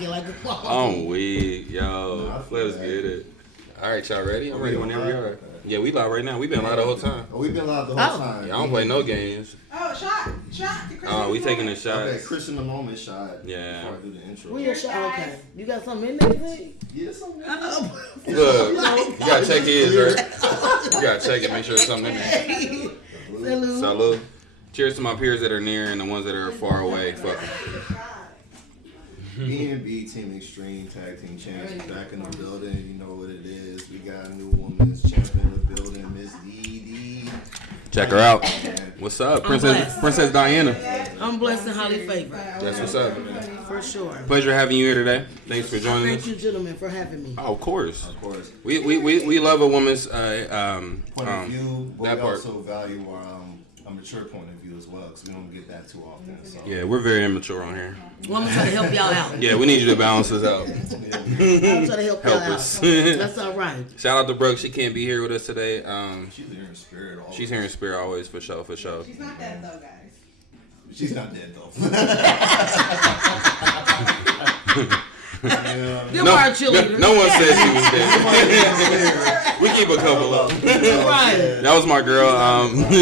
Like I'm weak, yo. Let's get it. All right, y'all ready? I'm ready whenever you are. Yeah, we live right now. We been live the whole time. Oh, we been live the whole time. Yeah, I don't play no games. Oh, shot. Oh, we taking a shot. Okay, Chris in the moment shot. Yeah. Before I do the intro. We a shot. Okay. You got something in there? Yeah, something. Look, you gotta check his, right? You gotta check it, make sure there's something in there. Salute. Salud. Cheers to my peers that are near and the ones that are far away. Fuck 'em. B&B Team Extreme Tag Team Champions back in the building. You know what it is. We got a new women's champion in the building, Miss Dee. Check her out. What's up, Princess Diana? I'm blessed and highly favored. That's what's up. For sure. Pleasure having you here today. Thanks for joining Thank us. you, gentlemen, for having me. Oh, of course. Of course. We love a woman's Point of view, but that we part. also value our a mature point of view as well, because we don't get that too often. So. Yeah, we're very immature on here. Well, I'm going to try to help y'all out. Yeah, we need you to balance us out. I'm trying to help y'all out. us. That's all right. Shout out to Brooke. She can't be here with us today. She's here in spirit always. She's here in spirit always, for sure, for sure. She's not dead though, guys. She's not dead though. Them are cheerleaders. No one said she was dead. We keep a couple up. Right. That was my girl. Right.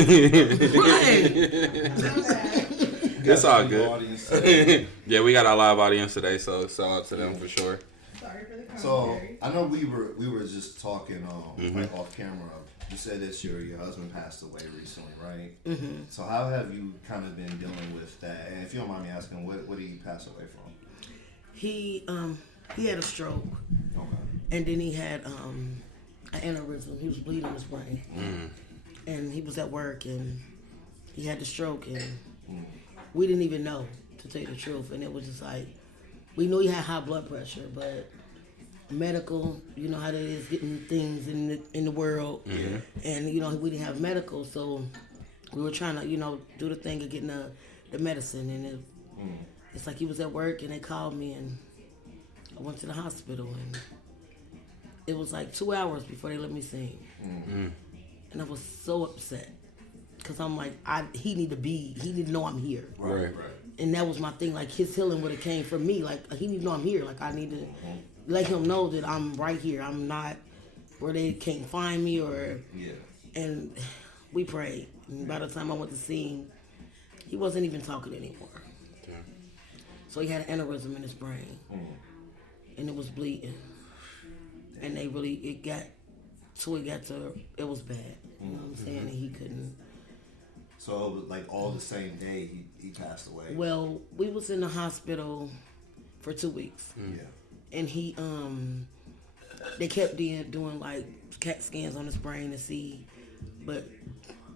It's all good. Yeah, we got our live audience today, so shout out to them for sure. Sorry for the So commentary. I know we were just talking like off camera. You said that your husband passed away recently, right? Mm-hmm. So how have you kind of been dealing with that? And if you don't mind me asking, what did he pass away from? He had a stroke, Okay. and then he had an aneurysm. He was bleeding his brain, and he was at work, and he had the stroke, and we didn't even know, to tell you the truth. And it was just like, we knew he had high blood pressure, but medical, you know how that is, getting things in the world, and you know we didn't have medical, so we were trying to do the thing of getting the medicine, and it's like he was at work, and they called me, and I went to the hospital, and it was like 2 hours before they let me sing, and I was so upset because I'm like, he need to know I'm here, Right. and that was my thing. Like his healing would have came from me. Like he need to know I'm here. Like I need to let him know that I'm right here. I'm not where they can't find me and we prayed. And by the time I went to see him, he wasn't even talking anymore. So he had an aneurysm in his brain, and it was bleeding. And it was bad. You know what I'm saying? And he couldn't. So it was like all the same day he passed away. Well, we was in the hospital for 2 weeks. Yeah. And he they kept doing like CAT scans on his brain to see, but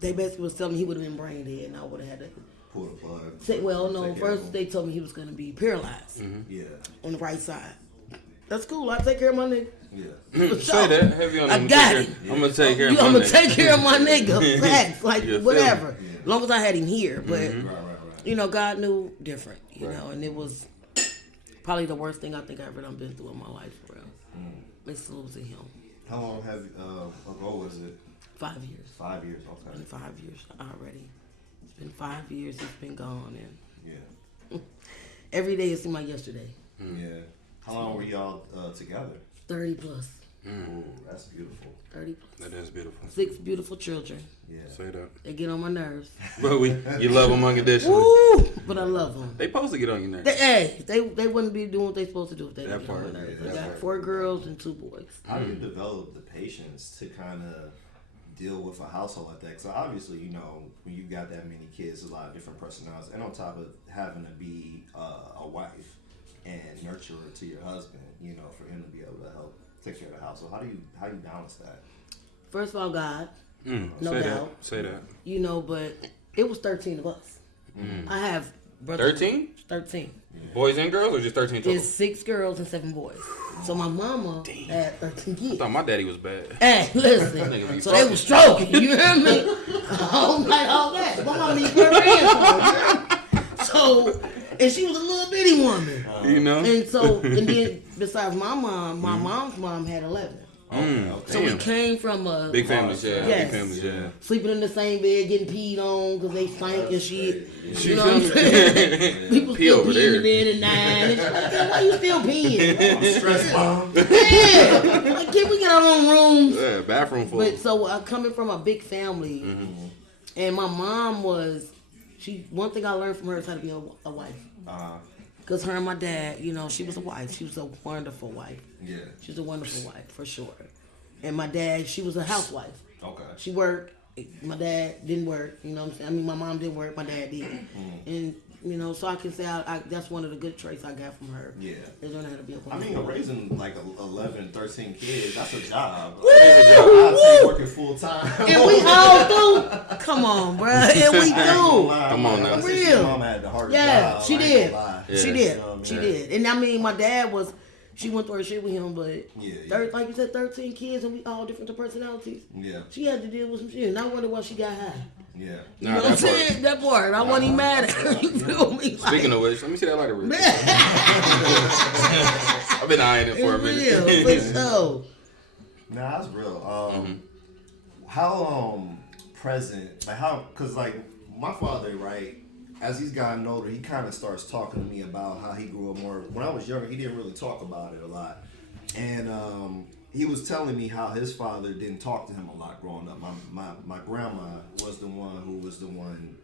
they basically was telling me he would have been brain dead, and I would have had to Pull the plug. first they told me he was going to be paralyzed Yeah. on the right side. That's cool. I take care of my nigga. Yeah. Say that. Heavy on I them. got it. I'm gonna take care of my I'm gonna nigga. take care of my nigga. Facts, like You feel whatever. me? As long as I had him here, but Right. God knew different, you know, and it was probably the worst thing I think I've ever been through in my life, for real. It's losing him. How long ago was it? 5 years. 5 years. Okay. Been 5 years already. It's been 5 years. He's been gone, and Yeah. every day it seemed like yesterday. Yeah. How long were y'all together? 30 plus. Oh, that's beautiful. 30 plus. That is beautiful. 6 beautiful children. Yeah. Say that. They get on my nerves. But you love them unconditionally. Woo! But I love them. They supposed to get on your nerves. They wouldn't be doing what they supposed to do if they didn't get on my part, nerves. yeah, I that got part. 4 girls and 2 boys. How do you develop the patience to kind of deal with a household like that? Because obviously, when you got that many kids, a lot of different personalities, and on top of having to be a wife and nurturer to your husband, for him to be able to help take care of the household. How do you balance that? First of all, God, no Say doubt. that. Say that. But it was 13 of us. I have brothers. 13? 13. Boys and girls, or just 13 total? There's 6 girls and 7 boys. So my mama had 13 I kids. thought my daddy was bad. Hey, Nigga be listen. So they was stroking. You hear me? All night, all that. My mama need her hands. So, and she was a little bitty woman. You know? And then besides my mom, my mom's mom had 11. So we came from a big families, yeah. Yes. Big families, yeah. sleeping in the same bed, getting peed on because they stank and shit. You know what I'm saying? People Pee still over peeing there. in bed at 9. It's like, "Man, why you still peeing? I'm stressed, Mom. Yeah. Like, can we get our own rooms? Yeah, bathroom full. But so I'm coming from a big family, and my mom was, one thing I learned from her is how to be a wife. Because her and my dad, you know, she was a wife. She was a wonderful wife. Yeah. She was a wonderful wife, for sure. And my dad, she was a housewife. Okay. She worked. My dad didn't work. You know what I'm saying? I mean, my mom didn't work. My dad did. And, you know, so I can say that's one of the good traits I got from her. Yeah. Is learning how to be a wife. I mean, raising like 11, 13 kids, that's a job. Woo! I'd say working full time. And we all do. Come on, bro. And we do. Come on now. I said Real. your mom had the hardest Yeah, job. she I ain't did. gonna lie. Yeah. She You did. know what I mean? She did. And I mean, my dad was, she went through her shit with him, but like you said, 13 kids and we all different personalities. Yeah. She had to deal with some shit. And I wonder why she got high. Yeah. You know what I'm saying? That part. I wasn't even mad at her. You feel me? Speaking of which, let me see that lighter real quick. I've been eyeing it for a minute. Real, but so. Nah, that's real. How present, like how, cause like my father, right, as he's gotten older, he kind of starts talking to me about how he grew up more. When I was younger, he didn't really talk about it a lot, and he was telling me how his father didn't talk to him a lot growing up. My grandma was the one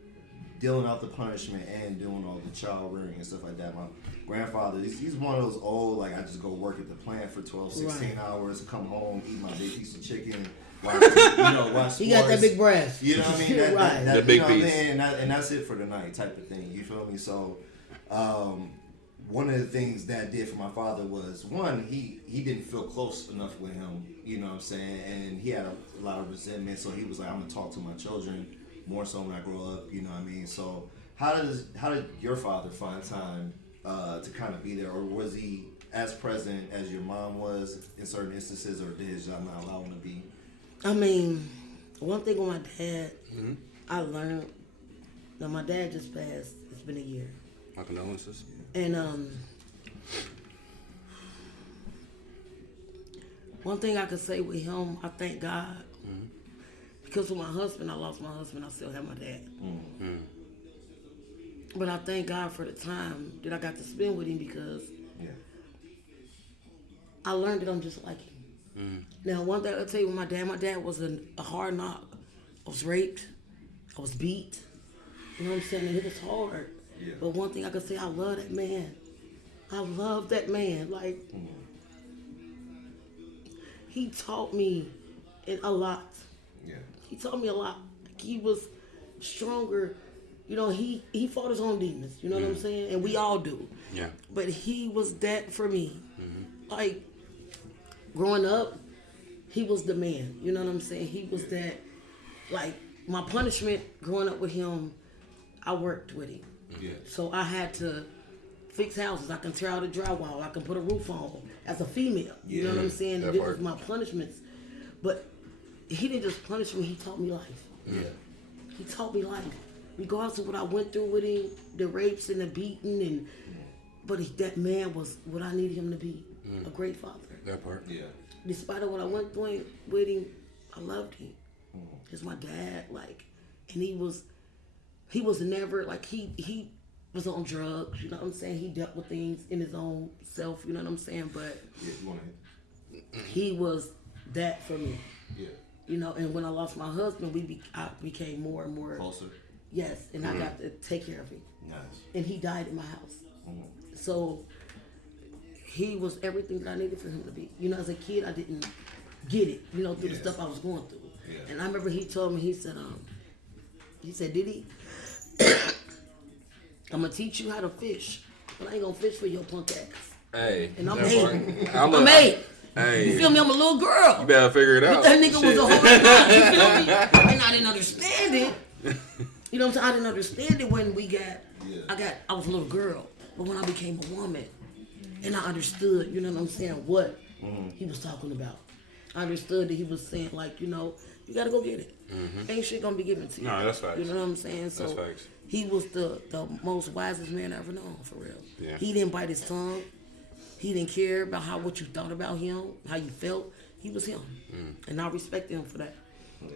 dealing out the punishment and doing all the child rearing and stuff like that. My grandfather, he's one of those old, like, I just go work at the plant for 12, 16 hours, come home, eat my big piece of chicken, watch sports. He got that big breath. You know what I mean? Right. That, The big you know what I piece. mean? And that's it for the night type of thing. You feel me? So, one of the things Dad did for my father was, one, he didn't feel close enough with him, you know what I'm saying? And he had a lot of resentment, so he was like, I'm going to talk to my children more so when I grow up, you know what I mean? So how did your father find time to kind of be there? Or was he as present as your mom was in certain instances, or did his job not allow him to be? I mean, one thing with my dad, I learned that my dad just passed. It's been a year. My condolences. And one thing I could say with him, I thank God. Because with my husband, I lost my husband. I still have my dad. But I thank God for the time that I got to spend with him, because I learned that I'm just like him. Now, one thing I'll tell you with my dad was a hard knock. I was raped. I was beat. You know what I'm saying? And it was hard. Yeah. But one thing I can say, I love that man. I love that man. Like, he taught me a lot. Yeah. He taught me a lot. Like, he was stronger. You know, he fought his own demons. You know what I'm saying? And we all do. Yeah. But he was that for me. Like, growing up, he was the man. You know what I'm saying? He was that. Like, my punishment growing up with him, I worked with him. Yeah. So I had to fix houses. I can tear out a drywall. I can put a roof on as a female. You know what I'm saying? that This part. was my punishments. But he didn't just punish me. He taught me life. Yeah. He taught me life. Regardless of what I went through with him, the rapes and the beating, but that man was what I needed him to be. A great father. That part. Yeah. Despite of what I went through with him, I loved him. He's my dad, like, and he was never, like, he was on drugs, you know what I'm saying? He dealt with things in his own self, you know what I'm saying? But Yeah. You want to he was that for me, Yeah. you know. And when I lost my husband, I became more and more Closer. yes, and I got to take care of him. Nice. And he died in my house, so he was everything that I needed for him to be. You know, as a kid, I didn't get it, you know, through the stuff I was going through. Yeah. And I remember he told me, he said, Diddy, I'm gonna teach you how to fish, but I ain't gonna fish for your punk ass. Hey. And I'm that 8. part. I'm 8. Hey. You feel me? I'm a little girl. You better figure it out. That nigga was Shit. a whole lot, you feel me? And I didn't understand it. You know what I'm saying? I didn't understand it when I was a little girl. But when I became a woman, and I understood, you know what I'm saying, what he was talking about. I understood that he was saying, like, you know, you gotta go get it. Ain't shit gonna be given to you. No, that's facts. You know what I'm saying? So That's facts. he was the most wisest man I ever known, for real. Yeah. He didn't bite his tongue. He didn't care about what you thought about him, how you felt. he was him. And I respected him for that.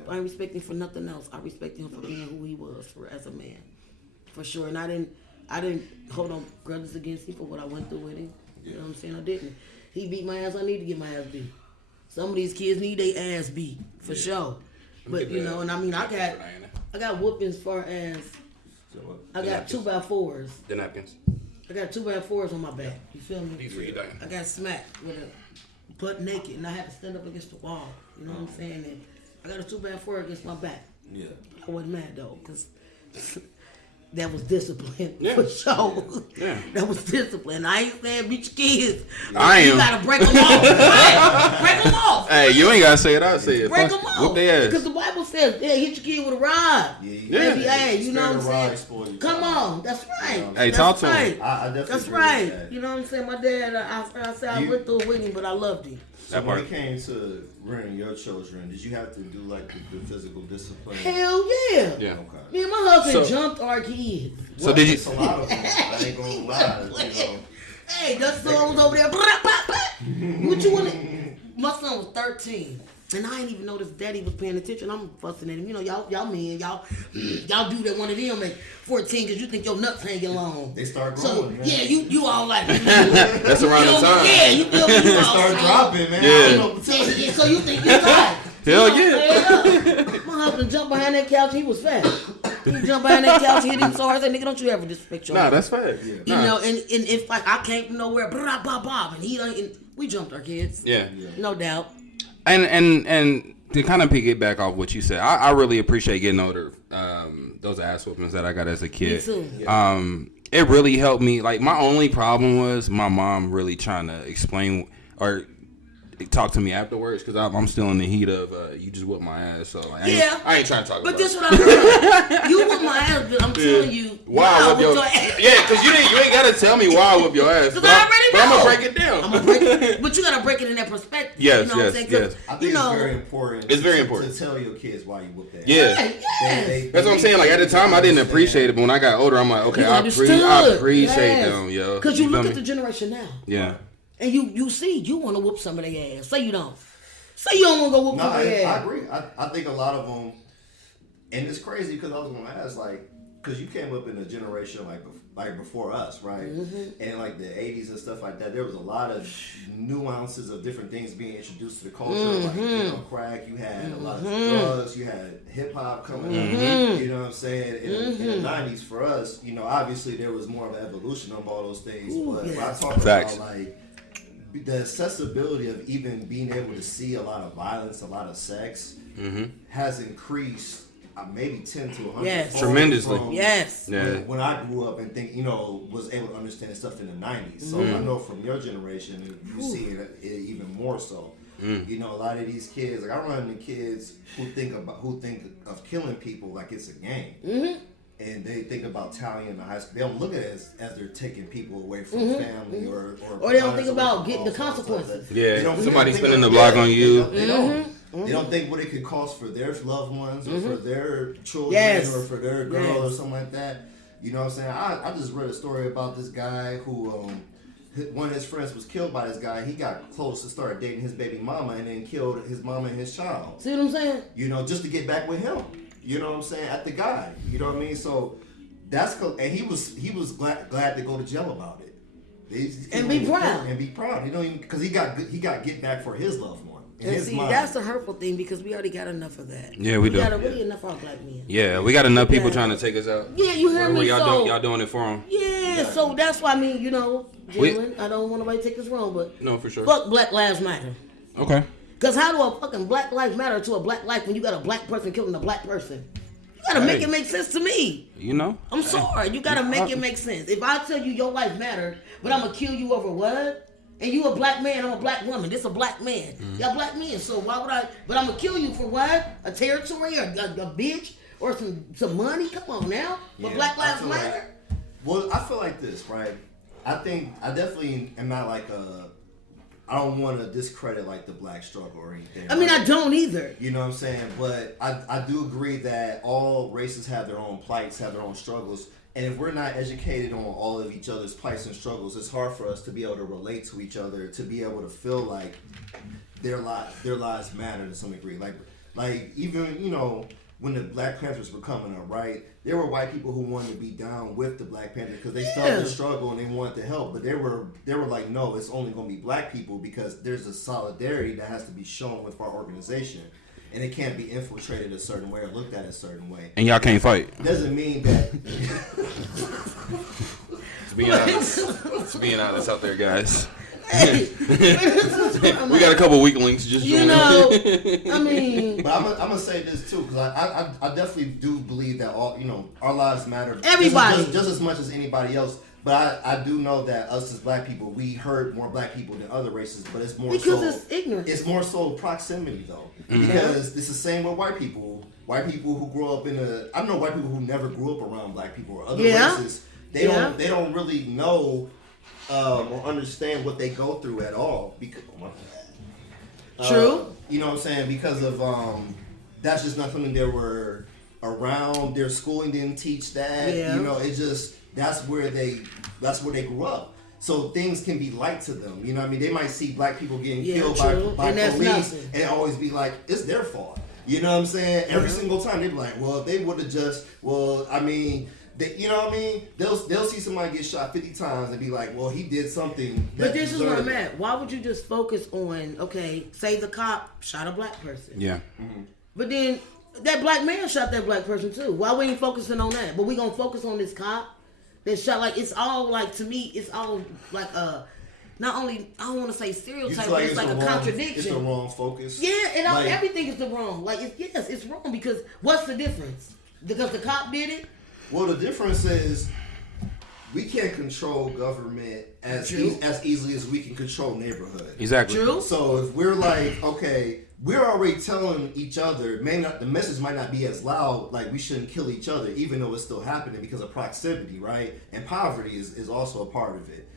I ain't respect him for nothing else. I respected him for being who he was as a man. For sure. And I didn't hold on grudges against him for what I went through with him. You know what I'm saying? I didn't. He beat my ass, I need to get my ass beat. Some of these kids need their ass beat, for sure. But you know, and I mean I got whoopings far as I got 2x4s. The napkins. I got 2x4s on my back. You feel me? These for you, Diane. I got smacked with a butt naked, and I had to stand up against the wall. You know what I'm saying? And I got a 2x4 against my back. Yeah. I wasn't mad though, cause that was discipline Yeah. for sure. Yeah. That was discipline. I ain't saying beat your kids. I You am. gotta break them off. Right? Break them off. Hey, you ain't gotta say it. I'll say it. Break Fuck them it. off. Whoop their Because ass. the Bible says, yeah, hit your kid with a rod. Yeah. Hey, you know what I'm Spare the rod, saying? spoil your Come child. on, that's right. Hey, That's talk to him. right. I definitely That's agree with right. that. You know what I'm saying? My dad, I said I went through it with him, but I loved him. So That when part. it came to rearing your children, did you have to do like the physical discipline? Hell yeah. Yeah. Okay. Me and my husband So- jumped our kids. So did you? It's a lot of them. I ain't gonna lie. You know. Hey, that son was over there. What you want? My son was 13. And I didn't even know this daddy was paying attention. I'm fussing at him. You know, y'all men, y'all do that one of them at 14 because you think your nuts hanging long. They start So, growing, man. yeah, you all like. That's around the time. Yeah, you feel me? You They all start like- dropping, man. Yeah. I don't know what to tell you. Yeah, so you think you're tight. Hell You know, yeah. straight up. My husband jumped behind that couch. He was fat. He jumped behind that couch, hit him so hard. I said, nigga, don't you ever disrespect your Nah, mom. that's fact. You Nah. know, and it's like I came from nowhere, blah, blah, blah, and we jumped our kids. Yeah. No doubt. And to kind of piggyback off what you said, I really appreciate getting older. Those ass whoopings that I got as a kid. Me too. It really helped me. Like my only problem was my mom really trying to explain or talk to me afterwards because I'm still in the heat of you just whipped my ass. So like, I ain't trying to talk But about this it. what I heard. You whip my ass, but I'm telling you. Why I whip your ass. Yeah, because you ain't gotta tell me why I whip your ass. Because I already know. I'm gonna break it down. I'm gonna break it, but you gotta break it in that perspective. Yes, you know what I'm saying? 'Cause, I think you know, it's very important. It's very important. to tell your kids why you whoop that. Yeah. yes. That's what I'm saying. Like at the time, I didn't appreciate it, but when I got older, I'm like, okay, You I understood. appreciate Yes. them, yo. Because you feel look me? at the generation now, Yeah. and you see, you want to whoop some of their ass. Say you don't. Say you don't want to go whoop No, some of their I ass. agree. I think a lot of them, and it's crazy because I was gonna ask, like, because you came up in a generation like before us, right? Mm-hmm. And like the '80s and stuff like that, there was a lot of nuances of different things being introduced to the culture. Like, you Mm-hmm. know, crack. You had a lot of drugs. You had hip hop coming Mm-hmm. up. You know what I'm saying? In the '90s, for us, you know, obviously there was more of an evolution of all those things. But when I talk Facts. about like the accessibility of even being able to see a lot of violence, a lot of sex, has increased maybe 10 to 100 Yes. fold Tremendously. from Yes. Yeah. when I grew up and think, you know, was able to understand stuff in the 90s. So I know from your generation, you see it even more so. You know, a lot of these kids, like I run into kids who think of killing people like it's a game. And they think about tallying the high school. They don't look at it as they're taking people away from family or Or they don't think away about from getting the households, stuff like consequences. that. Yeah, They don't somebody think spinning of- the block on they you. don't. They don't. They don't think what it could cost for their loved ones or for their children Yes. or for their girl or Yes. something like that. You know what I'm saying? I just read a story about this guy who one of his friends was killed by this guy. He got close to start dating his baby mama and then killed his mama and his child. See what I'm saying? You know, just to get back with him. You know what I'm saying? At the guy. You know what I mean? So that's and he was glad to go to jail about it. And be proud. And be proud. You know, because he got get back for his loved one. In And his see, mind. that's the hurtful thing because we already got enough of that. Yeah, we do. got really enough of our black men. Yeah, we got enough people Yeah. trying to take us out. Yeah, you hear me? Y'all doing it for them. Yeah, so that's why I mean, you know, gentlemen, I don't want nobody to take this wrong, but No, for sure. fuck Black Lives Matter. Okay. Because how do a fucking black life matter to a black life when you got a black person killing a black person? You gotta make Hey. it make sense to me. You know? I'm sorry, you gotta make it make sense. If I tell you your life matter, but I'm gonna kill you over what? And you a black man, I'm a black woman. This a black man. Y'all black men, so why would I? But I'm gonna kill you for what? A territory or a bitch or some money? Come on now. But Yeah, Black I Lives feel Matter. Well, I feel like this, right? I definitely am not like I don't want to discredit like the black struggle or anything. I mean, right? I don't either. You know what I'm saying? But I do agree that all races have their own plights, have their own struggles. And if we're not educated on all of each other's plights and struggles, it's hard for us to be able to relate to each other, to be able to feel like their lives matter to some degree. Like even when the Black Panthers were coming up, right? There were white people who wanted to be down with the Black Panthers because they felt the struggle and they wanted to help. But they were like, no, it's only going to be black people because there's a solidarity that has to be shown with our organization. And it can't be infiltrated a certain way or looked at a certain way. And y'all can't fight. Doesn't mean that... To be honest out there, guys. Hey, We got a couple weaklings. Just I mean, but I'm gonna say this too because I definitely do believe that our lives matter. Everybody just as much as anybody else. But I do know that us as black people, we hurt more black people than other races. But it's more because so it's ignorant. It's more so proximity though, because it's the same with white people. White people who grow up I know white people who never grew up around black people or other races. They don't really know. Or understand what they go through at all. Because, True. You know what I'm saying? Because of that's just not something they were around. Their schooling didn't teach that. Yeah. It just that's where they grew up. So things can be light to them. You know what I mean? They might see black people getting killed by police and always be like, it's their fault. You know what I'm saying? Every single time they'd be like, well, if they would have just you know what I mean? They'll see somebody get shot 50 times and be like, well, he did something. But this is where I'm at. Why would you just focus on, say the cop shot a black person? Yeah. Mm-hmm. But then that black man shot that black person too. Why we ain't focusing on that? But we gonna focus on this cop that shot. Like, it's all like, to me, it's all like not only, I don't want to say stereotype, but it's like a contradiction. It's the wrong focus. Yeah, everything is the wrong. Like, it's wrong because what's the difference? Because the cop did it? Well, the difference is we can't control government as easily as we can control neighborhood. Exactly. True. So if we're like, okay, we're already telling each other, the message might not be as loud, like we shouldn't kill each other, even though it's still happening because of proximity, right? And poverty is also a part of it.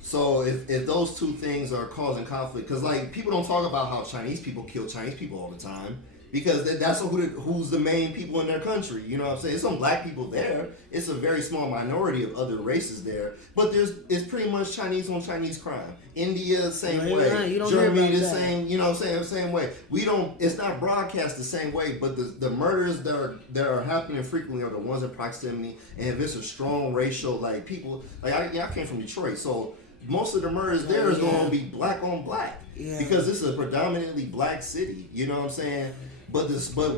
So if those two things are causing conflict, because like people don't talk about how Chinese people kill Chinese people all the time. Because that's who's the main people in their country. You know what I'm saying? There's some black people there. It's a very small minority of other races there. But it's pretty much Chinese on Chinese crime. India, same way. Germany, the same, you know what I'm saying? The same way. It's not broadcast the same way, but the murders that are happening frequently are the ones in proximity. And if it's a strong racial, like people, like I came from Detroit, so most of the murders there is going to be black on black. Yeah. Because this is a predominantly black city. You know what I'm saying? But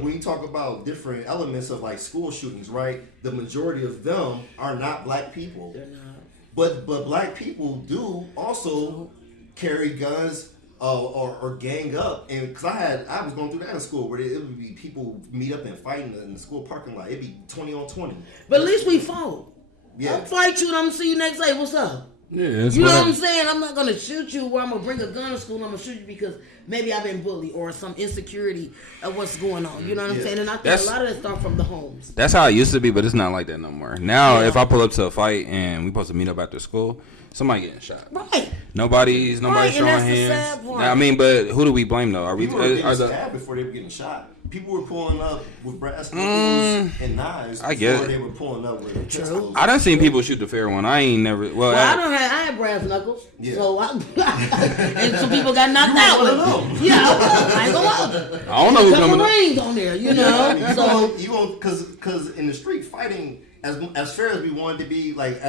when you talk about different elements of like school shootings, right? The majority of them are not black people. They're not. But black people do also carry guns or gang up. And because I was going through that in school where it would be people meet up and fight in the school parking lot. It'd be 20 on 20. But at least we fought. Yeah. I'll fight you and I'm gonna see you next day. What's up? Yeah, you know what I'm saying? I'm not gonna shoot you where I'm gonna bring a gun to school and I'm gonna shoot you because maybe I've been bullied or some insecurity of what's going on. You know what I'm saying? And I think a lot of that starts from the homes. That's how it used to be, but it's not like that no more. Now, if I pull up to a fight and we supposed to meet up after school, somebody getting shot. Right. Nobody's showing hands. The sad part. I mean, but who do we blame though? People were getting stabbed before they were getting shot. People were pulling up with brass knuckles and knives before they were pulling up with pistols. I done seen people shoot the fair one. I ain't never. I had brass knuckles. Yeah. So and some people got knocked out with them. Yeah, I ain't gonna lie. I don't know who's coming up. Rings on there, you know. So you won't because in the street fighting. As fair as we wanted to be, like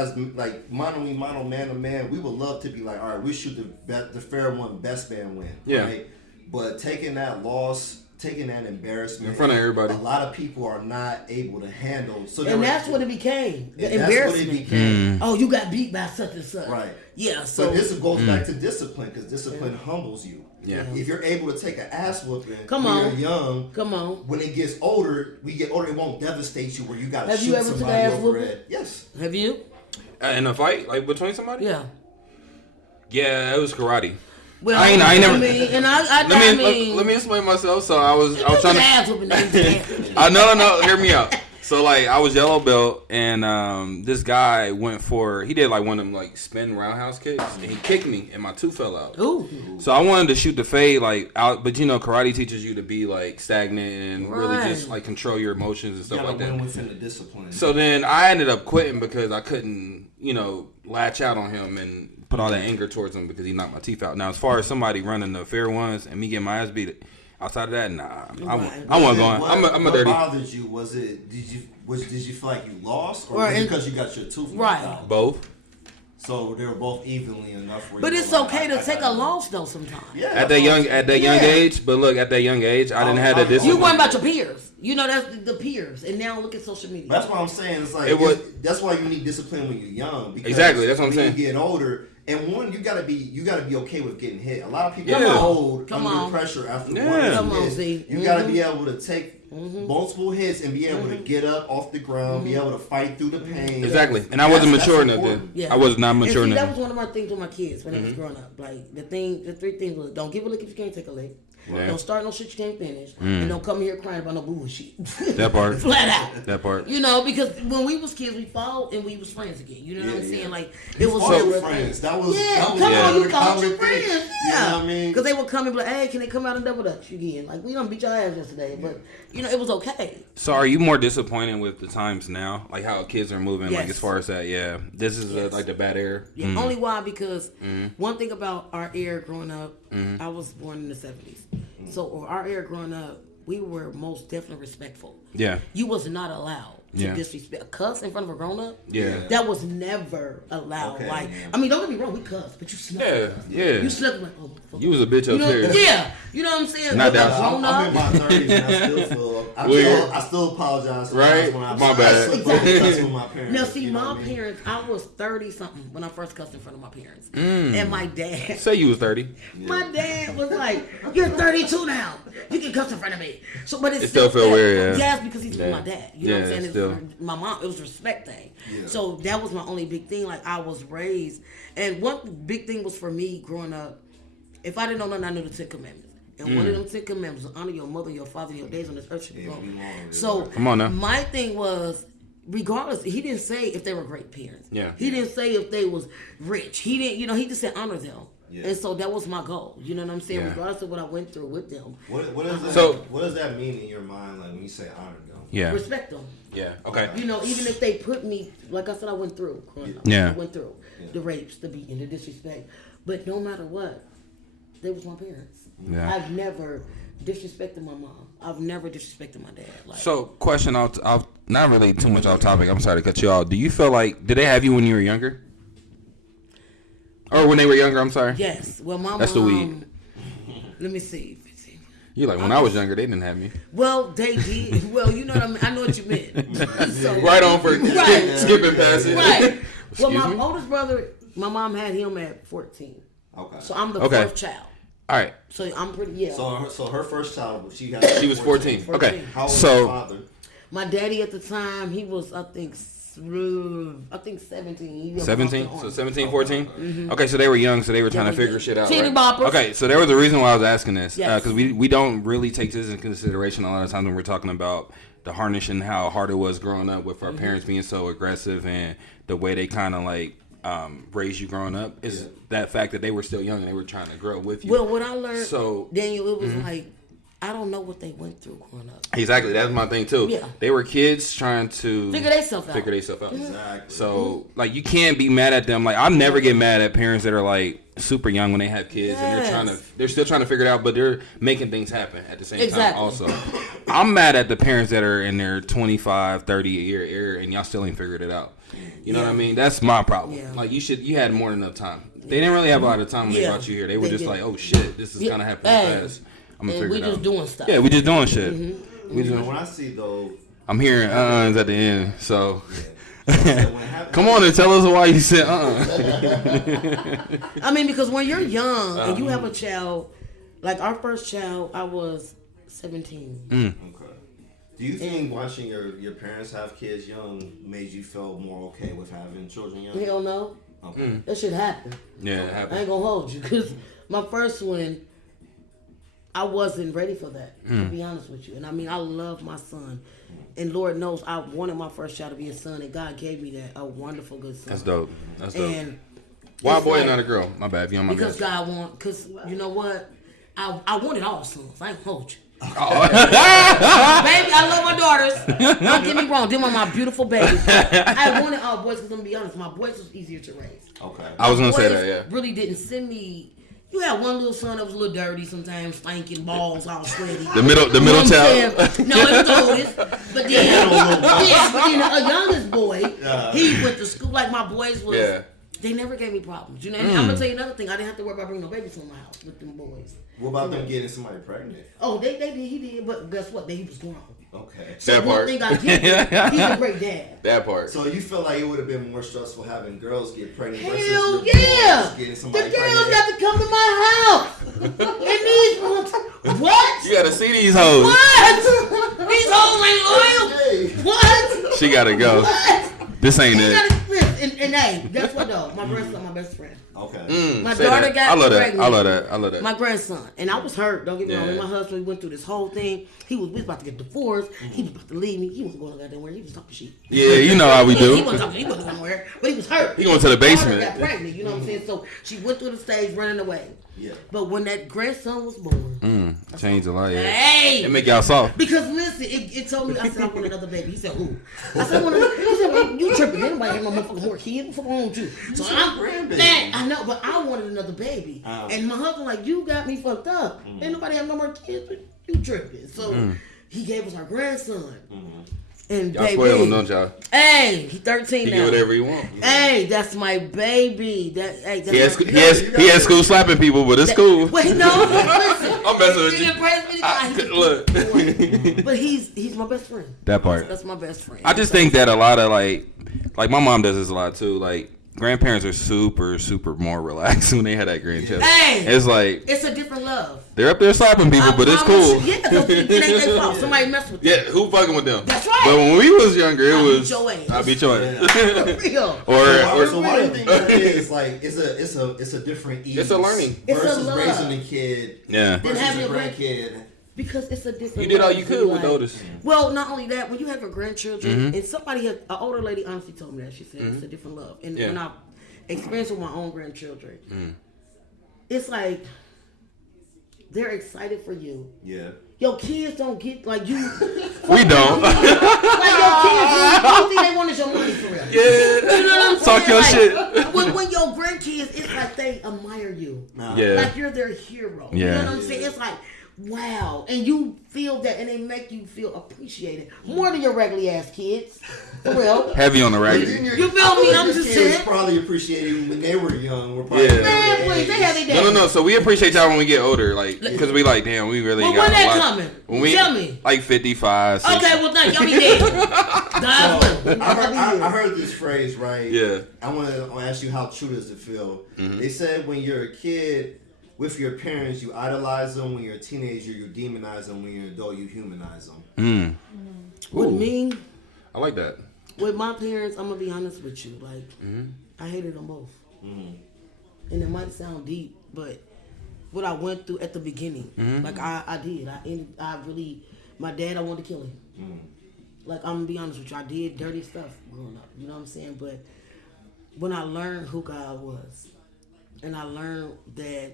mono man to man, we would love to be like, all right, we shoot the fair one, best man win. Yeah. Right? But taking that loss, taking that embarrassment in front of everybody, a lot of people are not able to handle. So and that's what it became. The embarrassment. Oh, you got beat by such and such. Right. Yeah. So but this goes back to discipline because discipline humbles you. Yeah. If you're able to take an ass whooping when you're young, when it gets older, it won't devastate you where you got to shoot somebody over it. Yes. Have you? In a fight, like between somebody? Yeah. Yeah, it was karate. Well, I never. Let me explain myself. So I was trying to. Ass whooping. No. Hear me out. So like I was yellow belt and this guy he did like one of them like spin roundhouse kicks and he kicked me and my tooth fell out. Ooh. So I wanted to shoot the fade like out, but karate teaches you to be like stagnant and really just like control your emotions and stuff like that. Win within the discipline. So then I ended up quitting because I couldn't latch out on him and put all that anger towards him because he knocked my teeth out. Now, as far as somebody running the fair ones and me getting my ass beat, outside of that, nah, I wasn't going. I'm a dirty. What bothered you? Was it? Did you feel like you lost, or Right, was it and- because you got your tooth knocked Right. out? Both. So they were both evenly enough. Where But you it's were like, okay to I take a gotta- loss though sometimes. Yeah, At that young age, but look, at that young age, I didn't have the You discipline. worry about your peers. You know that's the peers. And now look at social media. That's what I'm saying. It's like that's why you need discipline when you're young. Because Exactly, that's what I'm when saying. you get older, and one, you gotta be okay with getting hit. A lot of people Yeah. hold Come under on. pressure after Yeah. one or two Come on, hits. Z. You gotta be able to take multiple hits and be able to get up off the ground, be able to fight through the pain. Exactly, and I wasn't That's mature enough important. then. I was not And mature see, that enough. was one of my things with my kids when they was growing up. Like the three things was: don't give a lick if you can't take a lick. Yeah. Don't start no shit you can't finish, and don't come here crying about no bullshit. That part. Flat out. That part. You know, because when we was kids, we fought and we was friends again. You know what I'm Yeah, saying? yeah. Like it was fought real with friends. That was yeah. that was Come one on, of you the called your common things. friends. You Yeah, know what I mean? because they would come and be like, "Hey, can they come out and double dutch you again?" Like we done beat your ass yesterday, but you know it was okay. So are you more disappointed with the times now, like how kids are moving, like Yes. as far as that? Yeah, this is Yes. like the bad era. Yeah, only why because one thing about our era growing up, I was born in the 70s. So our era growing up, we were most definitely respectful. Yeah, You was not allowed to Yeah. disrespect a cuss in front of a grown up. yeah, That was never allowed. Okay, like, yeah. I mean, don't get me wrong, we cuss, but you snuck. yeah, yeah. You snuck like, oh, motherfucker. You was a bitch You know, upstairs. yeah, you know what I'm saying. Not But that- a grown I'm in up. my 30s and I still feel. Weird. I still apologize. Right? When I My bad. I cuss with my parents. Now, see, you know my what I mean? parents, I was 30 something when I first cussed in front of my parents, and my dad. Say you was 30. My dad was like, "You're 32 now. You can cuss in front of me." So, but It still feel weird, yeah. Yes, because he's Yeah. my dad. You know what I'm Yeah, saying? It's still. my mom. It was a respect thing. Yeah. So that was my only big thing. Like I was raised, and one big thing was for me growing up. If I didn't know nothing, I knew the 10 Commandments. And one of them 10 Commandments was honor your mother, your father, your days on this earth should be Yeah, long. be long, yeah. So Come on now. my thing was, regardless, he didn't say if they were great parents. Yeah. He didn't say if they was rich. He didn't, you know, he just said honor them. Yeah. And so that was my goal. You know what I'm saying? Yeah. Regardless of what I went through with them. What does that mean in your mind, like when you say honor them? Yeah, Respect them. yeah. Okay. You know, even if they put me, like I said, I went through growing up. Yeah. I went through the rapes, the beating, the disrespect. But no matter what, they was my parents. Yeah. I've never disrespected my mom. I've never disrespected my dad. Like, So, question off, not really too much off topic. I'm sorry to cut you off. Do you feel like did they have you when you were younger, or when they were younger? I'm sorry. yes. Well, my That's mom. the weed. Let me see. You like when I was younger, they didn't have me. Well, they did. Well, you know what I mean. I know what you meant. So, Right on for Right. skipping past it. Right. Well, Excuse my me? oldest brother, my mom had him at 14. Okay. So I'm the Okay. fourth child. All right. So I'm pretty, yeah. So her first child, she was 14. Okay. How old was So- her father? My daddy at the time, he was, I think 17. He was 17? off So the 17, 14? Okay, so they were young, so they were trying to they figure did. shit out. Teeny Right? boppers. Okay, so there was a reason why I was asking this. Yes. Because we don't really take this into consideration a lot of times when we're talking about the harness how hard it was growing up with our parents being so aggressive and the way they kind of like raised you growing up is that fact that they were still young and they were trying to grow with you. Well, what I learned, So- Daniel, it was like, I don't know what they went through growing up. Exactly, that's my thing too. Yeah. They were kids trying to Figure theyself out. Exactly. So, like, you can't be mad at them. Like, I never get mad at parents that are like super young when they have kids and Yes. they're still trying to figure it out, but they're making things happen at the same Exactly. time. Also, I'm mad at the parents that are in their 25, 30 year era and y'all still ain't figured it out. You know what I mean? That's my problem. Yeah. Like, you had more than enough time. They didn't really have a lot of time when they Yeah. brought you here. They were They just didn't. like, oh shit, this is Yeah. kind of happening Hey. fast. I'm gonna And figure we it out. just doing stuff. Yeah, we just doing shit. We You know, just, when I see though, I'm hearing at the end, so. when it happened- Come on and tell us why you said I mean, because when you're young and you Uh-huh. have a child, like our first child, I was 17. Okay. Do you think watching your parents have kids young made you feel more okay with having children young? Hell no. Okay. That shit happened. Yeah, it I happened. ain't gonna hold you because my first one, I wasn't ready for that. To be honest with you, and I mean, I love my son, and Lord knows I wanted my first child to be a son, and God gave me that, a wonderful good son. That's dope. That's dope. And Why a it's boy like- and not a girl? My bad. If you on my because bad. God want, because you know what, I wanted all sons. I ain't hold you. Baby, I love my daughters. Don't get me wrong. Them are my beautiful babies. I wanted all boys because I'm gonna be honest, my boys was easier to raise. Okay. I was gonna say Boys that, yeah. really didn't send me. You had one little son that was a little dirty sometimes, stinking, balls all sweaty. The middle You know what I'm child. saying? No, it was the oldest. But then a youngest boy, he went to school. Like my boys was, Yeah. they never gave me problems. You know, and I'm gonna tell you another thing. I didn't have to worry about bringing no babies to my house with them boys. What about them getting somebody pregnant? Oh, they did. He did. But guess what? He was grown. Okay. So That one part. thing I give him, he's a great dad. That part. So you feel like it would have been more stressful having girls get pregnant versus Hell your yeah! boys getting The somebody girls pregnant? got to come to my house. And these ones, what? You gotta see these hoes. What? These hoes ain't loyal. Hey. What? She gotta go. What? This ain't You it. gotta listen. And hey, guess what though? My grandson, my best friend. Okay. My Say daughter that. got I love that. pregnant. I love that. I love that. My grandson. And I was hurt. Don't get me wrong. Yeah. My husband went through this whole thing. We was about to get divorced. He was about to leave me. He wasn't going to goddamn where. He was talking shit. Yeah, you know how we He do. wasn't talking. He wasn't somewhere. But he was hurt. He going to the His daughter basement. got pregnant. You know what I'm saying? So she went through the stage running away. Yeah. But when that grandson was born, Changed a lot, yeah. hey, It make y'all soft. because listen, it told me. I said I want another baby. He said who? I said I want another. He said well, you tripping? Anybody have no motherfucking more kids? What the fuck wrong with you? So I'm grandbaby. man, I know, but I wanted another baby, Oh. and my husband like you got me fucked up. Ain't nobody have no more kids, but you tripping. So he gave us our grandson, and Y'all spoil him, don't y'all? hey, he's 13 He now. get whatever he want. Hey, that's my baby. That's He had school slapping people, but it's cool. Wait, no, listen. I'm messing with He you. impressed me. Look. But he's my best friend. That part. That's my best friend. I just think that a lot of like my mom does this a lot too. Like grandparents are super more relaxed when they have that grandchild. Hey! It's like It's a different love. they're up there slapping people, but it's cool. Yeah, it ain't their fault. Somebody messed with them. Yeah, who fucking with them? That's right. But when we was younger, it I was beat your ass. I beat your ass. For real. So why do you think that is? Like, it's a different ease. It's a learning. It's a versus love. raising a kid. Yeah. Then Versus having a a grandkid. Because it's a different You did all love. you could with Like, Otis. Well, not only that, when you have your grandchildren, and somebody, an older lady honestly told me that. She said it's a different love. And Yeah. when I experienced with my own grandchildren, it's like they're excited for you. Yeah. Your kids don't get like you. We don't. Like your kids, the only thing they want is your money for real. Yeah. You know what I'm Talk saying? your Like, shit. when your grandkids, it's like they admire you. Yeah. Like you're their hero. You know Yeah. what I'm saying? It's like, wow. And you feel that, and they make you feel appreciated more than your regular ass kids. For real. Heavy on the You ragged. feel me? Your I'm just kids saying. probably appreciated when they were young. We're probably Yeah. Man, please, they have their No. So we appreciate y'all when we get older, like, because we like, damn, we really Well, got when a that lot. coming? When we, Tell me. Like 55, 60. Okay, well, thank you. I'll be dead. God willing. I heard this phrase, right? Yeah. I want to ask you, how true does it feel? They said when you're a kid with your parents, you idolize them. When you're a teenager, you demonize them. When you're an adult, you humanize them. With me, I like that. with my parents, I'm gonna be honest with you. Like, I hated them both, and it might sound deep, but what I went through at the beginning, like I did. I really, my dad, I wanted to kill him. Like, I'm gonna be honest with you, I did dirty stuff growing up. You know what I'm saying? But when I learned who God was, and I learned that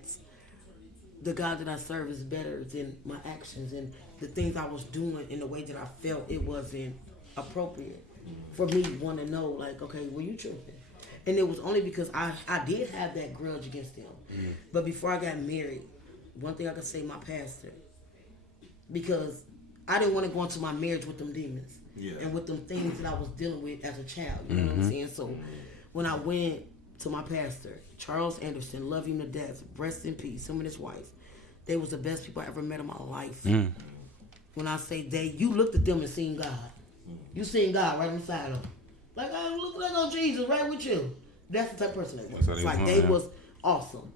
the God that I serve is better than my actions and the things I was doing in the way that I felt it wasn't appropriate for me to want to know, like, okay, were you tripping? And it was only because I did have that grudge against them. But before I got married, one thing I could say, my pastor, because I didn't want to go into my marriage with them demons and with them things that I was dealing with as a child. You know what I'm saying? So when I went to my pastor, Charles Anderson, love him to death, rest in peace, him and his wife, they was the best people I ever met in my life. When I say they, you looked at them and seen God. You seen God right inside of them. Like, oh, look on Jesus right with you. That's the type of person they was. That's how It's they like, was, they yeah. was awesome.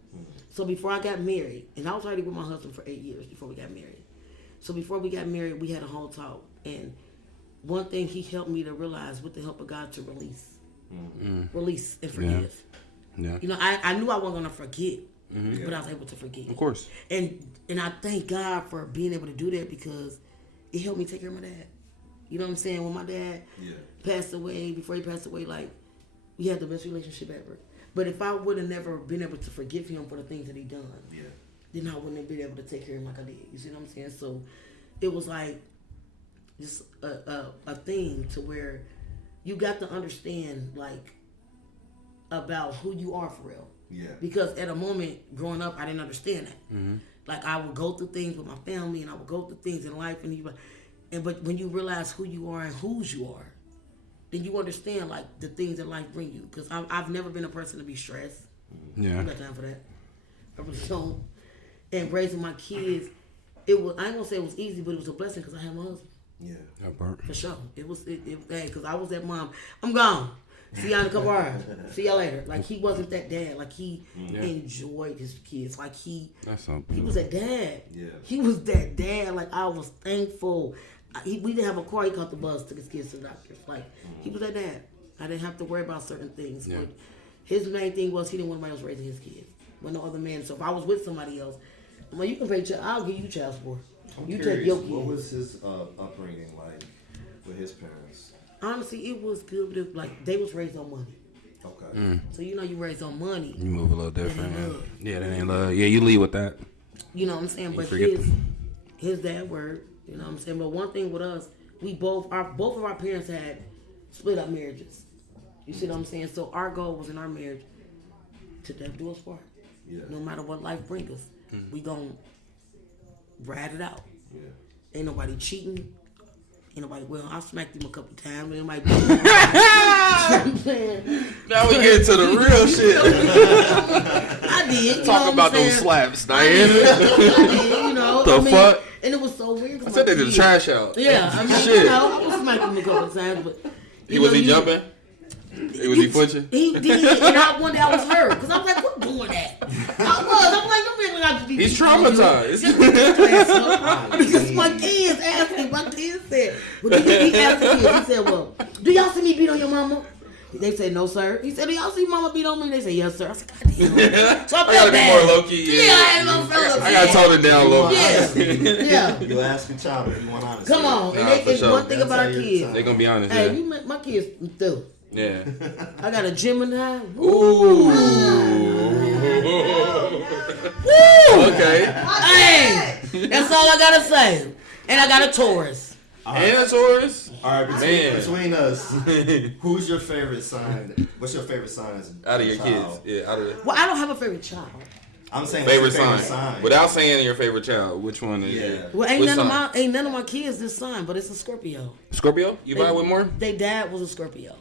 So before I got married, and I was already with my husband for 8 years before we got married. So before we got married, we had a whole talk. And one thing he helped me to realize, with the help of God, to release. Release and forgive. Yeah. You know, I knew I wasn't going to forget, but I was able to forgive. Of course. And I thank God for being able to do that, because it helped me take care of my dad. You know what I'm saying? When my dad passed away, before he passed away, like, we had the best relationship ever. But if I would have never been able to forgive him for the things that he done, then I wouldn't have been able to take care of him like I did. You see what I'm saying? So it was like just a thing to where you got to understand like about who you are for real. Yeah. Because at a moment growing up, I didn't understand that. Mm-hmm. Like I would go through things with my family, and I would go through things in life, but when you realize who you are and whose you are, then you understand like the things that life bring you. Because I've never been a person to be stressed. Yeah. I got time for that. I really don't. And raising my kids, it was, I ain't gonna say it was easy, but it was a blessing because I had my husband. Yeah. That part. For sure. Hey, because I was that mom. I'm gone. See y'all in a couple hours. See y'all later. Like he wasn't that dad. Like he enjoyed his kids. Like he was that dad. Yeah. He was that dad. Like I was thankful. We didn't have a car. He caught the bus, took his kids to the doctors. Like he was that dad. I didn't have to worry about certain things. Yeah. But his main thing was he didn't want anybody else raising his kids. With no other man. So if I was with somebody else, well, you can pay child. I'll give you child support. I'm You curious, take your kids. what was his upbringing like with his parents? Honestly, it was good. But it, like they was raised on money. Okay. So you know you raised on money. You move a little different. That ain't Man. love. Yeah, that ain't love. Yeah, you lead with that. You know what I'm saying? But forget his dad word, you know what I'm saying? But one thing with us, we both of our parents had split up marriages. You see what I'm saying? So our goal was in our marriage to death do us part. Yeah. No matter what life brings us, we gon' ride it out. Yeah. Ain't nobody cheating. Ain't nobody, well, I smacked him a couple times. Ain't nobody Now we get to the real shit. I did. Talk about those slaps, Diana. I did, you know. The fuck? And it was so weird. I said they did the trash out. Yeah, I mean, Shit. you know, I was smacking him a couple times, but Was he jumping? Was he punching? He did, and one day I was hurt because I was like, "What doing that?" I'm like, "Don't really have to be." He's traumatized. Because my kids asked me. My kids said, "Well, he asked the kids." He said, "Well, do y'all see me beat on your mama?" They said, "No, sir." He said, "Do y'all see mama beat on me?" They said, "Yes, sir." I said, "God damn." So I gotta felt be bad. more low key. Yeah, I had no feelings. I gotta tone it down a little bit. Yeah, yeah. You ask a child if you want honesty. Come on, Nah, and for it's sure. one thing about our That's how kids. They gonna be honest. Hey, Yeah. you met my kids through. Yeah. I got a Gemini. Ooh. Woo! Okay. Hey, that's all I gotta say. And I got a Taurus. And a Taurus. All right, Man. between us, who's your favorite sign? What's your favorite sign as Out of your child? kids. Yeah, out of the Well, I don't have a favorite child. I'm saying favorite what's your sign. Without saying your favorite child, which one is Yeah. it? Well, ain't Which none of my kids this sign, but it's a Scorpio. Scorpio? You vibe with more? They dad was a Scorpio.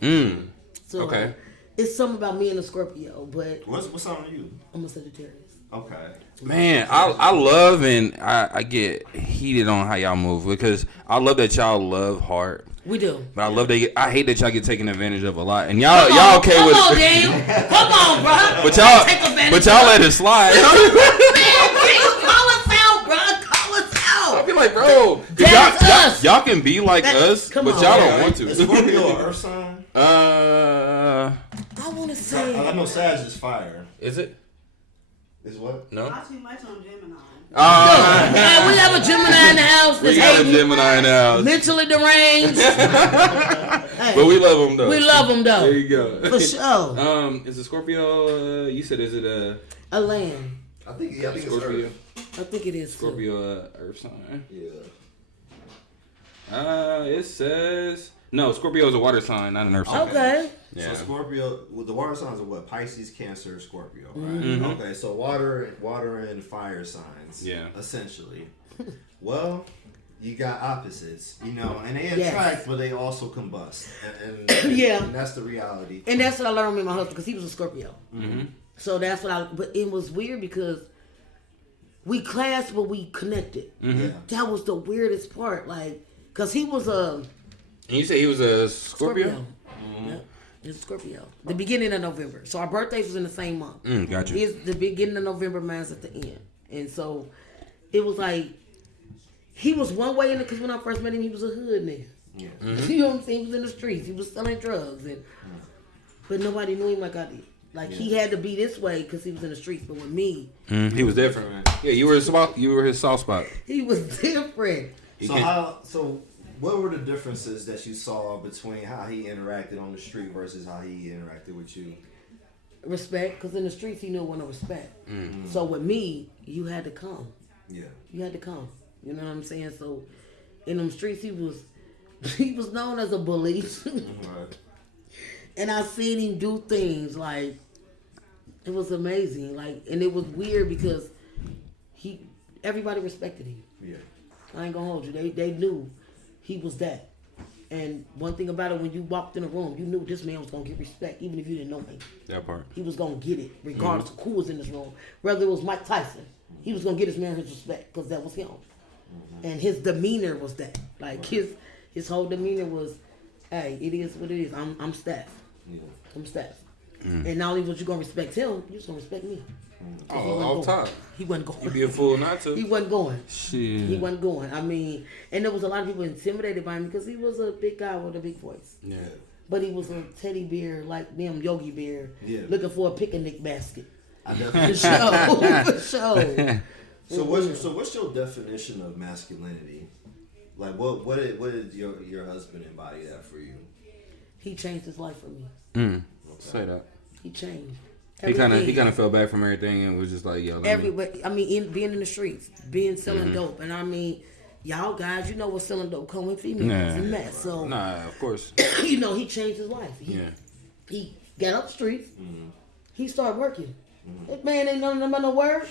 So Okay. it's something about me and a Scorpio, but What sign are you? I'm a Sagittarius. Okay. Man, I love and I get heated on how y'all move because I love that y'all love hard. We do. But I hate that y'all get taken advantage of a lot. And y'all okay with Come on, Daniel. Come on, bro. But y'all let it slide. Call us out, bro. Call us out. I be like, bro, That's us. y'all can be like us, come but on. y'all don't want Is to. Scorpio an earth sign? I want to I say. know Sag is fire. Is it? Is what? No. Not too much on Gemini. Hey, we have a Gemini in the house We that's got a hating, Gemini in the house. mentally deranged. Hey, But we love them though. we love them though. There you go. For sure. Is it Scorpio? You said is it a A land. I think it's Scorpio? Earth. I think it is too. Scorpio Earth sign. Yeah. It says no. Scorpio is a water sign, not an Earth sign. Okay. Yeah. So Scorpio, well, the water signs are what? Pisces, Cancer, Scorpio, right? Mm-hmm. Okay, so water and fire signs. Yeah. Essentially. Well, you got opposites, you know, and they Yes. attract, but they also combust, and Yeah. and that's the reality. And that's what I learned with my husband because he was a Scorpio. Mm-hmm. So that's what but it was weird because we clashed, but we connected. Mm-hmm. Yeah. That was the weirdest part. Like, because he was a And you say he was a Scorpio? Yeah, he was a Scorpio. The beginning of November. So our birthdays was in the same month. Gotcha. His the beginning of November, mine's at the end. And so it was like, he was one way in it because when I first met him, he was a hood nigga. Yeah. You know what I'm saying? He was in the streets. He was selling drugs. But nobody knew him like I did. Like, he had to be this way because he was in the streets. But with me, He was different. Yeah, you were his soft spot. he was different. So what were the differences that you saw between how he interacted on the street versus how he interacted with you? Respect, because in the streets, he knew it wasn't respect. So with me, you had to come. Yeah. You had to come. You know what I'm saying? So in them streets, he was known as a bully. Right. And I seen him do things like, it was amazing. Like, and it was weird because everybody respected him. Yeah. I ain't gonna hold you. They knew he was that. And one thing about it, when you walked in the room, you knew this man was gonna get respect, even if you didn't know him. That part. He was gonna get it, regardless of who was in this room. Whether it was Mike Tyson, he was gonna get his man his respect because that was him. And his demeanor was that. Like his whole demeanor was, hey, it is what it is. I'm Steph. Yeah. I'm Steph. And not only was you gonna respect him, you was gonna respect me. Oh, off top. He wasn't going. You'd be a fool not to. He wasn't going. Shit. He wasn't going. I mean, and there was a lot of people intimidated by him because he was a big guy with a big voice. Yeah. But he was a teddy bear, like them Yogi Bear, Yeah. looking for a picnic basket. I For definitely. sure. For sure. So what's your definition of masculinity? Like what did your husband embody that for you? He changed his life for me. Say that. He changed. He kind of felt bad from everything and was just like, yo. Everybody. I mean, being in the streets, selling dope, and I mean, y'all guys, you know what selling dope come with females. It's a mess. So Nah, of course. you know, he changed his life. He got up the streets. He started working. That man ain't nothing about no work.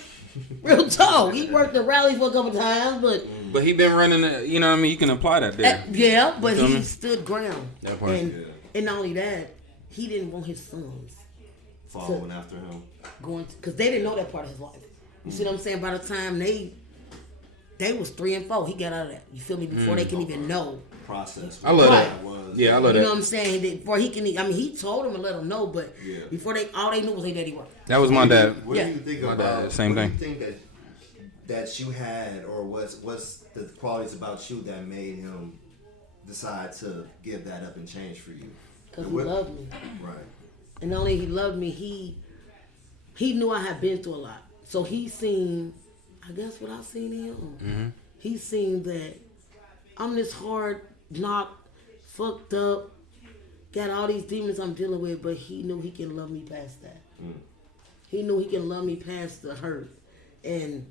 Real talk. He worked the rally for a couple times, But he been running, you know what I mean? You can apply that there. yeah, but You feel he me? stood ground. That part. And not only that, he didn't want his sons Following after him. going to, because they didn't know that part of his life. You see what I'm saying? By the time they was 3 and 4, he got out of that. You feel me? Before they can even know. Process. I love Right. that. Was. Yeah, I love You know that. what I'm saying? Before he can, I mean, he told him and let him know, but Yeah. before all they knew was their daddy worked. That was my dad. What Yeah. do you think My about? dad, same what thing. do you think that you had, or what's the qualities about you that made him decide to give that up and change for you? Because And he what- loved me. Right. And not only he loved me, he knew I had been through a lot. So he seen, I guess what I seen in him. He seen that I'm this hard, knocked, fucked up, got all these demons I'm dealing with, but he knew he can love me past that. He knew he can love me past the hurt and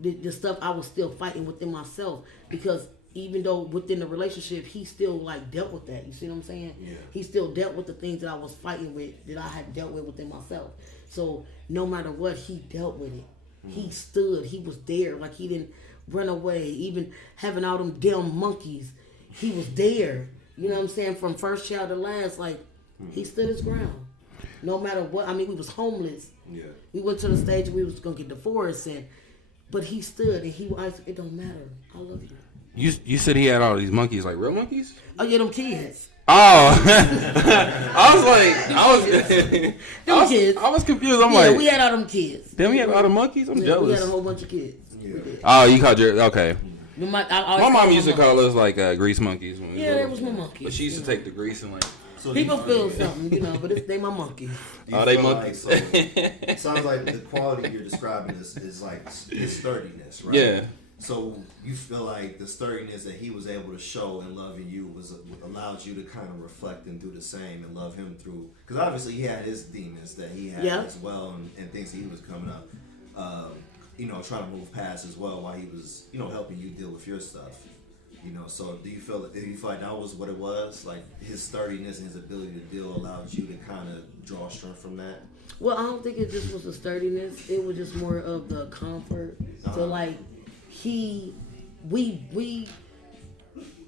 the stuff I was still fighting within myself, because even though within the relationship, he still like dealt with that. You see what I'm saying? Yeah. He still dealt with the things that I was fighting with, that I had dealt with within myself. So no matter what, he dealt with it. He stood. He was there. Like, he didn't run away. Even having all them damn monkeys, he was there. You know what I'm saying? From first child to last, like, he stood his ground. No matter what. I mean, we was homeless. Yeah. We went to the stage where we was gonna get divorced, but he stood and it don't matter. I love you. You said he had all these monkeys, like real monkeys? Oh yeah, them kids. Oh, Kids. I was confused. I'm Yeah, like, we had all them kids. damn, he had all the monkeys. I'm Yeah, we jealous. had a whole bunch of kids. Yeah. We did. Oh, you called your okay. My My mom used to call us like grease monkeys. When we Yeah, were that little. was my monkeys. But she used to you know. take the grease and like. So People do you- feel something, but they my monkeys. do you Oh, they feel monkeys. so, it sounds like the quality you're describing is like his sturdiness, right? Yeah. So you feel like the sturdiness that he was able to show in loving you allowed you to kind of reflect and do the same and love him through, because obviously he had his demons that he had Yeah. as well, and things that he was coming up, trying to move past as well while he was, helping you deal with your stuff. So do you feel like that was what it was? Like his sturdiness and his ability to deal allowed you to kind of draw strength from that? Well, I don't think it just was the sturdiness. It was just more of the comfort. So like we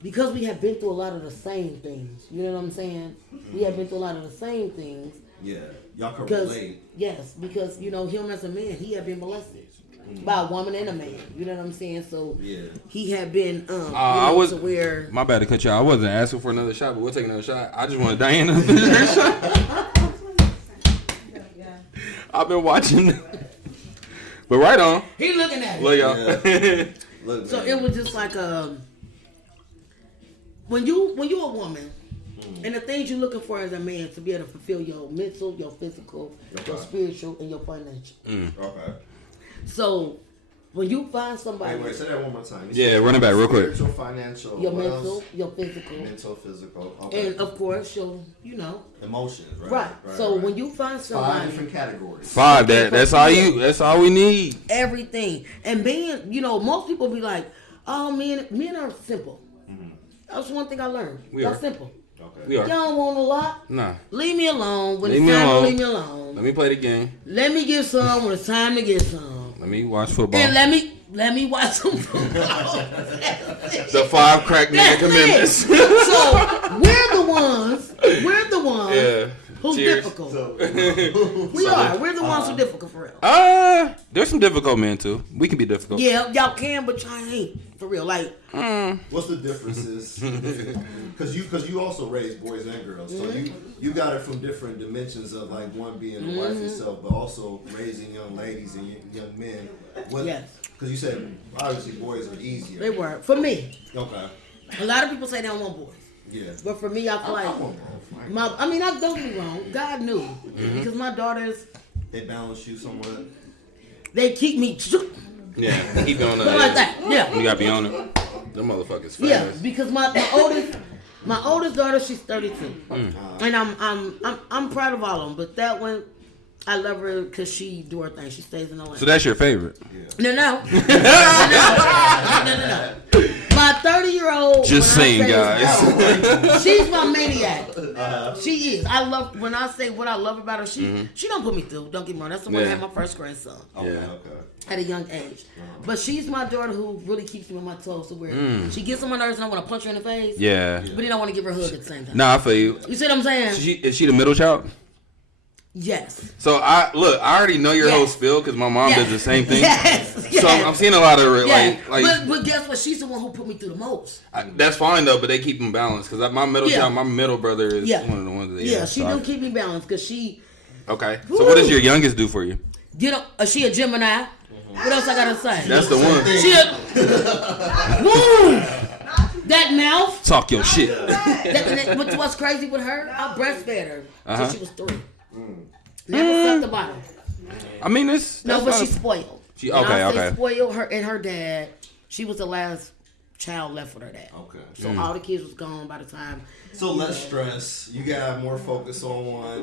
because we have been through a lot of the same things. You know what I'm saying? We have been through a lot of the same things. Yeah, y'all can Because relate. yes, because him as a man, he had been molested by a woman and a man. You know what I'm saying? So Yeah. he had been I was to where my bad to cut you out. I wasn't asking for another shot, but we'll take another shot. I just wanted Diana to finish her shot. I've been watching. But right on. he looking at it. Look, y'all. Look, So man. it was just like when you a woman, and the things you're looking for as a man to be able to fulfill your mental, your physical, your Okay. spiritual, and your financial. Okay. So when you find somebody, Wait, say that one more time. You Yeah, said run it back real quick. Spiritual, financial, your what mental, else? your physical, Mental, physical. Okay. and of course your Emotions, right? right. So when you find 5 somebody, different categories. 5. That's all we need. everything, and being, most people be like, oh, men are simple. That's one thing I learned. We That's are. simple. Okay. We are. Y'all don't want a lot. Nah. Leave me alone when Leave it's me time alone. to leave me alone. Let me play the game. Let me get some when it's time to get some. Let me watch football. And let me watch some football. The 5 crack nigga That's commandments. it. So we're the ones Yeah. who's Cheers. difficult. So, We are. We're the ones who difficult for real. There's some difficult men too. We can be difficult. Yeah, y'all can, but y'all ain't for real. Like, what's the differences? Because you also raise boys and girls, so you got it from different dimensions of like one being a wife yourself, but also raising young ladies and young men. Yes. Because you said obviously boys are easier. they were for me. Okay. A lot of people say they don't want boys, Yeah. but for me, I feel I like want both. I don't get me wrong. God knew because my daughters, They balance you somewhat. they keep me Yeah. Keep on like that. Yeah. You gotta be on it. Them motherfuckers fast. Yeah, because my oldest daughter, she's 32, and I'm proud of all of them. But that one, I love her because she do her thing. She stays in the lane. So that's your favorite. No. My 30-year-old. Just saying, guys. She's my maniac. She is. I love when I say what I love about her. She don't put me through. Don't get me wrong. That's the one that had my first grandson. Okay. Yeah. Okay. At a young age. But she's my daughter who really keeps me on my toes. So where she gets on my nerves and I want to punch her in the face. Yeah. But then I want to give her a hug at the same time. Nah, I feel you. You see what I'm saying? Is she the middle child? Yes. So I already know your whole spiel because my mom does the same thing. Yes. So I'm seeing a lot of like. But guess what? She's the one who put me through the most. That's fine though, but they keep them balanced because my middle child, my middle brother is one of the ones that. Yeah, she so don't keep me balanced because she. Okay. So what does your youngest do for you? Get up. She a Gemini. What else I gotta say? That's the one. She woo! That mouth. Talk your shit. But what's crazy with her? I breastfed her since she was 3. Never sucked the bottom. I mean, it's No, but she's spoiled. She When I say okay. spoiled her and her dad. She was the last child left with her dad. Okay. So all the kids was gone by the time. So less stress. You got more focus on more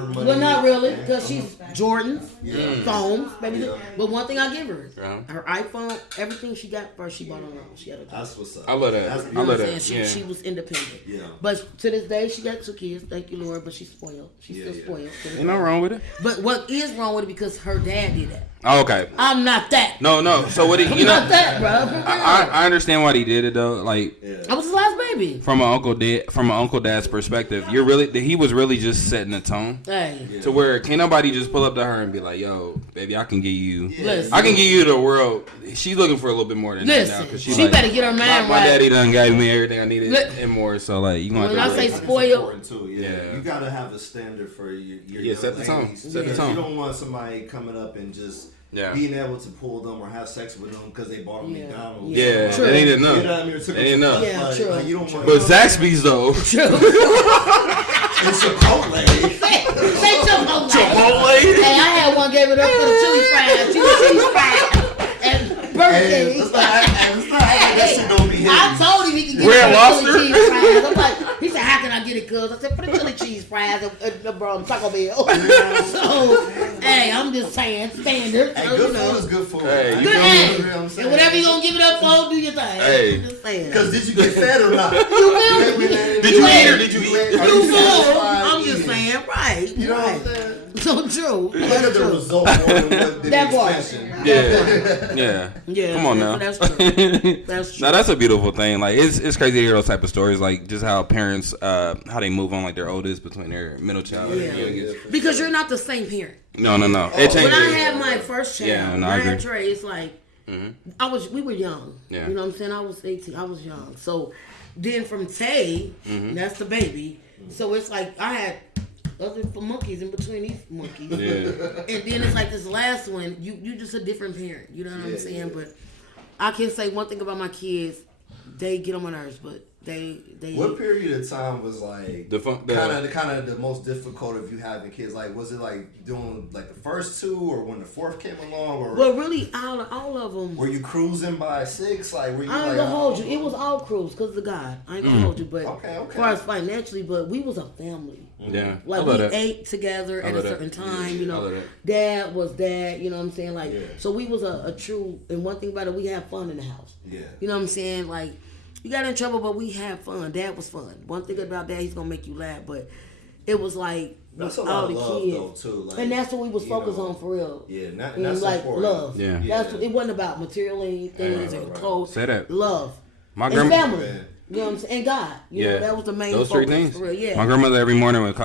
money. Well, not really, because she's Jordans, Yeah. phones, baby. Yeah. But one thing I give her, Yeah. her iPhone, everything she got first, she bought on her own. She had a job. That's what's up. I love that. That's I You know love what I'm that. saying? Yeah. She was independent. Yeah. But to this day, she got 2 kids. Thank you, Lord. But she's spoiled. She's Yeah, still spoiled. Ain't nothing wrong with it. But what is wrong with it because her dad did that. Oh, okay. I'm not that. No. So what? I'm not that, bro. I understand why he did it though. Like I was his last baby. from an uncle dad's perspective, he was really just setting the tone Hey, to where can't nobody just pull up to her and be like, "Yo, baby, I can give you, listen. I can give you the world." She's looking for a little bit more than that now Listen, because she better get her man my right. daddy done gave me everything I needed Look. and more. So like, you gonna When have I to say like, spoiled, important too. Yeah. Yeah. You gotta have a standard for your Yeah, young set the tone. ladies. Set the Because tone. You don't want somebody coming up and just being able to pull them or have sex with them because they bought them Yeah. McDonald's. yeah, True. that ain't You know enough. what I mean? Or took Ain't them to enough. club, Yeah, like, true. like, you don't want But Zaxby's though, it's Chipotle. say Chipotle. Chipotle. Hey, I had one gave it up for the chili fries. Cheese fries. And Burger King. It's not that shit don't be I hitting. told him he could get Red the Lobster? chili cheese fries. I'm like, he said, how can I get it, cuz? I said, for the chili cheese fries and Taco Bell. So, hey, I'm just saying, standard. Hey, So, good you know. food is good food. Hey, man. you Good feel me? ass. You know what I'm saying? And whatever you gonna give it up for, do your thing. Hey. I'm just saying. Because did you get fed or not? You feel me? Did you eat or did you eat? Are You satisfied full. I'm just eating? saying, right. You know right. what I'm saying? So true. Look at That's the true. result more than what the That part. extension. Yeah. Yeah. Come on man, now. so that's true. That's true. No, that's a beautiful thing. Like it's crazy to hear those type of stories. Like just how parents, how they move on like their oldest between their middle child and Yeah. their youngest. Because you're not the same parent. No. It When changes. I had my first child, Yeah, when no, I I had agree. Trey, it's like we were young. Yeah. You know what I'm saying? I was 18. I was young. So then from Tay, that's the baby. So it's like I had other monkeys in between these monkeys. Yeah. And then it's like this last one, you just a different parent. You know what I'm saying? But I can say one thing about my kids, they get on my nerves, but they What period of time was like kind of the most difficult of you having kids? Like, was it like doing like the first 2, or when the 4th came along, or well, really, all of them. were you cruising by 6? Like, were you I ain't like, gonna hold you. It was all cruise because of God. I ain't gonna hold you, but Okay. as far as financially, but we was a family. Yeah. Like I we love that. ate together at love a that. certain time, you I know. love that. Dad was dad, you know what I'm saying? Like, Yeah. so we was a true. And one thing about it, we had fun in the house. Yeah. You know what I'm saying? Like, You got in trouble, but we had fun. Dad was fun. One thing about Dad, he's gonna make you laugh, but it was like That's a with lot all of the love, kids, though, too. Like, and that's what we was you focused know, on for real. Yeah, And that's like important. love. Yeah. That's it wasn't about material things and right. clothes. Say that. Love. My And grandma. family. Man. You know what I'm saying? And God. You know, that was the main Those focus three things. for real. Yeah. My grandmother every morning would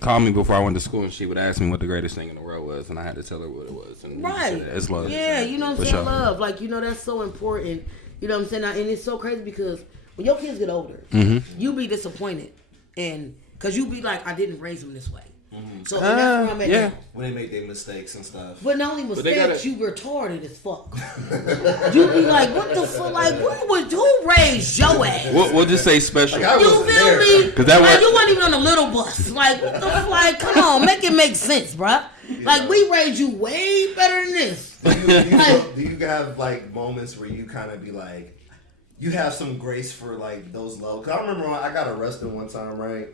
call me before I went to school, and she would ask me what the greatest thing in the world was, and I had to tell her what it was. And Right. It's love. Yeah, you know what I'm For saying? sure. Love. Like, you know, that's so important. You know what I'm saying? And it's so crazy because when your kids get older, you be disappointed. And because you be like, I didn't raise them this way. So and that's where I'm at yeah. now. When they make their mistakes and stuff. But not only they mistakes, gotta- you retarded as fuck. You be like, what the fuck? Like, who raised your ass? We'll just say special. Like, I You wasn't feel there. me? 'Cause that like was- you weren't even on a little bus. Like what the like? Come on, make it make sense, bruh. Like we raised you way better than this. Do you have like moments where you kind of be like, you have some grace for like those low? Cause I remember when I got arrested one time, right?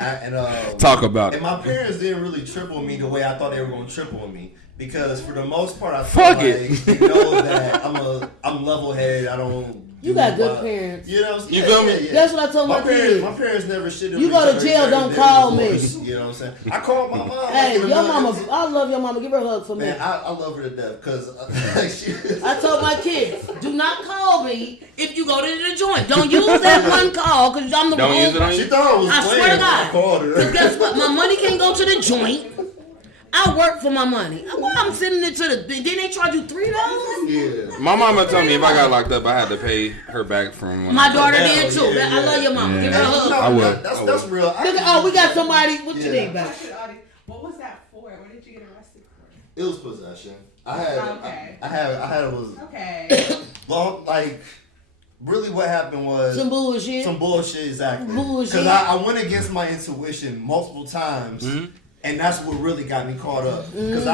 And I had, Talk about it. and my parents didn't really triple me the way I thought they were gonna triple me. Because for the most part, I Fuck feel it. like they know that I'm level headed. I don't. You do got good my- parents. You know what I'm saying? You feel me? That's what I told my kids. My parents never shit. You go to jail, don't call me. You know what I'm saying? I called my mom. Hey, like, in the your middle- mama, I love your mama. Give her a hug for me. Man, I love her to death because I told my kids, do not call me if you go to the joint. Don't use that one call because I'm the Don't wrong use it on she you. thought I was I playing. swear to when I God. called her. Because guess what? My money can't go to the joint. I work for my money. Well, I'm sending it to the. Then they charge you $3. Yeah. My mama told me if I got locked up, I had to pay her back from when My I daughter Yeah, did too. yeah, I love your mama. Give her a And, hug. no, I will. That's real. Look at, oh, we got somebody. What you Yeah. need, back? What was that for? What did you get arrested for? It was possession. I had. Okay. I had. It was Okay. long. Like, really, what happened was Some bullshit. Some bullshit, exactly. Bullshit. Because I went against my intuition multiple times. And that's what really got me caught up. Because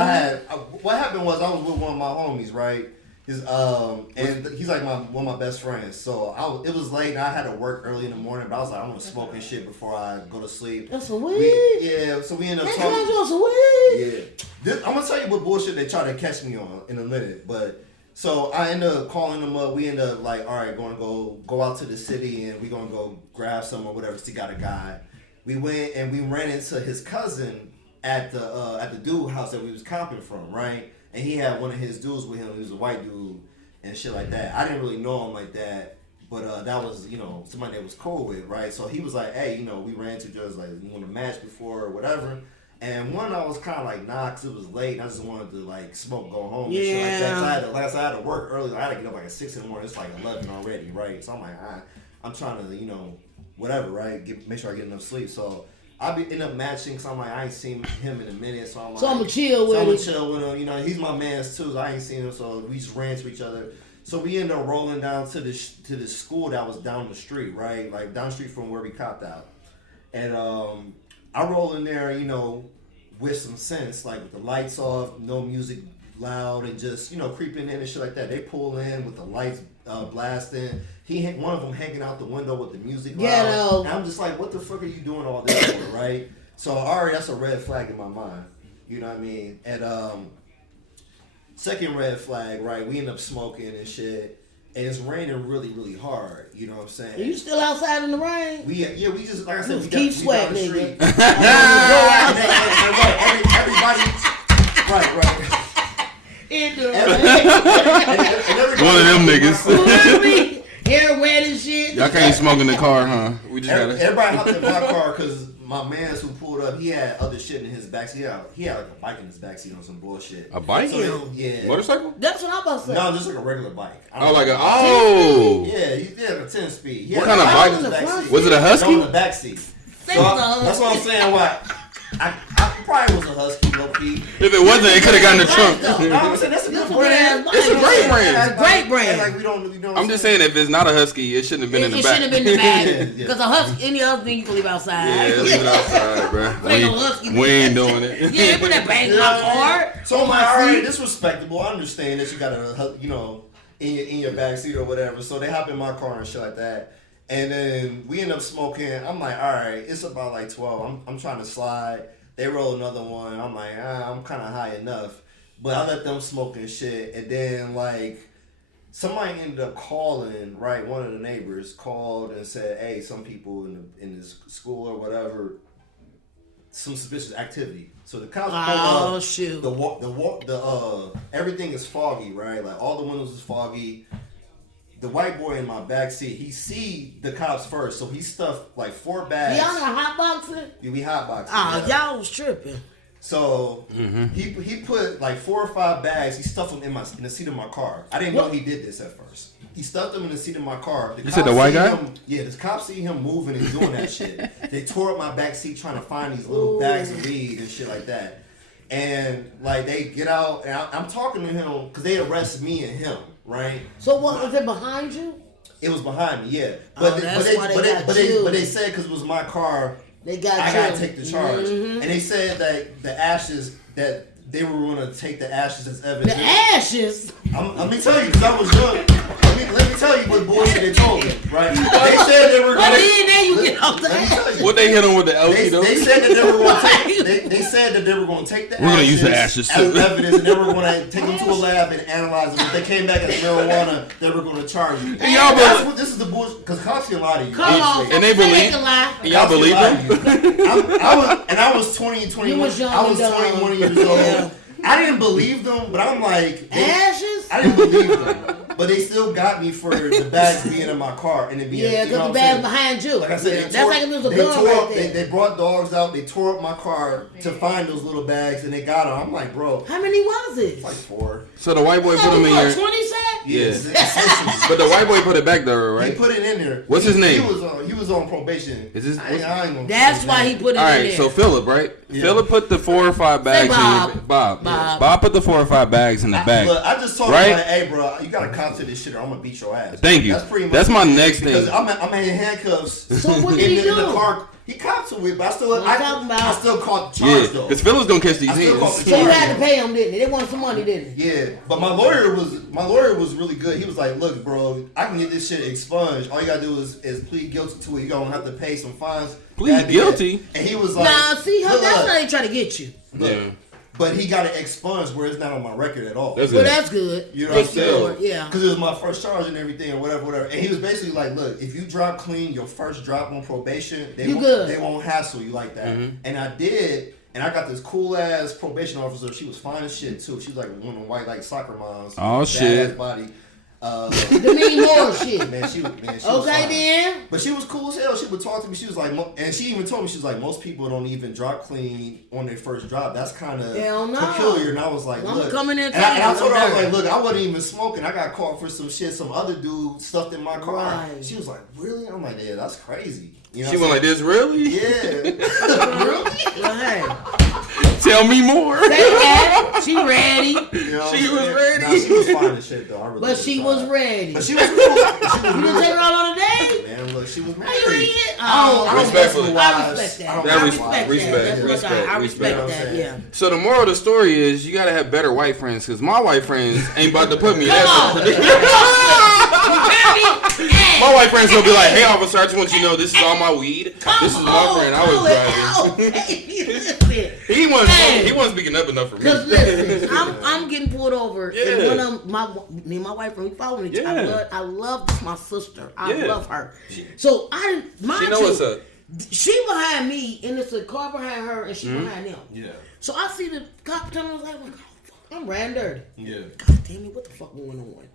what happened was I was with one of my homies, right? And he's like one of my best friends. So it was late and I had to work early in the morning, but I was like, I'm gonna smoke and shit before I go to sleep. That's some weed. So we ended up Hey, talking. come on, some weed. Yeah. I'm gonna tell you what bullshit they try to catch me on in a minute, but so I ended up calling them up. We ended up like, all right, going to go out to the city and we gonna go grab some or whatever. So he got a guy. We went and we ran into his cousin at the dude house that we was comping from, right? And he had one of his dudes with him. He was a white dude and shit like that. I didn't really know him like that, but that was, you know, somebody that was cool with, right? So he was like, hey, you know, we ran into each other, like, you want to match before or whatever. And one, I was kind of like, nah, because it was late. And I just wanted to, like, smoke, go home and shit like that. So I had to work early. I had to get up like at 6 in the morning. It's like 11 already, right? So I'm like, I'm trying to, you know, whatever, right? Make sure I get enough sleep. So I end up matching because I'm like, I ain't seen him in a minute. So I'm like, So I'ma chill with him. You know, he's my man's too. So I ain't seen him. So we just ran to each other. So we ended up rolling down to this school that was down the street, right? Like down the street from where we copped out. And I roll in there, you know, with some sense, like with the lights off, no music loud, and just, you know, creeping in and shit like that. They pull in with the lights blasting. One of them hanging out the window with the music loud. And I'm just like, what the fuck are you doing all this for, right? So already that's a red flag in my mind. You know what I mean? And second red flag, right? We end up smoking and shit. And it's raining really, really hard. You know what I'm saying? Are you still outside in the rain? We just, like I said, we keep down sweating, the nigga. street. Right. In the One of them niggas. Hair wet and shit. Y'all can't smoke in the car, huh? We just gotta. Everybody hopped in my car because my man who pulled up, he had other shit in his backseat. He had like a bike in his backseat on some bullshit. A bike? So yeah. Motorcycle? That's what I'm about to say. No, just like a regular bike. Oh, like a Yeah, he did a 10 speed. He What had kind of a bike? in his backseat. Was it a Husky? No, in the backseat. So that's what I'm saying. I probably was a Husky, low key. If it wasn't, it could have gotten in the trunk. No, I'm saying that's a good That's a brand. good It's a great brand. It's a great brand. Like we don't. I'm just saying, if it's not a Husky, it shouldn't have been in the It back. shouldn't have been in the bag. Yeah. Because a husky, any other thing you can leave outside. Yeah, leave it outside, bro. Ain't no Husky. We ain't doing it. Yeah, put that bag in my car. So I'm like, all right, this respectable. I understand that you got a, you know, in your backseat or whatever. So they hop in my car and shit like that. And then we end up smoking. I'm like, all right, it's about like 12. I'm trying to slide. They roll another one. I'm like, I'm kind of high enough. But I let them smoke and shit. And then like somebody ended up calling, right? One of the neighbors called and said, "Hey, some people in this school or whatever, some suspicious activity." So the cops pull up. Shoot. The everything is foggy, right? Like all the windows is foggy. The white boy in my back seat, he see the cops first, so he stuffed like 4 bags. Y'all got hot boxing? Yeah, we hot boxing. Y'all was tripping. So he put like 4 or 5 bags. He stuffed them in the seat of my car. I didn't know he did this at first. He stuffed them in the seat of my car. You said the white guy? The cops see him moving and doing that shit. They tore up my back seat trying to find these little bags of weed and shit like that. And like they get out, and I'm talking to him because they arrested me and him, right? So what was it behind you? It was behind me, yeah. But they said because it was my car, I gotta take the charge. And they said that the ashes that they were going to take the ashes as evidence. The ashes. Let me tell you, because I was young. Let me tell you what bullshit they told me, right? They said they were going to. Then you get off the ashes. What they hit them with the LC? They said that they were going to take. They said that they were going to take the ashes. We're going to use the ashes as evidence, and they were going to take them to a lab and analyze them. If they came back as marijuana, they were going to charge you. And y'all That's what this is the bullshit. Because cops can lie to you. Come on, and they believe. And y'all believe them. I was 20, 21. I was 21 years old. Yeah. I didn't believe them, but I'm like ashes. I didn't believe them. But they still got me for the bags being in my car and it being because the bags behind you. Like I said, that's like if it was a gun right there. They brought dogs out. They tore up my car to find those little bags and they got them. I'm like, bro. How many was it? Like 4. So the white boy put them in here. 20 sack? Yes. But the white boy put it back there, right? He put it in there. What's his name? He was on probation. Is this? That's why he put it in there. All right, so Philip, right? Yeah. Philip put the 4 or 5 bags Bob. in your Bob. Bob. Bob put the 4 or 5 bags in the bag. Look, I just told right? him, like, hey, bro, you gotta cop to this shit or I'm gonna beat your ass. Thank you. That's pretty much. That's my next thing. Because I'm in handcuffs. So what did he do? In the car. He copped to it, but I still caught the charge though. Because Philip's gonna catch these I still caught hands. the So you charge. had to pay him, didn't he? They wanted some money, didn't he? Yeah, but my lawyer was really good. He was like, look, bro, I can get this shit expunged. All you gotta do is plead guilty to it. You gonna have to pay some fines. Plead guilty? And he was like, Nah, see, look, that's look, how they try to get you. look. Yeah. But he got it expunged where it's not on my record at all. That's Well, good. that's good. You know what I'm saying? Lord, yeah. Because it was my first charge and everything or whatever. And he was basically like, look, if you drop clean, your first drop on probation, they won't hassle you like that. Mm-hmm. And I did. And I got this cool ass probation officer. She was fine as shit too. She was like one of the white like soccer moms. Oh, shit. Badass body. The mean more shit. Man, she was Okay, fine. then. But she was cool as hell. She would talk to me. She was like, and she even told me, she was like, most people don't even drop clean on their first drop. That's kind of peculiar. And I was like, I'm look. coming in. And I told her, I was like, look, I wasn't even smoking. I got caught for some shit some other dude stuffed in my car. Right. She was like, really? I'm like, yeah, that's crazy. You know She went like this, really? Yeah. Well, hey. Tell me more. Say that. She ready. You know what She I'm was saying? ready. Nah, she was fine as shit, though. I really But she fine. was ready. But she was cool. She was You didn't take her out on a date? Man, look, she was married. Are you idiot? I don't Respectfully. I respect that. don't That I mess respect with that. wives. That's what I respect respect. that, yeah. So the moral of the story is you gotta have better white friends because my white friends ain't about to put me in Come on. that. My white friends gonna be like, hey officer, I just want you to know this is all my weed. This is my friend. I was driving. He wasn't speaking up enough for me. Because listen, I'm getting pulled over. Yeah. And one of me and my wife, we following each other. Yeah. I love my sister. I Yeah. love her. So She know what's up. She behind me, and it's a car behind her, and she behind them. Yeah. So I see the cop telling me, I was like, oh, fuck, I'm riding dirty. Yeah. God damn it, what the fuck going on?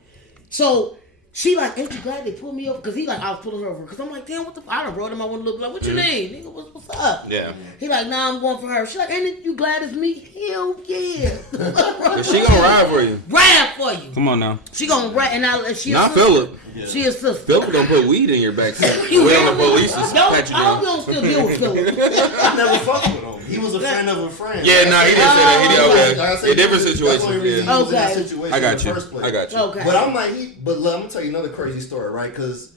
So she like, ain't you glad they pulled me over? Because he like, I was pulling her over. Because I'm like, damn, what the fuck? I done wrote him, I want to look like, what you need? Nigga, what's up? Yeah. He like, nah, I'm going for her. She like, ain't you glad it's me? Hell yeah. But she gonna ride for you. Ride for you. Come on now. She gonna ride, and she Not Philip. Yeah. She a sister. Philip gonna put weed in your backseat. You Wait hear on the me? police to Don't, pat you I hope you down. don't still deal with Philip. I never fucked with him. He was a friend of a friend. Yeah, nah, he didn't say that. He did Like I okay. said, In different that's the only situations. reason Yeah. he was in that Okay. situation I got in the you. first place. I got you. Okay. But I'm like, but look, I'm gonna tell you another crazy story, right? Because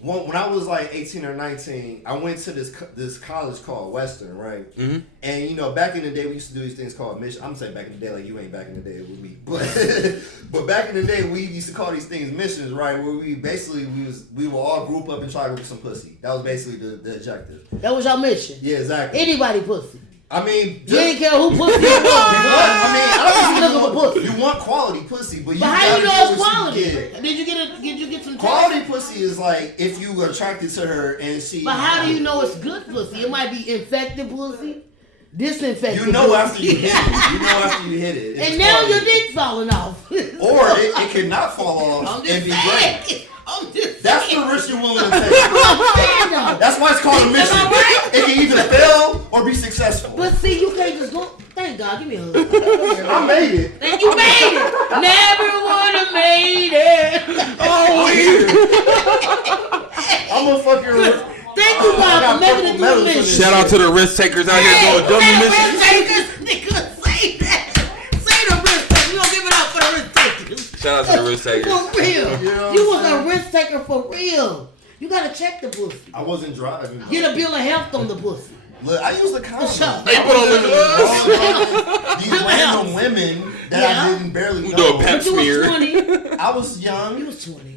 when I was like 18 or 19, I went to this college called Western, right? Mm-hmm. And you know, back in the day, we used to do these things called mission. I'm saying back in the day, like you ain't back in the day with me, but back in the day, we used to call these things missions, right? Where we basically we would all group up and try to get some pussy. That was basically the objective. That was your mission. Yeah, exactly. Anybody pussy. I mean, You ain't care who pussy you want. I Look at my pussy. you want quality pussy, but you But how you know gotta it's get what quality? you get. Did you get some Quality pussy is like if you were attracted to her and she. But how do you know it's good pussy? It might be infected pussy, disinfected. You know pussy. after you hit it. You know after you hit it. And now your dick falling off. Or it could not fall off and be great. That's the risk you're willing to take. That's why it's called a mission. Right? It can either fail or be successful. But see, you can't just go. Thank God, give me a hug. I made it. And you made it. Never would have made it. Oh, I'm gonna fuck your. thank you, God, for making it through the mission. Shout out to the risk takers out here doing dummy missions. Say that. Say the risk takers. We gonna give it up for the risk takers. Shout out to the risk takers. For real. You know You what was I'm a risk taker for real. You gotta check the pussy. I wasn't driving. Get a bill of health on the pussy. Look, I used the condom. Shut They put on the These random women that Yeah. I didn't barely Do a know. pep But you was smear. 20. I was young. You was 20.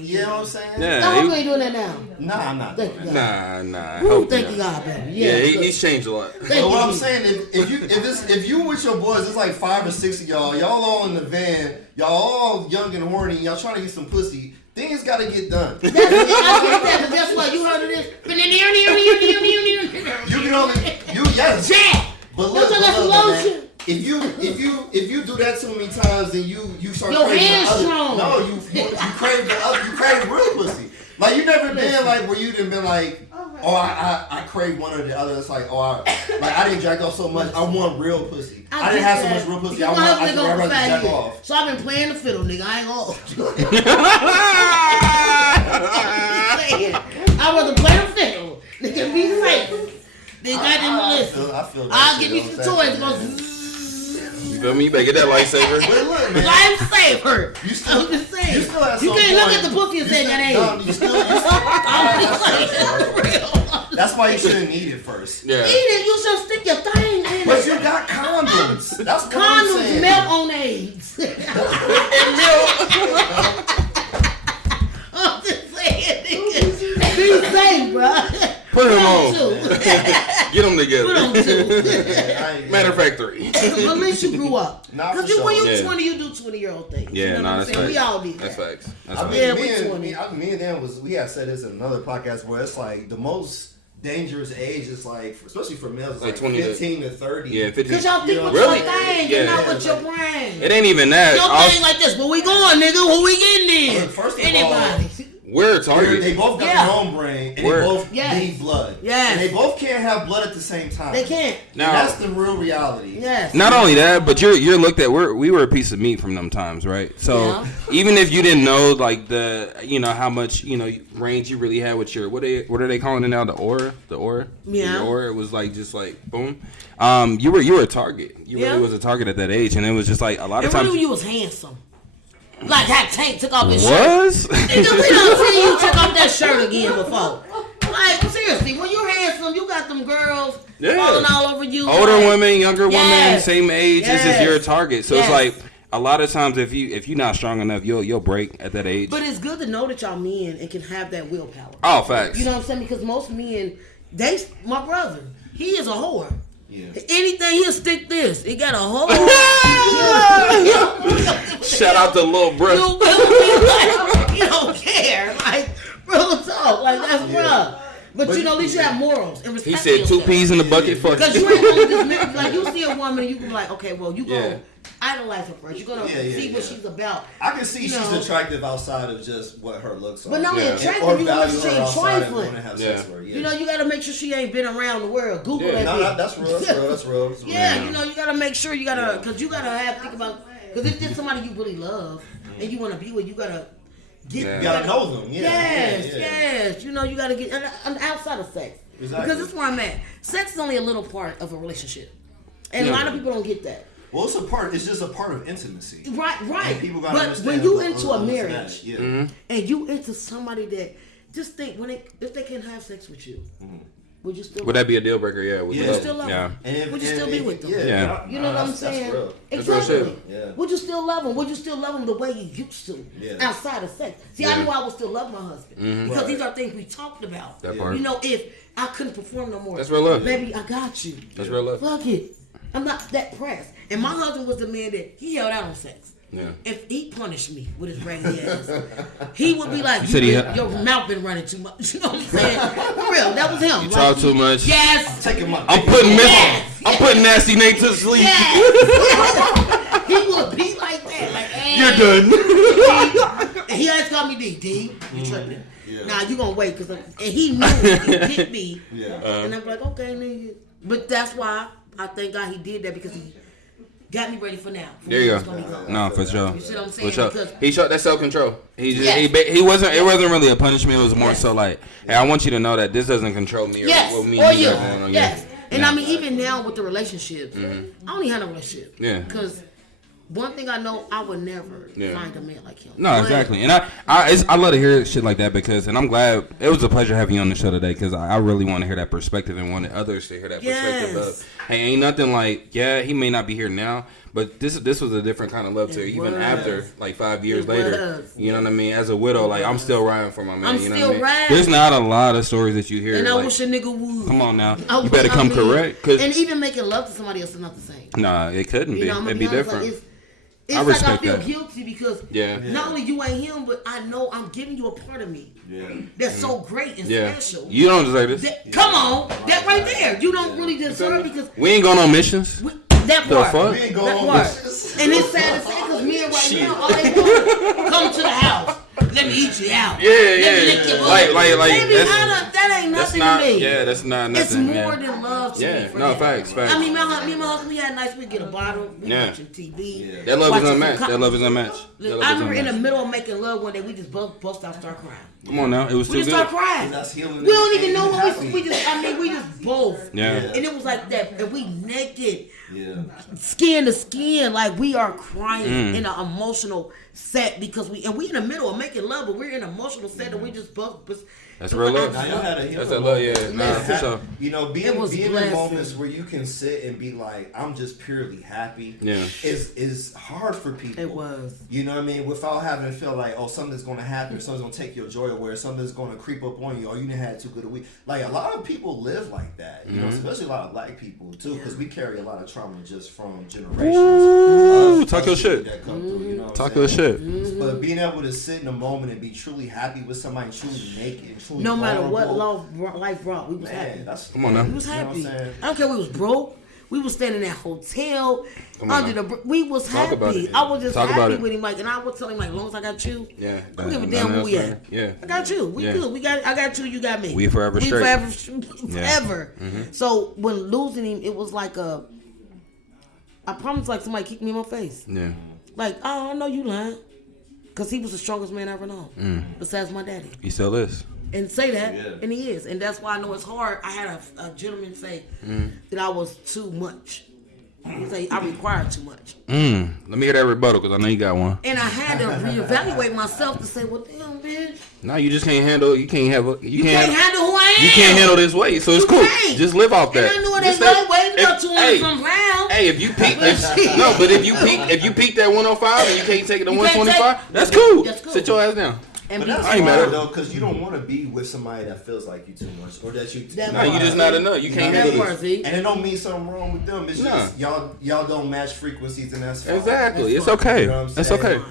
You know what I'm saying? Yeah. Now, how are you doing that now? Nah, I'm not Thank doing you, that. God. Nah. Woo, Hope thank not. you, God, baby. Yeah, good. he's changed a lot. Thank But you, what I'm Jesus. saying is, if you with your boys, it's like 5 or 6 of y'all all in the van, y'all all young and horny, y'all trying to get some pussy. Things gotta get done. I get that, but guess what? You heard of this? You can only yes. Jack! But You look, took that man, lotion. if you do that too many times, then you start Your craving hand's the other. strong. No, you crave the other. You crave real pussy. Like you never been like where you done been like, oh I crave one or the other. It's like I didn't jack off so much. I want real pussy. I didn't have so much real pussy. I rather jack off. So I've been playing the fiddle, nigga. I ain't gonna. I'd rather play the fiddle. Nigga, be safe. Nigga, I didn't listen. I feel that I'll shit give you on some that toys. shit, Go man. You feel me? You better get that lightsaber. But look, man. lifesaver. You still- I'm just saying. you still at You some can't look point- at the pussy and you say still- that ain't. no, you still- I'm just saying. That's why you shouldn't eat it first. Yeah. Eat it, you should stick your thing in But it. you got condoms. That's what I'm Condoms saying. melt on AIDS. I'm just saying, nigga. Be safe, bro. Put him on. Two. Get them together. Put on two. I ain't- Matter of fact, 3. But at least you grew up. Nah, for Because when sure. you Yeah. 20, you do 20-year-old things. Yeah, you know nah, what I'm that's saying? facts. We all did That's that. facts. That's I facts. mean, Yeah, me we and 20. me and them we have said this in another podcast where it's like the most dangerous age is like, especially for males, it's Like like 20 to- 15 to 30. Yeah, 50. Because y'all think You know, with really? your thing Yeah. and not with your brain. It ain't even that. Your thing like this, where we going, nigga? Where we getting in? Look, first of Anybody. We're a They target. both got Yeah. their own brain, and Word. they both Yes. need blood. Yes. And they both can't have blood at the same time. They can't. And Now, that's the real reality. Yes. not only that, but you're looked at. We were a piece of meat from them times, right? So Yeah. even if you didn't know like how much range you really had with your what are they calling it now, the aura. Yeah. Your aura was like just like boom. You were a target. You Yeah. really was a target at that age, and it was just like a lot of And times. really, you was handsome. Like how Tank took off his shirt. Was? Nigga, we done seen you take off that shirt again before. Like, seriously, when you're handsome, you got them girls Yeah. falling all over you. Older like, women, younger women, Yes. same age. It's just Yes. you're a target. So it's Yes. like a lot of times if you're not strong enough, you'll break at that age. But it's good to know that y'all men and can have that willpower. Oh, facts. You know what I'm saying? Because most men, my brother, he is a whore. Yeah. Anything he'll stick this. He got a whole. Shout out to Lil Bruh. You feel me? Like, he don't care. Like, real talk. Like, that's bruh. But you know, at least you have morals and respect. He said 2 peas in the bucket. Fuck Because you ain't gonna just like you see a woman and you can be like, okay, well you Yeah. gonna idolize her first. You're gonna see what she's about. I can see You she's know. attractive outside of just what her looks are. But not only Yeah. attractive, Or you want value to her she ain't outside of trifling. want to have Yeah. sex with her. Yeah. You know, you gotta make sure she ain't been around the world. Google Yeah. that. No, bitch. that's real. That's real. Yeah, you know, you gotta make sure because you gotta think about, because if it's somebody you really love and you want to be with, you gotta get. Yeah. You gotta know them. Yeah. Yes, yeah, yeah. yes. You know, you gotta get and outside of sex. Exactly. Because that's where I'm at. Sex is only a little part of a relationship, and a lot of people don't get that. Well, it's just a part of intimacy. Right. And people gotta But understand when you the- into a understand marriage that. Yeah. Mm-hmm. and you into somebody that just think if they can have sex with you, would you still? Would that be a deal breaker? Yeah. Would you still love yeah. them? Would you still be with them? Yeah. You know what I'm saying? That's real. Exactly. That's real shit. Yeah. Would you still love him? Would you still love him the way you used to? Yeah. Outside of sex. See, I knew I would still love my husband because these are things we talked about. That part. You know, if I couldn't perform no more, That's real love. Baby, I got you. That's real love. Fuck it. I'm not that pressed. And my husband was the man that he held out on sex. Yeah. If he punished me with his raggedy ass, he would be like, your mouth been running too much. You know what I'm saying? For real, that was him. You talk too much. Yes. I'm putting Nasty Nate to sleep. Yes. He would be like that. Like, hey, You're done. and he always called me D. You tripping? Yeah. Nah, you gonna wait and he knew he hit me. Yeah. And I'm like, okay, nigga. But that's why I thank God he did that because he got me ready for now. There you go. No, for sure. You see what I'm saying? For sure. Because He showed that self control. He wasn't. It wasn't really a punishment. It was more so like, hey, I want you to know that this doesn't control me or what me and you got going on. Yes. And yeah. I mean, even now with the relationships, I don't even have no relationship. Yeah. Because one thing I know, I would never find a man like him. No, exactly. And I love to hear shit like that because, and I'm glad it was a pleasure having you on the show today because I really want to hear that perspective and wanted others to hear that perspective of, hey, ain't nothing like, yeah, he may not be here now, but this was a different kind of love to even after like 5 years later. You know what I mean? As a widow, like I'm still riding for my man. You know what I mean? Riding. There's not a lot of stories that you hear. And I like, wish a nigga would. Come on now, you better come correct. Cause, and even making love to somebody else is not the same. Nah, it couldn't be. It'd be different. Like, it's like I feel that. guilty because yeah. not only you ain't him, but I know I'm giving you a part of me that's so great and special. You don't deserve this. Come on, that right there. You don't really deserve because we ain't going on missions. That part. The fuck? We ain't going on missions. And it's sad to say because men right now, all they want come to the house. Let me eat you out. Yeah. Let me lick your butt. Like Baby, that ain't nothing to me. Yeah, that's not nothing. It's more than love to me. Yeah, For no, that. facts. I mean, me and my husband, we had nights. We get a bottle. We watching TV. Yeah. That love is watching unmatched. some That love is unmatched. I remember in the middle of making love one day, we just both out start crying. Come on now, it was We too just good. start crying. That's healing. We don't even know what we just both. Yeah. And it was like that, and we naked. Yeah. Skin to skin, like we are crying in an emotional set because we in the middle of making love, but we're in an emotional set and we just both. That's real love. Now y'all had a That's that love, yeah. Nah, for sure. You know, being in blessing. moments where you can sit and be like, I'm just purely happy. Yeah. Is hard for people. It was. You know what I mean? Without having to feel like, oh, something's gonna happen, something's gonna take your joy away, something's gonna creep up on you, or you didn't have too good a week. Like a lot of people live like that. You know, especially a lot of black people too, because we carry a lot of trauma just from generations. Ooh, talk your shit. That come through, you know what Talk I'm your saying? shit. But being able to sit in a moment and be truly happy with somebody, truly naked, truly No matter what vulnerable, life brought, we was happy. Come on now. We was You know what I'm happy. saying? I don't care. We was broke. We was staying in that hotel under the. We was Talk about happy. it. I was just Talk about happy it. with him, like, and I was telling him like, as long as I got you, Yeah. I don't give a damn where we at. Yeah. I got you. We good. I got you. You got me. We forever straight. Forever. So when losing him, it was like I promised like somebody kicked me in my face. Yeah. Like, oh, I know you lying, because he was the strongest man I ever known, besides my daddy. He still is. And say that, Yeah. and he is, and that's why I know it's hard. I had a gentleman say that I was too much. He say I required too much. Let me hear that rebuttal because I know you got one. And I had to reevaluate myself to say, well, damn, bitch. No, you just can't handle. You can't have. You can't handle who I am. You can't handle this weight, so it's You cool. can't. Just live off that. And I knew it Just ain't that- no way to go if- 200 some pounds. Hey, if you peak, but if you peak that 105 and you can't take it to You can't 125, take- that's cool. That's cool. Sit your ass down. And But be that's I ain't hard mad. though, because you don't want to be with somebody that feels like you too much, or that you. That No, you just not enough. You can't that handle part, this. see? And it don't mean something wrong with them. It's Nah. just y'all don't match frequencies, and that's fine. Exactly. It's fine. okay. You know what I'm That's saying? okay.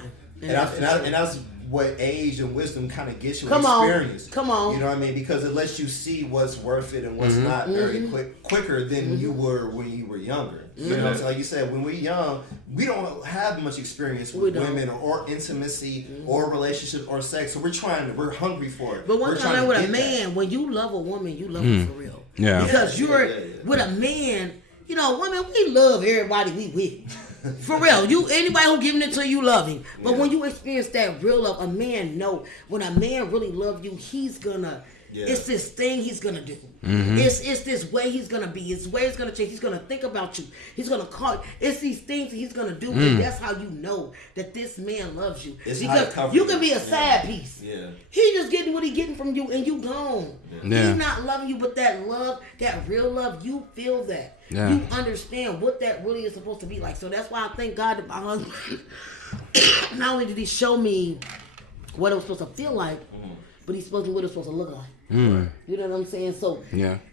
And that's what age and wisdom kind of gets you. Come on. Experience. Come on. You know what I mean? Because it lets you see what's worth it and what's not very quicker than you were when you were younger. You know what I'm saying? Like you said, when we're young, we don't have much experience with women or intimacy or relationships or sex. So we're hungry for it. But one We're thing I trying know to with a get that. man, when you love a woman, you love her for real. Yeah. Because you're with a man, you know, women, we love everybody we with. For real, anybody who giving it to you, love him. But when you experience that real love, a man know when a man really love you, he's gonna. It's this thing he's gonna do. It's this way he's gonna be. It's the way he's gonna change. He's gonna think about you. He's gonna call you. It's these things he's gonna do. And that's how you know that this man loves you. It's because how to cover you you. can be a side piece. Yeah. He just getting what he getting from you, and you gone. Yeah. He's not loving you, but that love, that real love, you feel that. Yeah. You understand what that really is supposed to be like. So that's why I thank God that my husband, not only did he show me what it was supposed to feel like, but he's supposed to what it's supposed to look like. You know what I'm saying? So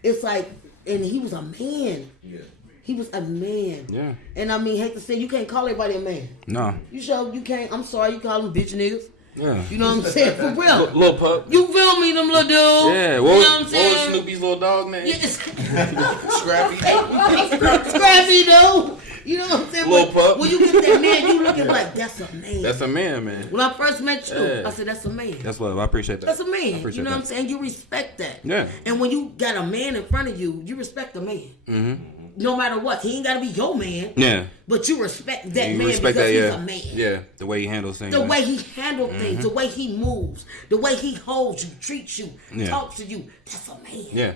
it's like, and he was a man. Yeah. He was a man. Yeah. And I mean, hate to say, you can't call everybody a man. No. You can't. I'm sorry, you call them bitch niggas. Yeah. You know what I'm saying? For real. Little pup. You feel me, them little dudes? Yeah. You know What I'm was saying? Snoopy's little dog name? Yes. Scrappy. Scrappy dude. You know what I'm saying? Little pup. When you get that man, you looking like, that's a man. That's a man, man. When I first met you, Yeah. I said, that's a man. That's love. I appreciate that. That's a I man. appreciate You know that. what I'm saying? You respect that. Yeah. And when you got a man in front of you, you respect the man. Mm-hmm. No matter what. He ain't got to be your man. Yeah. But you respect that You man respect because that, he's yeah. a man. Yeah. The way he handles things. The man. way he handles things, the way he moves, the way he holds you, treats you, Yeah. talks to you. That's a man. Yeah.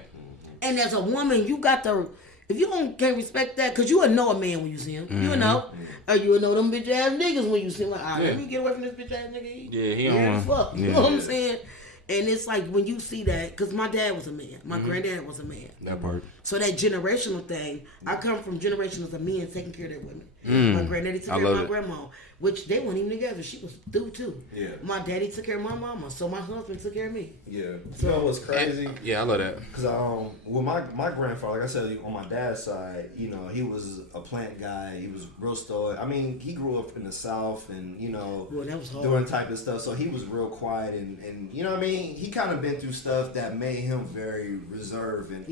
And as a woman, you got to, if you can't respect that, because you will know a man when you see him. You will know. Or you will know them bitch ass niggas when you see him. Like, all right, Yeah. let me get away from this bitch ass nigga. Yeah, he Weird don't as want. fuck. You Yeah. know what I'm saying? And it's like when you see that, because my dad was a man. My granddad was a man. That part. So that generational thing, I come from generations of men taking care of their women. My granddaddy took I care of love my it. grandma, which they weren't even together. She was through too. Yeah. My daddy took care of my mama, so my husband took care of me. Yeah. You know what's crazy? Yeah, I love that. Because well, my grandfather, like I said, on my dad's side, you know, he was a plant guy. He was real stoic. I mean, he grew up in the South, and you know, Well, that was hard. doing type of stuff. So he was real quiet, and you know what I mean. He kind of been through stuff that made him very reserved and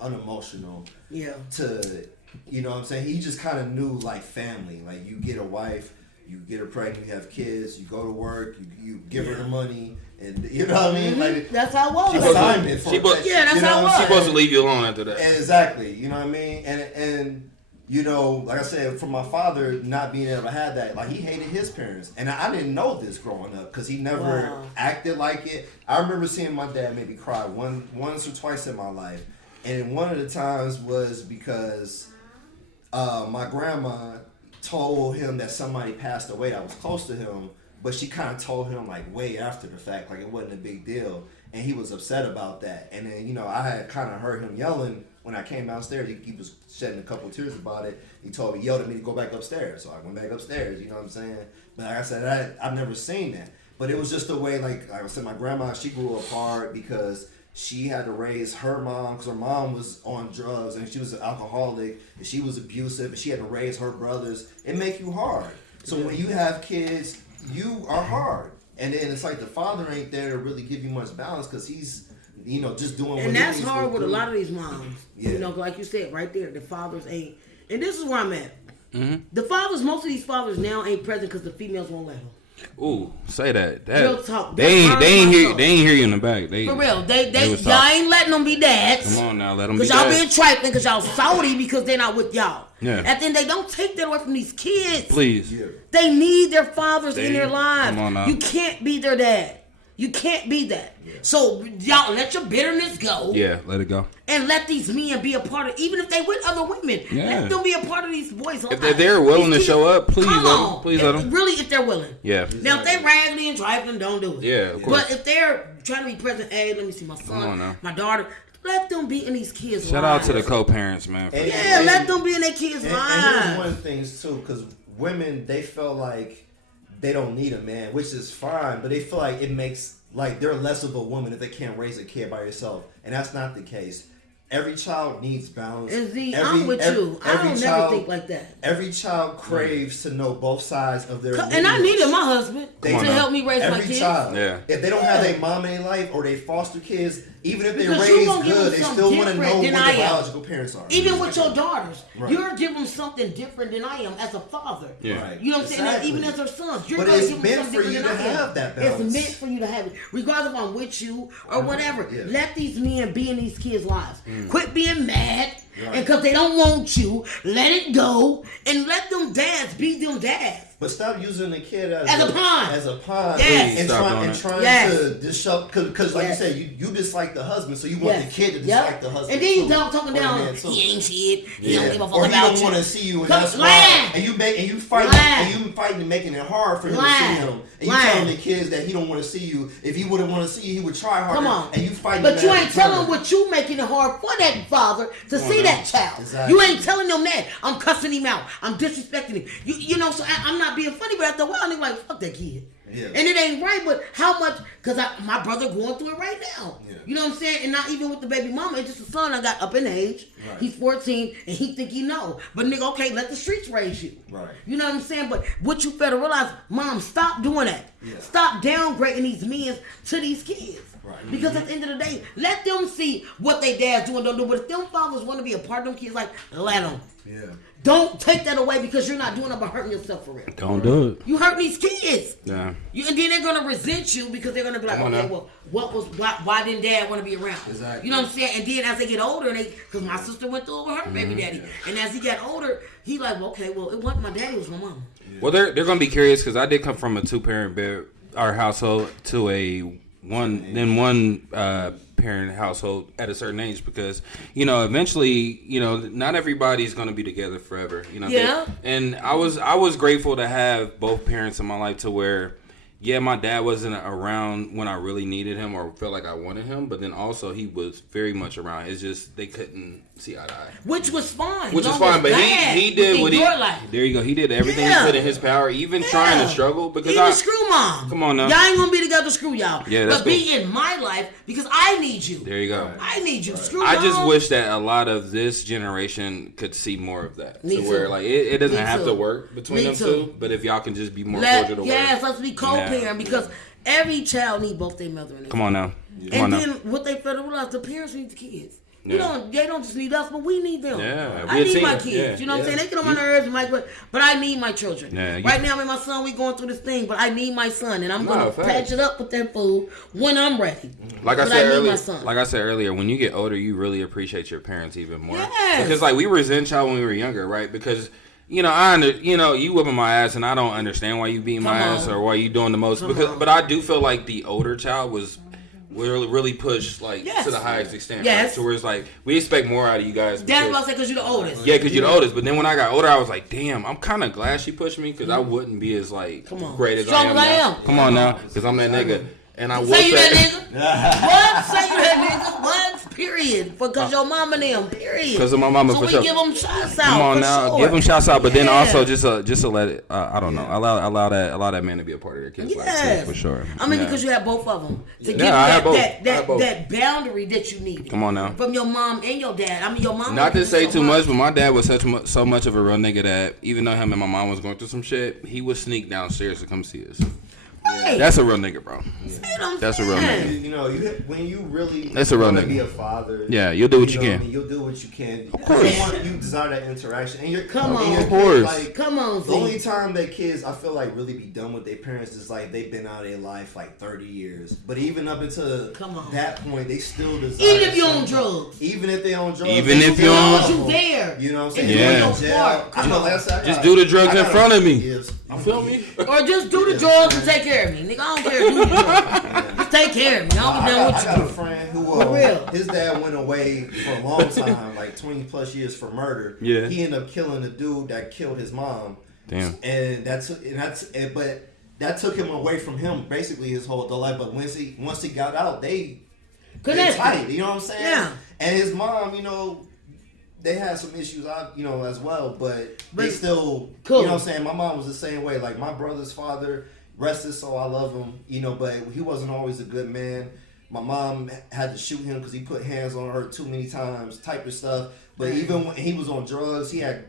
unemotional. Yeah. To, you know what I'm saying? He just kind of knew like family. Like you get a wife, you get her pregnant, you have kids, you go to work, you give her the money, and you know what I mean? Like That's how it was. assignment for Yeah, that's how it was. She's supposed to leave you alone after that. Exactly. You know what I mean? And you know, like I said, from my father not being able to have that, like he hated his parents, and I didn't know this growing up because he never acted like it. I remember seeing my dad maybe cry once or twice in my life, and one of the times was because my grandma told him that somebody passed away that was close to him, but she kind of told him like way after the fact, like it wasn't a big deal, and he was upset about that. And then, you know, I had kind of heard him yelling when I came downstairs. He was shedding a couple of tears about it. He yelled at me to go back upstairs, so I went back upstairs. You know what I'm saying? But like I said, I've never seen that. But it was just the way, like I said, my grandma, she grew apart because she had to raise her mom, because her mom was on drugs and she was an alcoholic and she was abusive, and she had to raise her brothers. It make you hard. So when you have kids, you are hard. And then it's like the father ain't there to really give you much balance because he's, you know, just doing what And he that's needs hard to with a do. lot of these moms. Yeah. You know, like you said right there, the fathers ain't. And this is where I'm at. The fathers, most of these fathers now ain't present because the females won't let them. Ooh, say that. Real talk. They That ain't hurts my hear soul. they ain't hear you in the back. They For real, they was y'all talking. ain't letting them be dads. Come on now, let them be Because y'all dads. being trifling, because y'all salty because they're not with y'all. Yeah. At the end, they don't take that away from these kids. Please. Yeah. They need their fathers in their lives. Come on now. You can't be their dad. You can't be that. So y'all let your bitterness go. Yeah, let it go. And let these men be a part of, even if they with other women, Yeah. let them be a part of these boys' lives. If they're willing These to show kids- up, please come let 'em. on. Please let 'em. Really, if they're willing. Yeah. Now, if they raggedy and trifling, don't do it. Yeah, of course. But if they're trying to be present, hey, let me see my Come on now. son, my daughter, let them be in these kids' Shout out lives. to the co-parents, man. for And- sure. Yeah, let them be in their kids' And here's lives. one of the things too, because women, they feel like they don't need a man, which is fine, but they feel like it makes, like they're less of a woman if they can't raise a kid by herself, and that's not the case. Every child needs balance. And Z, I'm with you. I don't never think like that. Every child craves to know both sides of their And I lineage. needed my husband They to Come on help me raise my Every kids. child. Yeah. If they don't have their mom in their life or they foster kids, even if they Because you raised gonna give them good, they something still want to know different what than their I am. biological parents are. Even with your daughters, Right. you're giving them something different than I am as a father. Yeah. Right. You know what I'm saying? Exactly. Even as their sons, you're But going to it's give them meant something for you different to than I am. have that balance. It's meant for you to have it, regardless if I'm with you or whatever. Yeah. Let these men be in these kids' lives. Quit being mad, Right. and because they don't want you, let it go, and let them dads be them dads. But stop using the kid as a pawn. As a pawn. Yes. And trying yes. to disrupt. Because like yes. you said, you dislike the husband, so you want the kid to dislike the husband. And then you talking down, he ain't shit. He don't give a fuck or about he you. don't want to see you, and that's why. And you fighting and making it hard for him to see him. And you telling the kids that he don't want to see you. If he wouldn't want to see you, he would try harder. Come on. And you fighting. But you ain't telling what you making it hard for that father to see that child. Exactly. You ain't telling them that. I'm cussing him out. I'm disrespecting him. You know, so I'm not being funny, but after a while, I'm like, fuck that kid. Yeah. And it ain't right, but how much, because my brother going through it right now. Yeah. You know what I'm saying? And not even with the baby mama, it's just a son I got up in age. Right. He's 14, and he think he know. But nigga, okay, let the streets raise you. Right. You know what I'm saying? But what you better realize, mom, stop doing that. Yeah. Stop downgrading these men to these kids. Right. Because at the end of the day, let them see what they dad's doing, don't do. But if them fathers want to be a part of them kids, like, let them. Yeah. Don't take that away because you're not doing it by hurting yourself for real. Don't do it. You hurt these kids. Yeah. And then they're gonna resent you because they're gonna be like, okay, well, why didn't dad want to be around? Exactly. You know what I'm saying? And then as they get older, because my sister went through it with her baby daddy, and as he got older, he like, well, okay, well, it wasn't my daddy, it was my mom. Yeah. Well, they're gonna be curious because I did come from a 2-parent our household to a one parent household at a certain age because eventually not everybody's gonna be together forever. And I was grateful to have both parents in my life to where my dad wasn't around when I really needed him or felt like I wanted him, but then also he was very much around. It's just they couldn't see eye to eye. Which was fine. But he did what there you go. He did everything he could in his power, even trying to struggle because even screw mom. Come on now. Y'all ain't gonna be together, screw y'all. Yeah, that's but be in my life because I need you. There you go. I need you. Screw I just wish that a lot of this generation could see more of that. Me to too. Where like it doesn't have to work between them two, but if y'all can just be more cordial to work. Yes, let's be co-parent because every child need both their mother and their Come on now. And then what they fail to realize, the parents need the kids. They don't just need us, but we need them. Yeah, I need my kids. You know what I'm saying? They get on my nerves, but I need my children. Right now, me and my son, we going through this thing, but I need my son, and I'm gonna patch it up with that food when I'm ready. Like I said earlier, when you get older, you really appreciate your parents even more. Yes. Because like we resent y'all when we were younger, right? Because you whipping my ass, and I don't understand why you beating my ass or why you doing the most. But I do feel like the older child was really pushed to the highest extent. Yes. Right? So where it's like we expect more out of you guys. That's what I said because you're the oldest. Yeah, because you're the oldest. But then when I got older, I was like, damn, I'm kind of glad she pushed me because I wouldn't be as great as I am. Now. Come on now, because I'm that nigga. And I will say you that nigga. What? Say you that nigga. What? Period. Because your mama them. Period. Because of my mama. So for we sure. give them shots out. Come on now, sure. give them shots out. But then also just to let it. I don't know. Allow that man to be a part of their kids' life too, for sure. I mean, because you have both of them to give that boundary that you need. Come on now. From your mom and your dad. I mean, your mom. Not to say too much, but my dad was so much of a real nigga that even though him and my mom was going through some shit, he would sneak downstairs to come see us. Yeah. That's a real nigga, bro. Yeah. That's a real nigga. When you really want to be a father, you'll do what you can. You'll do what you can. Of course. You desire that interaction. And you're, of course. Come on. The only time that kids, I feel like, really be done with their parents is like they've been out of their life like 30 years. But even up until that point, they still desire. Even if you're on drugs. Even if they're on drugs. Even if you're on. You there. You know what I'm saying? Yeah. Just do the drugs in front of me. You feel me? Or just do the drugs and take care of me. Nigga, I don't care who you drugs. Just take care of me. I don't know what you do. I got a friend who his dad went away for a long time, like 20 plus years for murder. Yeah. He ended up killing the dude that killed his mom. Damn. But that took him away from him basically his whole life. But once he got out, they tight. You know what I'm saying? Yeah. And his mom, they had some issues, as well, but they still, cool. You know what I'm saying? My mom was the same way. Like, my brother's father, rest his soul, I love him, but he wasn't always a good man. My mom had to shoot him because he put hands on her too many times, type of stuff. But even when he was on drugs, he had,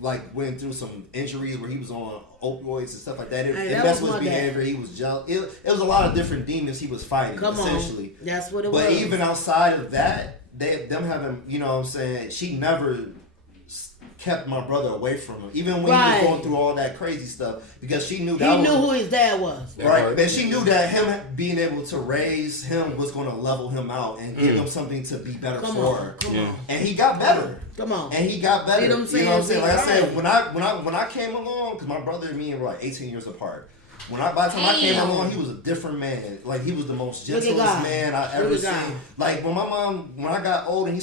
went through some injuries where he was on opioids and stuff like that. It messed with his behavior. He was jealous. It was a lot of different demons he was fighting, essentially. That's what it was. But even outside of that, them having, you know what I'm saying, she never kept my brother away from him, even when he Right. was going through all that crazy stuff, because she knew He that knew who his dad was. right. And she knew that him being able to raise him was going to level him out and give him something to be better Come for. on, come on. And he got better. Come on. And he got better. See what I'm saying? You know what I'm saying? Like I said, Right. when I came along, because my brother and me were like 18 years apart. By the time I came Damn. along, he was a different man. Like, he was the most Look at gentlest God. man I ever Look at seen. God. Like, when my mom, when I got old and she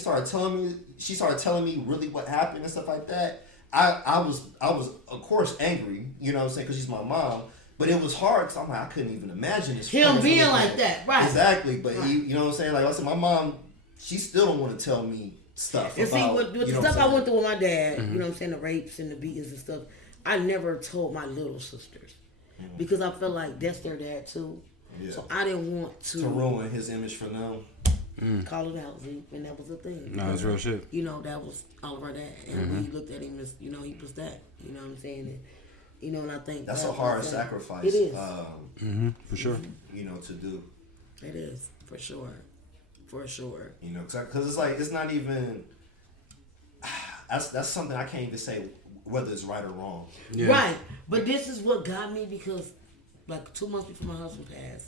started telling me really what happened and stuff like that, I was of course angry, you know what I'm saying, because she's my mom. But it was hard because I'm like, I couldn't even imagine this. Him coming being from like him. that, right. Exactly. But Right. you know what I'm saying? Like I said, my mom, she still don't want to tell me stuff. And see, about, with you the know stuff what I I'm went saying? through with my dad, you know what I'm saying, the rapes and the beatings and stuff, I never told my little sisters. Because I felt like that's their dad too. Yeah. So I didn't want to ruin his image for them. call it out. And that was the thing. No, it's real shit. You know, that was all of our dad. And we looked at him as, you know, he was that. You know what I'm saying? And, you know, and I think That's that a hard was, sacrifice. It is. For sure. You know, to do. It is, for sure. For sure. You know, because it's like, it's not even. That's something I can't even say whether it's right or wrong. Yeah. Right. But this is what got me because, like, 2 months before my husband passed,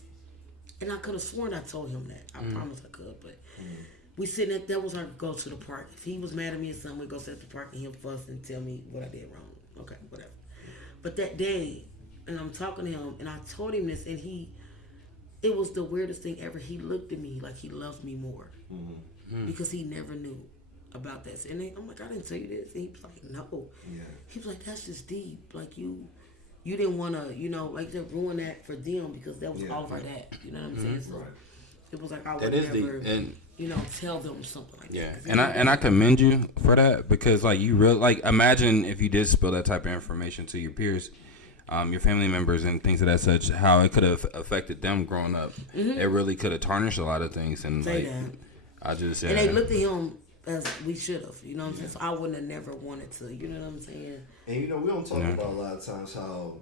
and I could have sworn I told him that. I promise I could, but we sitting at, that was our go to the park. If he was mad at me or something, we'd go sit at the park and he'll fuss and tell me what I did wrong. Okay, whatever. But that day, and I'm talking to him, and I told him this, and it was the weirdest thing ever. He looked at me like he loved me more because he never knew about this. And I'm like, I didn't tell you this. And he was like, no. Yeah. He was like, that's just deep. Like, you didn't want to, you know, like, to ruin that for them because that was all of our dad. You know what I'm saying? So Right. it was like, I That would is never, deep. And you know, tell them something like yeah, that. and I commend you for that because like you really like imagine if you did spill that type of information to your peers, your family members and things of that such, how it could have affected them growing up. It really could have tarnished a lot of things and Say like that. I just And they looked at him as we should have, you know what I'm saying? So I wouldn't have never wanted to, you know what I'm saying? And you know, we don't talk about a lot of times how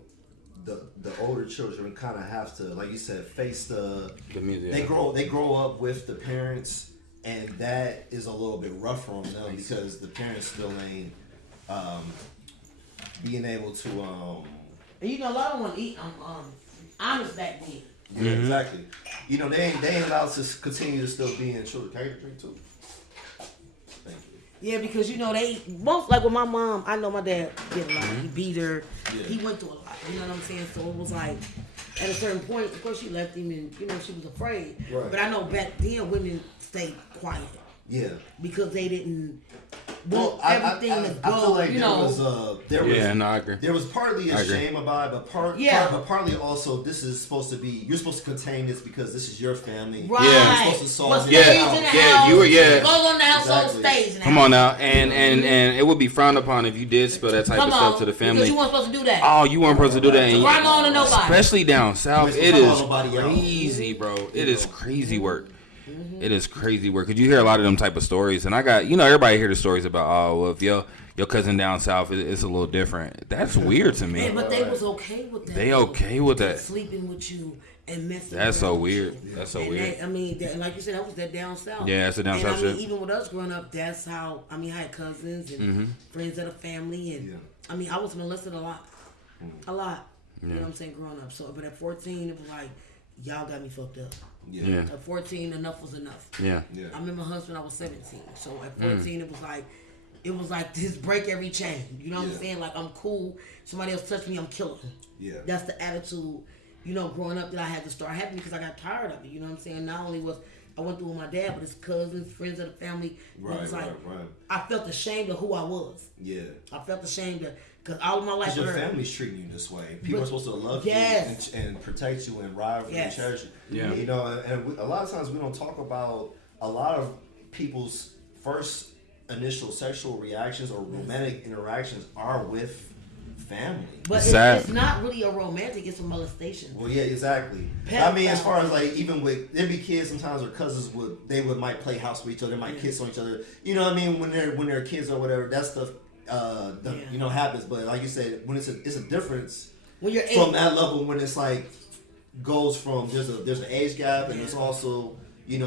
the older children kind of have to, like you said, face the music. They grow up with the parents, and that is a little bit rougher on them because the parents still ain't being able to. And you know, a lot of them want to eat honest back then. Yeah, exactly. You know, they ain't allowed to continue to still be in children. Can I get a drink too? Thank you. Yeah, because you know most like with my mom, I know my dad did a lot. He beat her. Yeah. He went through a lot. You know what I'm saying? So it was like at a certain point, of course, she left him, and you know she was afraid. Right. But I know back then women stayed quiet Yeah. because they didn't Well, want everything to go. I feel like you there know, was no, I agree. there was partly a I agree. shame about it, but partly also this is supposed to be, you're supposed to contain this because this is your family. right? Yeah. You're supposed to solve What it. stays Yeah. in the Yeah, house, you were- yeah. goes on the household Exactly. stays in the Come house. on now, and it would be frowned upon if you did spill that type Come of stuff on, to the because family. you weren't supposed to do that. Oh, you weren't supposed to do that. And Grandma to nobody. especially down south, You it ain't is supposed to call nobody out. crazy, bro. It is crazy work. It is crazy work. Cause you hear a lot of them type of stories, and I got everybody hear the stories about well if your cousin down south it's a little different. That's weird to me. Yeah, but they was okay with that. They though. okay with that. Sleeping with you and messing. That's so around with weird. you. That's so And weird. that- I mean, that, like you said, that was that down south. Yeah, that's the down and south I mean, shit. even with us growing up, that's how. I mean, I had cousins and friends of the family, and I mean, I was molested a lot, a lot. You know what I'm saying? Growing up, so but at 14, it was like, y'all got me fucked up. Yeah. At 14, enough was enough. Yeah. Yeah. I remember my husband, I was 17. So at 14, it was like this break every chain. You know what I'm Yeah. saying? Like, I'm cool. Somebody else touch me, I'm killing them. Yeah. That's the attitude, you know, growing up that I had to start having because I got tired of it. You know what I'm saying? Not only was I went through with my dad, but his cousins, friends of the family. Right, it was like, right. I felt ashamed of who I was. Yeah. I felt ashamed of, because all of my life Because your with her- family's treating you this way. People are But- supposed to love Yes. you and protect you and ride for you and Yes. cherish you. Yeah. You know, and a lot of times we don't talk about a lot of people's first initial sexual reactions or romantic interactions are with family. But Sad. it's not really a romantic, it's a molestation. Well, yeah, exactly. Pet I mean, as far as family. like even with there'd be kids sometimes or cousins might play house with each other, they might kiss on each other. You know what I mean? When they're kids or whatever, that stuff happens. But like you said, when it's a difference When you're from 8, that level when it's like goes from there's an age gap and Yeah. there's also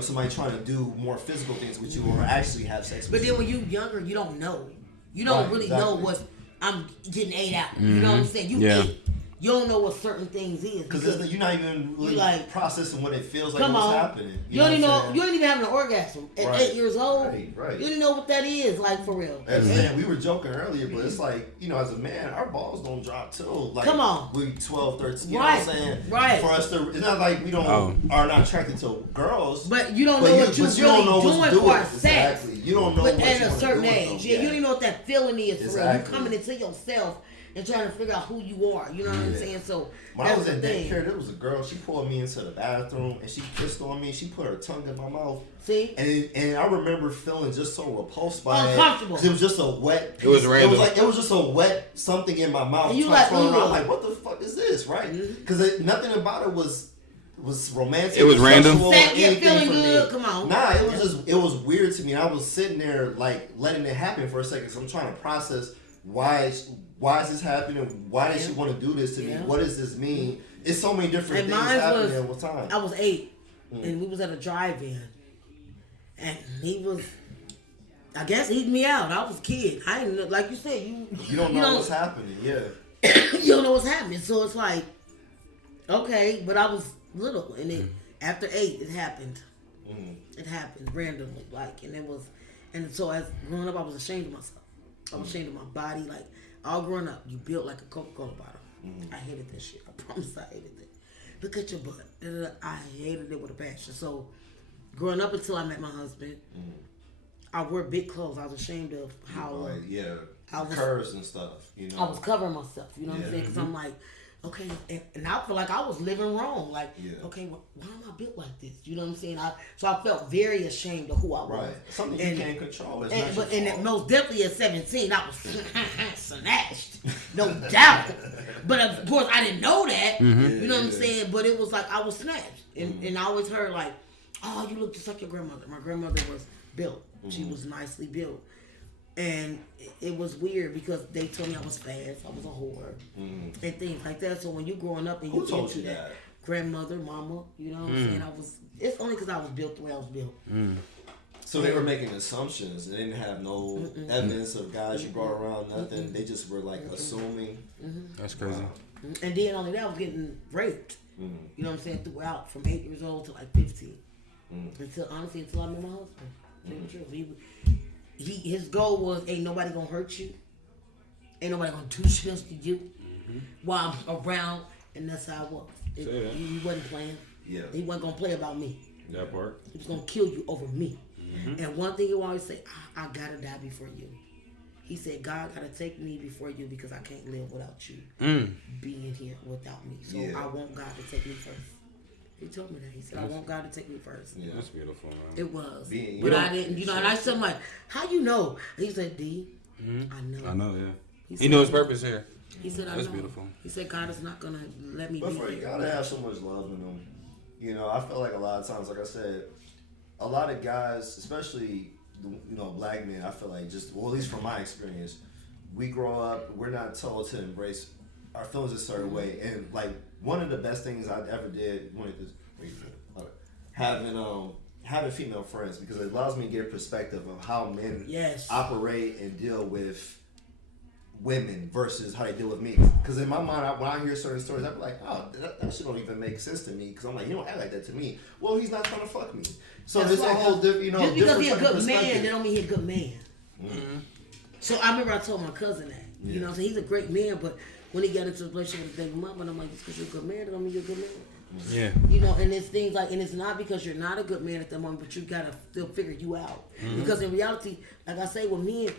somebody trying to do more physical things with you or actually have sex but with then you. when you younger, you don't know. You don't Right, really exactly. know what's I'm getting ate out. You know what I'm saying? You Yeah. ate. You don't know what certain things is Because you're not even really like, processing what it feels like come what's on. happening. You don't even what I'm know. saying? You ain't even having an orgasm at Right. 8 years old. Right. You didn't know what that is, like for real. As a Eight. man, we were joking earlier, but it's like, as a man, our balls don't drop till like Come on. we 12, 13. You Right. know what I'm saying? Right. For us to, it's not like we are not attracted to girls. But you don't but know what you're but really don't know what's doing for sex. Exactly. You don't know But what at you a wanna certain do with age, them. yeah, you don't even know what that feeling is for real. You Exactly. coming into yourself and trying to figure out who you are. You know what I'm saying? So When I that's was the in thing. daycare, there was a girl. She pulled me into the bathroom and she kissed on me. She put her tongue in my mouth. See? And I remember feeling just so repulsed by Uncomfortable. it. 'Cause it was just a wet piece. It was random. It was just a wet something in my mouth. And you Trying to like, throw it around. ugh. I'm like, what the fuck is this, right? Because nothing about it was romantic. It was random. sexual, or Sex, yeah, anything feeling for good, me. come on. Nah, it was weird to me. I was sitting there like letting it happen for a second. So I'm trying to process why is this happening? Why did she want to do this to me? Yeah. What does this mean? It's so many different And things mine happening was, at one time. I was 8, and we was at a drive-in, and he was, I guess, eating me out. I was a kid. I didn't know, like you said, You don't know what's happening, yeah. you don't know what's happening. So it's like, okay, but I was little, and it after 8, it happened. It happened randomly, like, and so as growing up, I was ashamed of myself. I was ashamed of my body. Like, all growing up, you built like a Coca-Cola bottle. I hated that shit. I promise I hated it. Look at your butt. I hated it with a passion. So, growing up until I met my husband, I wore big clothes. I was ashamed of how Like, yeah, I was- curves and stuff, you know. I was covering myself. You know what I'm Yeah. saying? Because I'm like, okay, and I feel like I was living wrong. Like, Yeah. okay, why am I built like this? You know what I'm saying? So I felt very ashamed of who I was. Right. Something And- you can't control. It's And, not but your and fault. most definitely at 17, I was snatched, no doubt. But of course, I didn't know that. You know what I'm saying? But it was like I was snatched, and I always heard like, "Oh, you look just like your grandmother." My grandmother was built; she was nicely built, and it was weird because they told me I was fast, I was a whore, and things like that. So when you growing up and you Who told into you that? grandmother, mama, you know what I'm saying? It's only because I was built the way I was built. So they were making assumptions. They didn't have no evidence of guys you brought around, nothing. They just were like assuming. That's crazy. And then only that, I was getting raped. You know what I'm saying? Throughout from 8 years old to like 15. Until I met my husband. Tell you the truth. His goal was, ain't nobody gonna hurt you. Ain't nobody gonna do shit to you while I'm around, and that's how it was. Say that. He wasn't playing. Yeah. He wasn't gonna play about me. That part. He was gonna kill you over me. And one thing he would always say, I gotta die before you. He said, God gotta take me before you because I can't live without you being here without me. So Yeah. I want God to take me first. He told me that. He said, I want God to take me first. Yeah. That's beautiful, man. It was. Being- But you I know- didn't, and I said, like, how you know? He said, D, I know. I know, yeah. He said, knew his purpose here. He said, I That's know. beautiful. He said, God is not gonna let me But be for you here. gotta have so much love in them. You know, I feel like a lot of times, like I said, a lot of guys, especially black men, I feel like at least from my experience, we grow up, we're not told to embrace our feelings a certain way. And like one of the best things I ever did having female friends, because it allows me to get a perspective of how men operate and deal with women versus how they deal with me. Because in my mind, when I hear certain stories, I be like, oh, that shit don't even make sense to me. Because I'm like, you don't act like that to me. Well, he's not trying to fuck me. So That's there's a right. whole different, Just because he's a different good man, perspective. that don't mean he's a good man. So I remember I told my cousin that. You know what I'm saying? He's a great man, but when he got into a relationship with his baby mama, and I'm like, just because you're a good man, that don't mean you're a good man. Yeah. You know, and it's things like, and it's not because you're not a good man at that moment, but you gotta still figure you out. Because in reality, like I say, with men,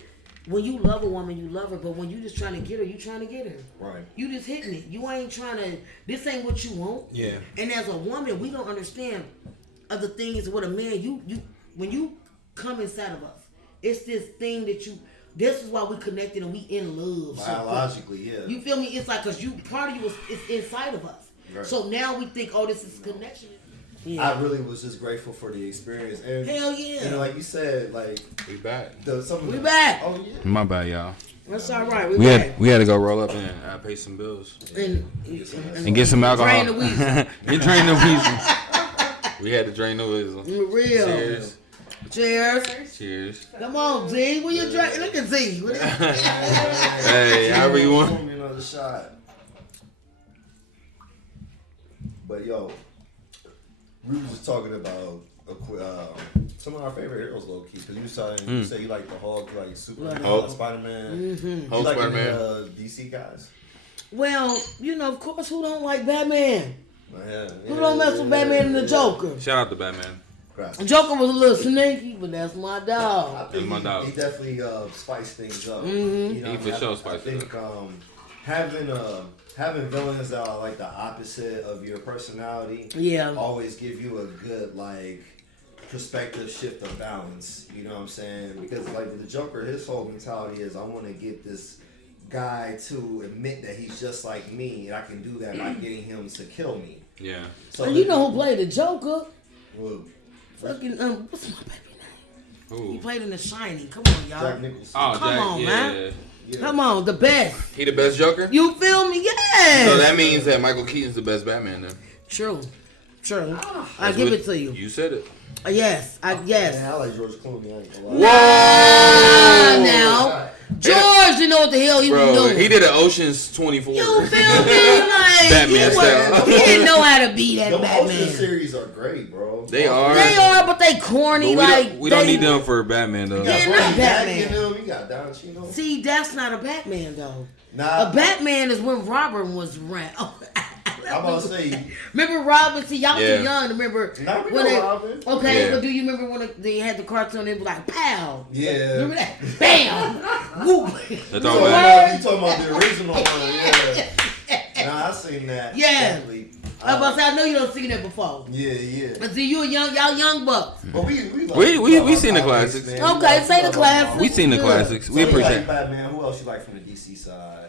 when you love a woman, you love her, but when you just trying to get her, you trying to get her. Right. You just hitting it. You ain't trying to, this ain't what you want. Yeah. And as a woman, we don't understand other things with a man. You when you come inside of us, it's this thing that this is why we connected and we in love. so quick. Biologically, yeah. You feel me? It's like, because part of you is inside of us. Right. So now we think, oh, this is connection. I really was just grateful for the experience. And, Hell yeah. And like you said, like We back. We back. Oh yeah. My bad, y'all. That's all right. We had to go roll up and pay some bills and get some alcohol. Drain the weasel. Drain the weasel. We had to drain the weasel. Real. Cheers. Cheers. Cheers. Come on, Z. What you drinking? Look at Z. Hey, however you want. Pour me another shot. But yo, we were just talking about some of our favorite heroes, low key. Because you say you like the Hulk, like Superman, Hulk. Spider-Man. Mm-hmm. Hulk, You like Spider-Man. any DC guys? Well, you know, of course, who don't like Batman? Yeah, Who don't mess with Batman and the Joker? Shout out to Batman. Joker was a little sneaky, but that's my dog. I think my dog. he definitely spiced things up. Mhm. You know, He for sure spiced I it think having villains that are like the opposite of your personality, Yeah. always give you a good like perspective shift of balance. You know what I'm saying? Because like with the Joker, his whole mentality is I want to get this guy to admit that he's just like me, and I can do that by getting him to kill me. Yeah. So And you know who played the Joker? Well, Fucking what's my baby name? Ooh. He played in The Shining. Come on, y'all. Jack Nicholson. Oh, Come Jack, on, yeah. man. Come on, the best. He the best Joker? You feel me? Yes. So that means that Michael Keaton's the best Batman then. True. I That's give what- it to you. You said it. Yes. Yes. Man, I like George Clooney. I ain't gonna lie. Whoa! Now, George didn't know what the hell he was Bro, doing. he did an Ocean's 24. You feel me? Like Batman style. he didn't know how to be that The Ocean Batman. series are great, bro. They are. They are, but they corny. But we don't they- need them for Batman though. You got Yeah, Bernie not Mac Batman. in them. You got Don Chino. See, that's not a Batman though. Nah, A Batman is when Robin was around. I'm about to say. Remember Robin? See, y'all Yeah. too young to remember. Nah, we when know they- Robin. Okay, Yeah. but do you remember when they had the cartoon? It was like pow. Yeah. Remember that? Bam. Whoop. That's You all talking Batman. about, you talking about the original one? Yeah. Nah, I seen that. Yeah. Definitely. I was about to say, I know you don't seen that before. Yeah. But see, y'all young bucks. But we We seen the classics. Okay, say the classics. We seen the Good. classics. We So you appreciate like Batman. Who else you like from the DC side?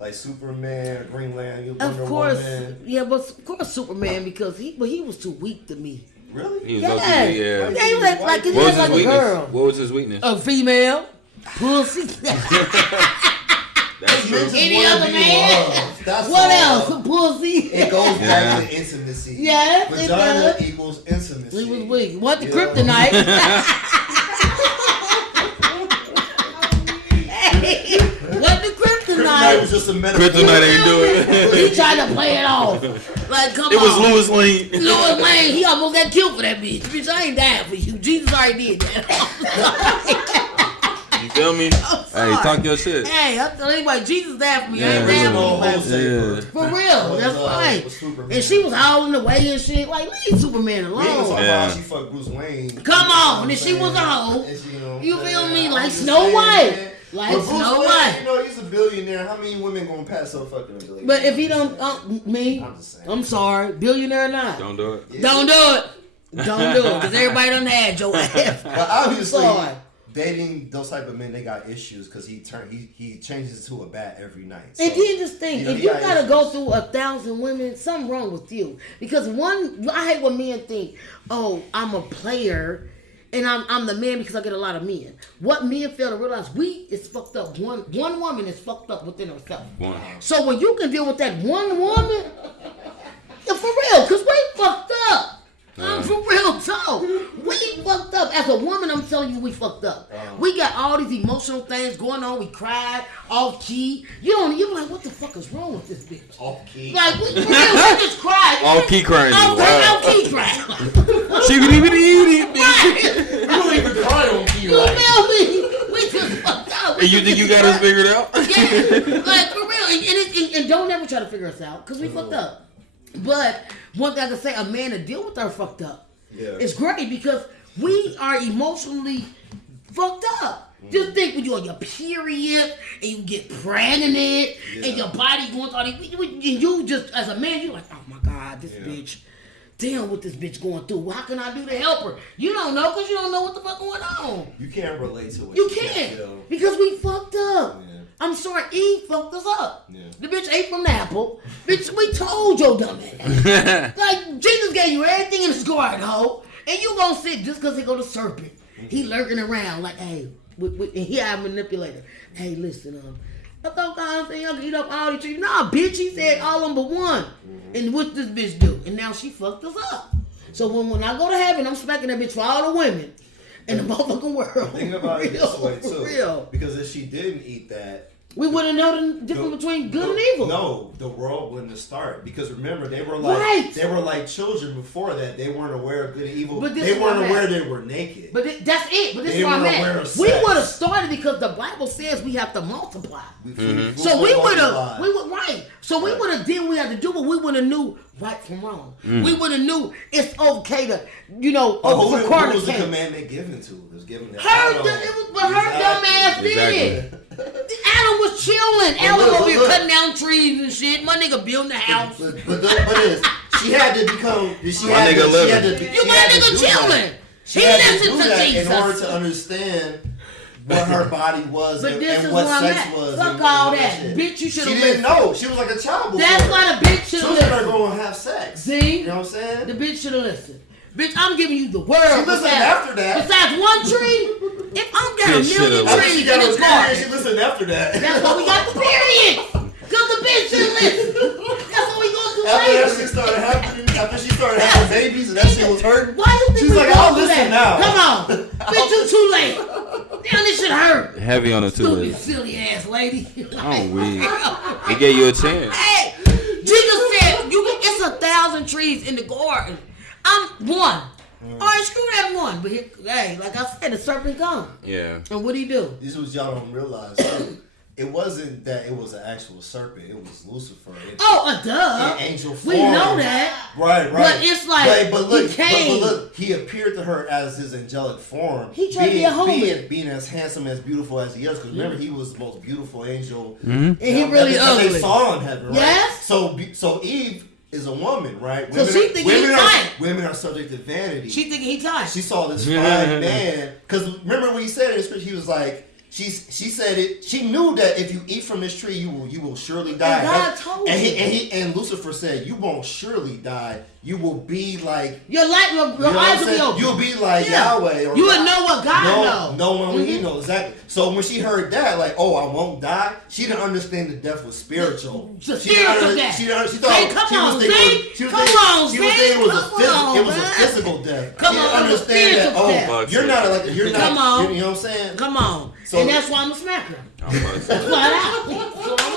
Like Superman, Green Lantern, Of Wonder course, Woman. yeah, but of course Superman because he was too weak to me. Really? He was Yes. low-key, yeah. Yeah, he was like he What was was his like a weakness? girl. What was his weakness? A female. Pussy. That's true. Just Any wanna other be man? loved. That's What all. else? Pussy. It goes Yeah. back to intimacy. Yes, it Vagina does. equals intimacy. He was weak. What the You know? kryptonite? Hey, what the Kryptonite was kryptonite? just a metaphor. Kryptonite ain't do it. He tried to play it off. Like, come It on. was Louis Lane. Louis Lane, he almost got killed for that bitch. Bitch, I ain't dying for you. Jesus already did that. You feel me? I'm sorry. Hey, talk your shit. Hey, I'm telling anybody, Jesus died for me. I Yeah, ain't dying Original for you. wholesaler. Yeah. For real, that's right. Was Superman. And she was howling away and shit. Like, leave Superman We ain't gonna alone. talk Yeah. about how she fucked Bruce Wayne. Come on, and she was a hoe. And she, You what I'm feel saying? me? I'm Like just Snow saying, White. man. Like But Bruce Snow Wayne, White. you know, he's a billionaire. How many women gonna pass up fucking a billionaire? But if he don't, me, I'm just saying. I'm sorry, billionaire or not. Don't do it. Yeah. Don't do it. Don't do it, because everybody done had your ass. But obviously, Sorry. dating those type of men, they got issues because he changes to a bat every night. And So, then just think, know, if he you got gotta go issues. through 1,000 women, something wrong with you. Because I hate when men think, oh, I'm a player and I'm the man because I get a lot of men. What men fail to realize, is fucked up. One woman is fucked up within herself. One. So when you can deal with that one woman, yeah, for real, because we fucked up. I'm for real talk. We fucked up. As a woman, I'm telling you, we fucked up. We got all these emotional things going on. We cried, off key. You're like, what the fuck is wrong with this bitch? Off key. Like, we just cried. All key crying. Off key crying. She could even eat it. Right. You don't even cry on key, You right? feel me? We just fucked up. And you think you got us figured out? Yeah, like for real, and don't ever try to figure us out because we fucked up. But one thing I can say, a man to deal with our fucked up, Yeah. it's great because we are emotionally fucked up. Just think when you're on your period and you get pregnant and your body going through all these, you just as a man, you like, oh my god, this bitch. Damn, what this bitch going through? How can I do to help her? You don't know because you don't know what the fuck going on. You can't relate to it. You can't feel. because we fucked up. Yeah. I'm sorry, Eve fucked us up. Yeah. The bitch ate from the apple. Bitch, we told your dumb ass. Like, Jesus gave you everything in the garden, ho. And you gonna sit just because he go to serpent. He lurking around like, hey, and he a manipulator. Hey, listen, I thought God said y'all can eat up all these trees. Nah, bitch, he said all of them but one. And what this bitch do? And now she fucked us up. So when I go to heaven, I'm smacking that bitch for all the women in the motherfucking world. Think about it this way too. For real. Because if she didn't eat that, We wouldn't know the difference between good and evil. No, the world wouldn't have started. Because remember, they were like children before that. They weren't aware of good and evil. But they weren't aware they were naked. But that's it. But this is what I'm at. We would have started because the Bible says we have to multiply. So we would have, right. So we would have did what we had to do, but we would have knew right from wrong. We would have knew it's okay to, who was the commandment given to? It was given to Adam. Her dumb ass did it. Adam was chilling. Adam over here cutting down trees and shit. My nigga building a house. But she had to become. My nigga chilling. He listened to Jesus in order to understand what her body was and what sex was. Fuck all that. Bitch, you should have listened. She didn't know. She was like a child before. That's why the bitch should have listened. She was going to have sex. See? You know what I'm saying? The bitch should have listened. Bitch, I'm giving you the world. She listened after that. Besides one tree, if I'm got a million trees in this garden. She listened after that. That's why we got the period. Because the bitch should listen. That's what we going to do later. After she started having babies and that shit was hurting. Why you think she's we like, I'll listen now. Come on. Bitch, you too late. Damn, this shit hurt. Heavy on the too late. Silly ass lady. Oh, weird. He gave you a chance. Hey, Jesus said, it's 1,000 trees in the garden. I'm one. All right, screw that one. But hey, like I said, the serpent come. Yeah. And what'd he do? This is what y'all don't realize. It wasn't that it was an actual serpent. It was Lucifer. Duh. In angel form. We know that. Right. But it's like, but look, he came. But look, he appeared to her as his angelic form. He tried to be a homie. Being as handsome, as beautiful as he is. Because remember, he was the most beautiful angel. And he really ugly. They saw in heaven, right? Yes. So Eve is a woman, right? So she thinking he's tight. Women are subject to vanity. She thinking he tight. She saw this fine man. Because remember when he said it in scripture, he was like, she said it. She knew that if you eat from this tree, you will surely die. And God told you. And Lucifer said, you won't surely die. You will be like your eyes will be open. You'll be like Yahweh. Or you would know what God knows. No one will he know exactly. So when she heard that, like, oh, I won't die, she didn't understand that death was spiritual. It's a spiritual death. She thought she was thinking it was a physical death. She didn't understand that. Oh, you're not. You know what I'm saying? Come on. So, and that's why I'm a smacker. That's why I'm a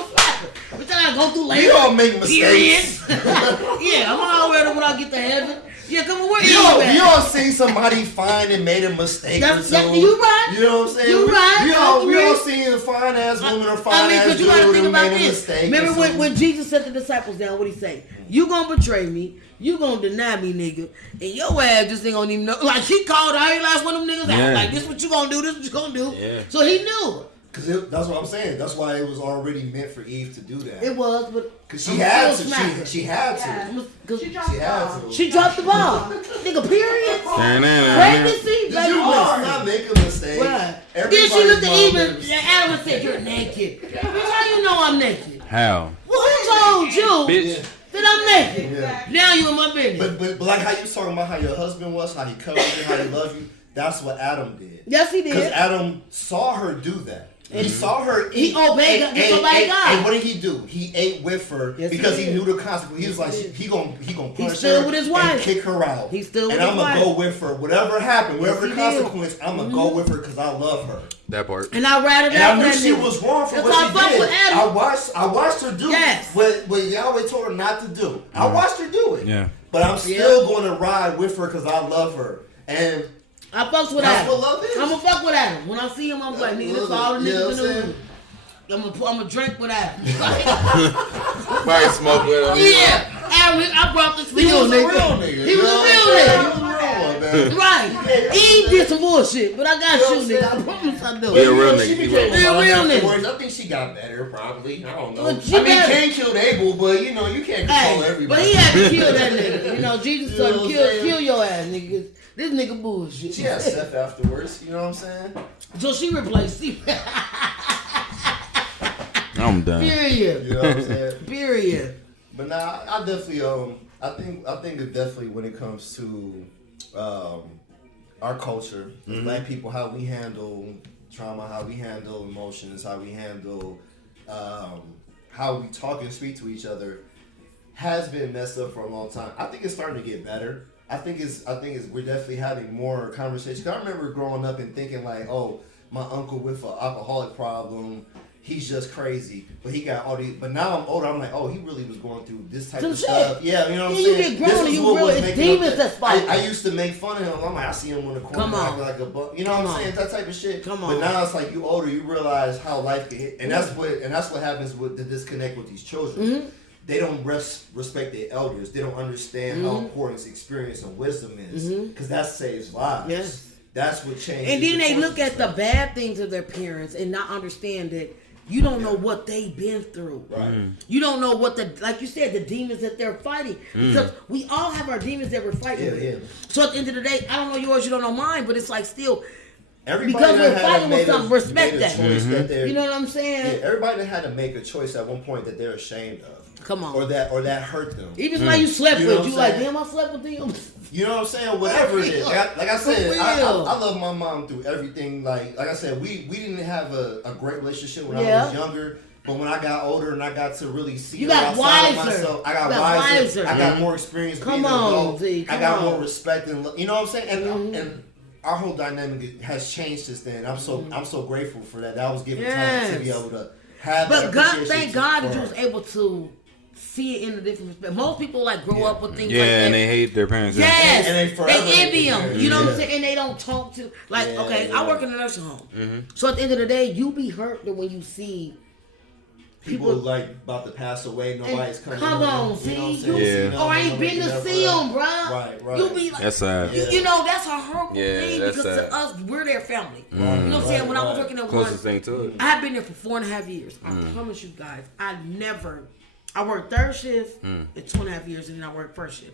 smacker. But then I go through later. You don't make mistakes. Yeah, I'm already when I get to heaven. Yeah, come on, where you don't see somebody fine and made a mistake. You right. You know what I'm saying? You right. We don't see a fine ass woman or fine ass dude who made a mistake. Remember when Jesus set the disciples down, what he say? You gonna betray me. You gonna deny me, nigga, and your ass just ain't gonna even know. Like, he called every last one of them niggas out. Like, this what you gonna do, this what you gonna do. Yeah. So he knew. Because that's what I'm saying. That's why it was already meant for Eve to do that. It was, but... Because she had to. She had to. She dropped the ball. Nigga, period. Pregnancy, baby. You must not make a mistake. Right. Then she looked at Eve and Adam and said, you're naked. Bitch, how you know I'm naked? How? Well, who told you? Bitch. That I'm naked. Yeah. Now you in my business. But like how you was talking about how your husband was, how he covered you, how he loved you. That's what Adam did. Yes, he did. Because Adam saw her do that. He saw her eat. He obeyed God. And what did he do? He ate with her because he knew the consequence. He was like, he gonna punish her with his wife. And kick her out. He's still with his wife. And I'm gonna go with her. Whatever happened, whatever the consequence, I'm gonna go with her because I love her. That part. And I ratted out. And I knew she was wrong for what she did. I watched her do what Yahweh told her not to do. I watched her do it. Yeah. But I'm still going to ride with her because I love her. And I fucks with Adam. That's what love is. I'm gonna fuck with Adam. When I see him, I'm like, nigga, this all the niggas in the room. I'm gonna drink with Adam. Probably smoke with him. Yeah. Adam, I brought this for you, nigga. He was a real nigga. Right. Eve did some bullshit, but I got you, nigga. I promise I do. He a real nigga. He a real nigga. I think she got better, probably. I don't know. Cain killed Abel, but you know, you can't control everybody. But he had to kill that nigga. You know, Jesus told him, kill your ass, nigga. This nigga bullshit. She had Seth afterwards, you know what I'm saying? So she replaced Steve. I'm done. Period. You know what I'm saying? Period. But nah, I definitely I think it definitely when it comes to our culture, black people, how we handle trauma, how we handle emotions, how we handle how we talk and speak to each other. has been messed up for a long time. I think it's starting to get better. I think we're definitely having more conversations. I remember growing up and thinking like, oh, my uncle with an alcoholic problem, he's just crazy. But he got all these. But now I'm older. I'm like, oh, he really was going through this type of stuff. Yeah, you know what I'm saying. You get grown and you realize it's demons that's fighting. I used to make fun of him. I'm like, I see him on the corner like a buck. You know what I'm saying? That type of shit. Come on. But now it's like you older, you realize how life can hit, and that's what happens with the disconnect with these children. Mm-hmm. They don't respect their elders. They don't understand how important experience and wisdom is, because that saves lives. Yes. That's what changes. And then they look at the bad things of their parents and not understand that you don't know what they've been through. Right. You don't know what like you said, the demons that they're fighting. Because we all have our demons that we're fighting with. Yeah. So at the end of the day, I don't know yours, you don't know mine, but it's like still, Everybody because we're that had fighting with made something, respect that. that they're, You know what I'm saying? yeah, everybody that had to make a choice at one point that they're ashamed of. Come on. Or that hurt them. Even somebody you slept You know with, what you I'm like, saying? damn, I slept with them. You know what I'm saying? Whatever it is. Like I said, For I real. love my mom through everything. Like I said, we didn't have a great relationship when I was younger. But when I got older and I got to really see You her got outside of wiser. myself, I got You got wiser. wiser. I got more experience. Come being an on, adult. Z, I come got on. more respect and you know what I'm saying. And our whole dynamic has changed since then. I'm so grateful for that. That I was given time to be able to have. But that God, appreciation thank God for that you her. was able to see it in a different perspective. Most people like grow up with things Yeah, like that. and they hate their parents. Yes, And they forever they envy hate their them. parents. You know what I'm Yeah. saying? And they don't talk to like. Yeah, okay, yeah. I work in a nursing home, so at the end of the day, you be hurt when you see People like about to pass away. Nobody's coming. Come in, on, you know see, what I'm you, saying? Yeah. You know, or ain't been to never- see them, bro. Right. You be like, That's sad. you know, that's a hurtful Yeah, thing that's because sad. to us, we're their family. You know what I'm saying? When I was working at one, Closest thing to it. I have been there for 4.5 years. I promise you guys, I worked third shift in 2.5 years, and then I worked first shift.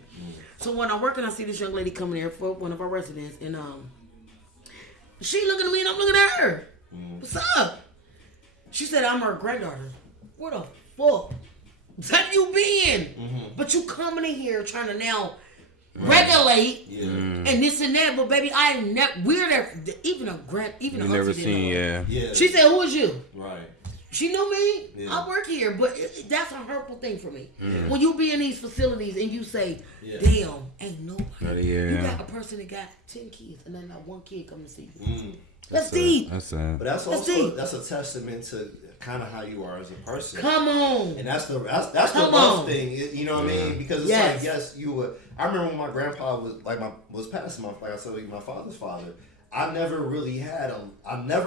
So when I work and I see this young lady coming here for one of our residents, and she looking at me and I'm looking at her. What's up? She said, I'm her granddaughter. Where the fuck have you been? But you coming in here trying to now regulate and this and that, but baby, I ain't never. We're there. Even a You auntie never didn't seen, know her. Yeah. She said, "Who is you?" Right. She knew me. Yeah. I work here, but that's a hurtful thing for me. When you be in these facilities and you say, Yeah. "Damn, ain't nobody." Yeah. You got a person that got 10 kids and then not one kid come to see you. Mm. That's deep. That's sad. But that's That's also deep. that's a testament to kind of how you are as a person. Come on. And that's the Come rough on. thing, you know what I mean? Because it's Yes. like, yes, you would. I remember when my grandpa was passing, like I said, like my father's father. I never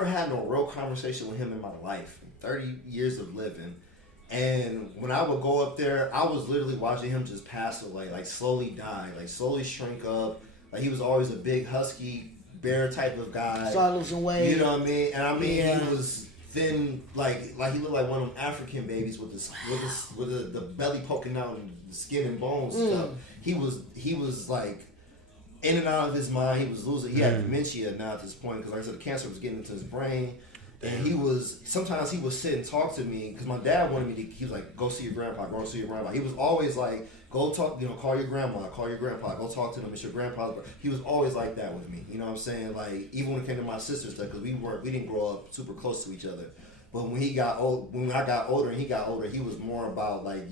had no real conversation with him in my life. 30 years of living, and when I would go up there, I was literally watching him just pass away, like slowly die, like slowly shrink up. Like he was always a big husky bear type of guy. Start losing weight. You know what I mean? And I mean, Yeah. he was thin, like he looked like one of them African babies with the belly poking out and the skin and bones and stuff. He was like in and out of his mind. He was losing. He had dementia now at this point because, like I said, the cancer was getting into his brain. And sometimes he would sit and talk to me because my dad wanted me to. He was like, "Go see your grandpa. Go see your grandpa." He was always like, "Go talk. Call your grandma. Call your grandpa. Go talk to them. It's your grandpa." He was always like that with me. You know what I'm saying? Like even when it came to my sister's stuff, because we didn't grow up super close to each other. But when I got older and he got older, he was more about like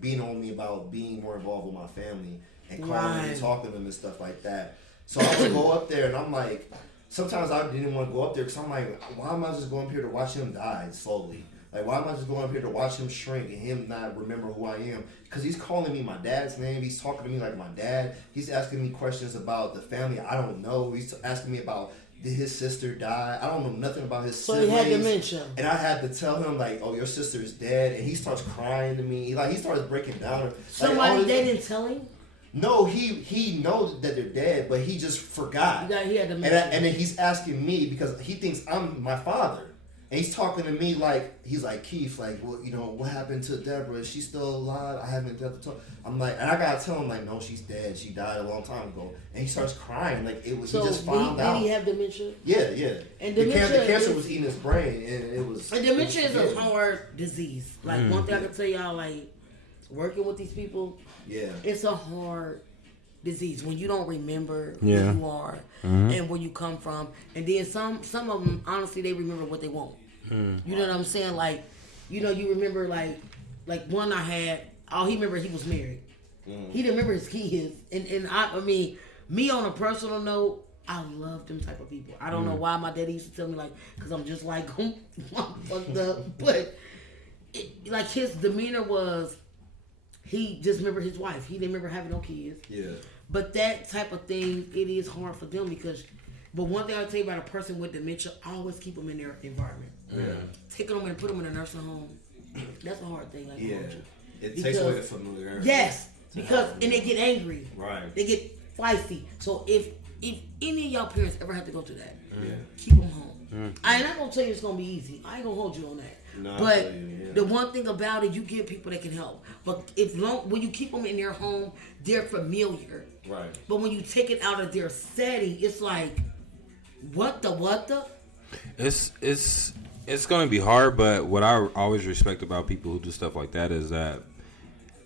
being on me about being more involved with my family and calling and talking to them and stuff like that. So I would go up there and I'm like. Sometimes I didn't want to go up there because I'm like, why am I just going up here to watch him die slowly? Like, why am I just going up here to watch him shrink and him not remember who I am? Because he's calling me my dad's name. He's talking to me like my dad. He's asking me questions about the family I don't know. He's asking me about, did his sister die? I don't know nothing about his siblings. So he had dementia. And I had to tell him, like, oh, your sister is dead. And he starts crying to me. He starts breaking down. Somebody they didn't tell him? No, he knows that they're dead, but he just forgot. He had And then he's asking me because he thinks I'm my father. And he's talking to me like, he's like, Keith, like, well, what happened to Deborah? Is she still alive? I haven't got to talk. I'm like, and I got to tell him, like, no, she's dead. She died a long time ago. And he starts crying. Like, he just found out. Did he have dementia? Yeah. And the dementia cancer was eating his brain. And it was. And dementia is a hard disease. Like, one thing I can tell y'all, like, working with these people, it's a hard disease when you don't remember who you are and where you come from, and then some of them honestly they remember what they want. You know what I'm saying? Like, you remember like one I all he remembered he was married. He didn't remember his kids. And I mean, me on a personal note, I love them type of people. I don't know why my daddy used to tell me, like, because I'm just like him. I'm fucked up. But, like, his demeanor was, he just remembered his wife. He didn't remember having no kids. Yeah. But that type of thing, it is hard for them because, but one thing I'll tell you about a person with dementia, always keep them in their environment. Yeah. Taking them and put them in a nursing home, that's a hard thing. Like, Yeah. It because, takes away the familiarity. Yes. Because, and they get angry. Right. They get feisty. So if any of y'all parents ever have to go through that, Yeah. keep them home. I ain't not gonna tell you it's gonna be easy. I ain't gonna hold you on that. No, but yeah. the one thing about it, you get people that can help. But when you keep them in their home, they're familiar. Right. But when you take it out of their setting, it's like, what the? It's going to be hard, but what I always respect about people who do stuff like that is that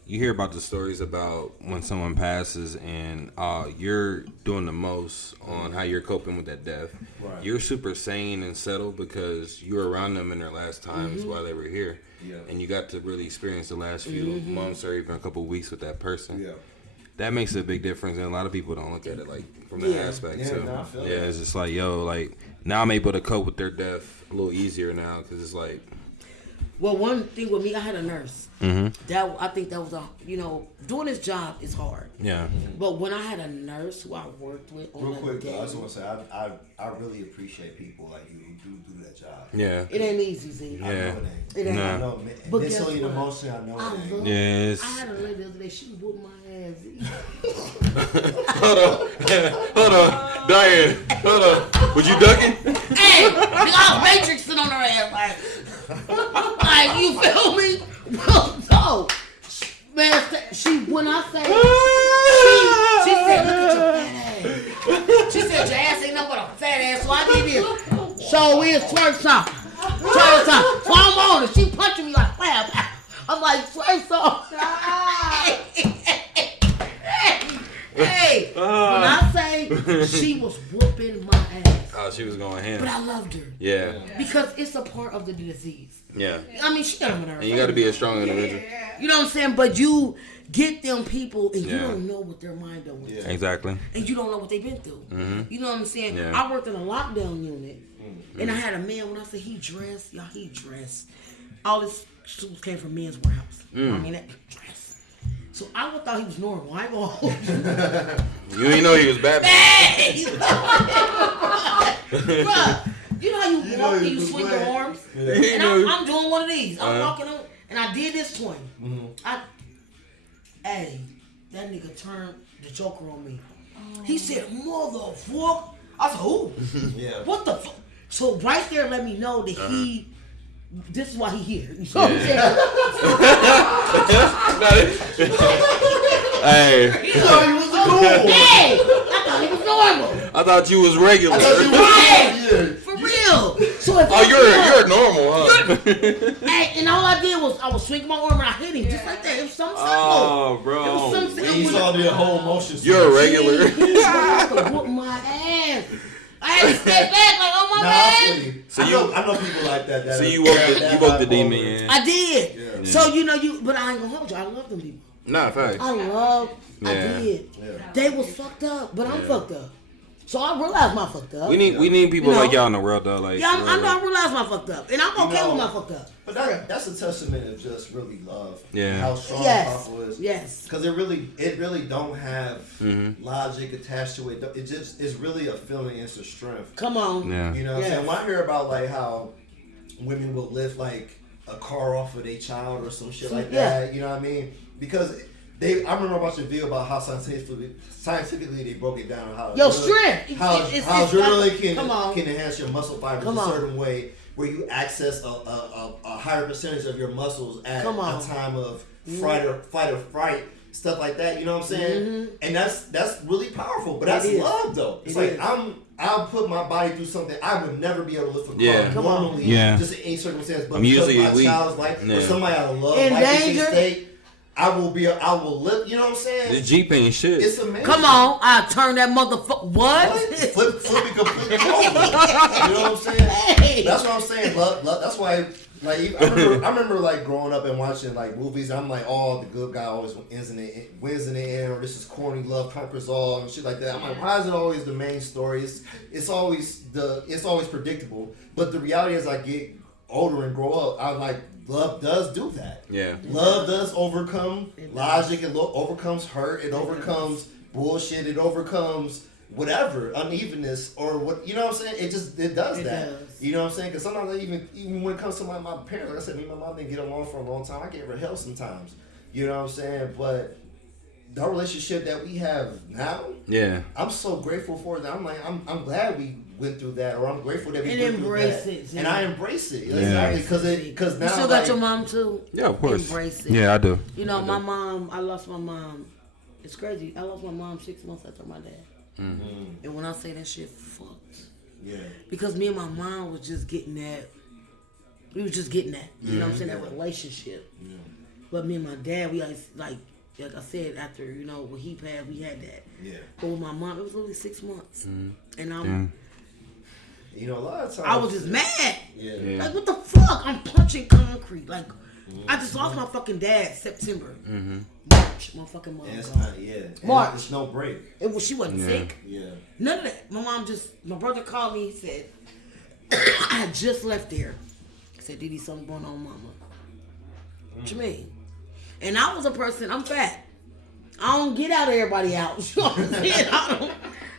you hear about the stories about when someone passes and you're doing the most on how you're coping with that death. Right. You're super sane and settled because you were around them in their last times while they were here. Yeah. And you got to really experience the last few months or even a couple of weeks with that person. Yeah. That makes a big difference, and a lot of people don't look at it like from that aspect. Yeah, So no, I feel that. it's just like, yo, like now I'm able to cope with their death a little easier now because it's like, Well, one thing with me, I had a nurse. That I think that was doing this job is hard. yeah, But when I had a nurse who I worked with on Real a quick, day, though, I just want to say I really appreciate people like you who do that job. yeah, it ain't easy, Z. I know Yeah. it ain't. It ain't. Nah. I know, But mentally and guess what? emotionally, I know I it ain't. love. yes. I had a lady the other day. She whooped my ass. Z. Hold on, Diane, hold on. Was you ducking? Hey, I was matrixing on her ass like you feel me? Well, no, man. When I say she said, look at your fat ass. She said your ass ain't nothing but a fat ass. So I did this. So is twerk song. Twerk song. So I'm on it. She punching me like wow. I'm like twerk song. Hey, when I say she was whooping my ass, Oh, she was going but ham. I loved her Yeah, because it's a part of the disease. yeah. I mean, she got them in her. And you got to be a strong individual. You know what I'm saying? But you get them people and you Yeah. don't know what their mind doing. Yeah. Exactly. And you don't know what they've been through. You know what I'm saying? Yeah. I worked in a lockdown unit. And I had a man, when I say he dressed, all his suits came from Men's Warehouse. I mean, that dress. So I would thought he was normal. I ain't gonna hold you. You didn't know he was Batman. Hey! Bruh, you know how you You know walk and he you was swing black. your arms? Yeah. And I'm doing one of these. I'm walking on, and I did this swing. Hey, that nigga turned the Joker on me. He said, motherfucker. I said, who? Yeah. What the fuck? So right there let me know that this is why he here. You know what I'm saying? Hey, You thought he was the cool. Hey! I thought he was normal. I thought you was regular. Hey! For real. So if Oh, you're normal, huh? Hey, and all I did was I was swinging my arm and I hit him just like that. It was something simple. Oh, It was bro. something When you saw the whole motion. You're a regular. He had to whoop my ass. I had to step back like, oh my Nah, I man. feel you. So I know people like that. So you woke the demon in. I did. Yeah. So but I ain't gonna hold you. I love them people. Nah, facts. I Yeah. did. Yeah. They was fucked up, but I'm fucked up. So I realized my fucked up. We need people You know? like y'all in the world though. Like, Yeah, I know. I really. realized my fucked up, and I'm okay You know, with my fucked up. But that's a testament of just really love. Yeah. How strong Yes. Papa is. Yes. Because it really don't have logic attached to it. It's really a feeling. It's a strength. Come on. Yeah. You know what I'm Yes. saying? When I hear about like how women will lift like a car off of their child or some shit like Yeah. that, you know what I mean? Because I remember watching a video about how scientifically they broke it down. How Yo, strength. How It's adrenaline come on. can enhance your muscle fibers Come a on. certain way where you access a higher percentage of your muscles at Come on. a time of fight or fright, stuff like that. You know what I'm saying? And that's really powerful. But that's is. love though. It's It like is. I'll put my body through something I would never be able to lift a car Yeah. Come on. normally, Yeah. just in any circumstance. But I'm because usually my weak. child's life or Yeah. somebody I love In life is danger? in state, I will lift. You know what I'm saying? This Jeep ain't shit. It's amazing. Come on, I turn that motherfucker. What? Flip it completely over. You know what I'm saying? Hey, That's what I'm saying. Love, that's why. Like I remember like growing up and watching like movies. I'm like, oh, the good guy always wins in the end, or this is corny, love conquers all, and shit like that. I'm like, why is it always the main story? It's always predictable. But the reality is, I get older and grow up, I'm like, love does do that. Yeah. Love does overcome logic. It overcomes hurt. It overcomes bullshit. It overcomes whatever unevenness or what, you know what I'm saying? It does that. Does. You know what I'm saying? Because sometimes even when it comes to my parents, like I said, me and my mom didn't get along for a long time. I gave her hell sometimes. You know what I'm saying? But the relationship that we have now, yeah, I'm so grateful for that. I'm like, I'm glad we went through that, or I'm grateful that we and went through embrace that. it, And I embrace it. Yeah. Exactly. Because now you still got your mom too. Yeah, of course. Embrace it. Yeah, I do. You know, my mom. I lost my mom. It's crazy. I lost my mom 6 months after my dad. Mm-hmm. And when I say that shit fucked, Yeah. because me and my mom was just getting that. We was just getting that. You know what I'm saying? That relationship. Yeah. But me and my dad, we always, like I said, after, you know, when he passed, we had that. Yeah. But with my mom, it was only 6 months. And You know, a lot of times I was just mad. Yeah. Like, what the fuck? I'm punching concrete. Like, I just lost my fucking dad September. March, my fucking mom. And it's gone. not, yeah. And March. It's no break. She wasn't sick. Yeah. None of that. My brother called me. He said, I had just left there. He said, Didi, something going on, mama. What you mean? And I was a person, I'm fat. I don't get out of everybody out. You know what I'm saying?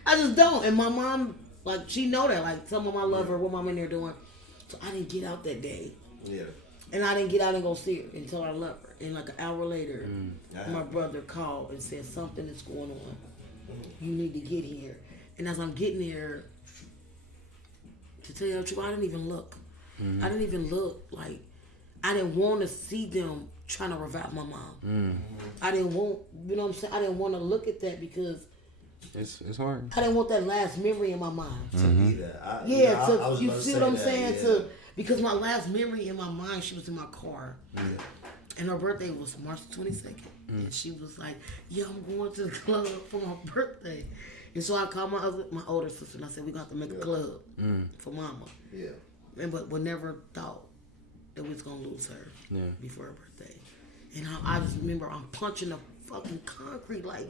I just don't. And my mom, like, she know that. Like, tell mom I love her, what mom in there doing. So I didn't get out that day. Yeah. And I didn't get out and go see her until I love her. And like an hour later, my brother called and said, something is going on. You need to get here. And as I'm getting there, to tell you the truth, I didn't even look. I didn't even look. Like, I didn't want to see them trying to revive my mom. I didn't want, you know what I'm saying? I didn't want to look at that because it's hard. I didn't want that last memory in my mind. To be that. I was You about to see say what I'm that, saying? yeah. Because my last memory in my mind, she was in my car. And her birthday was March 22nd. And she was like, yeah, I'm going to the club for my birthday. And so I called my older sister and I said, we got to make a club for mama. Yeah. And but we never thought that we was going to lose her before her birthday. And I just remember I'm punching the fucking concrete like,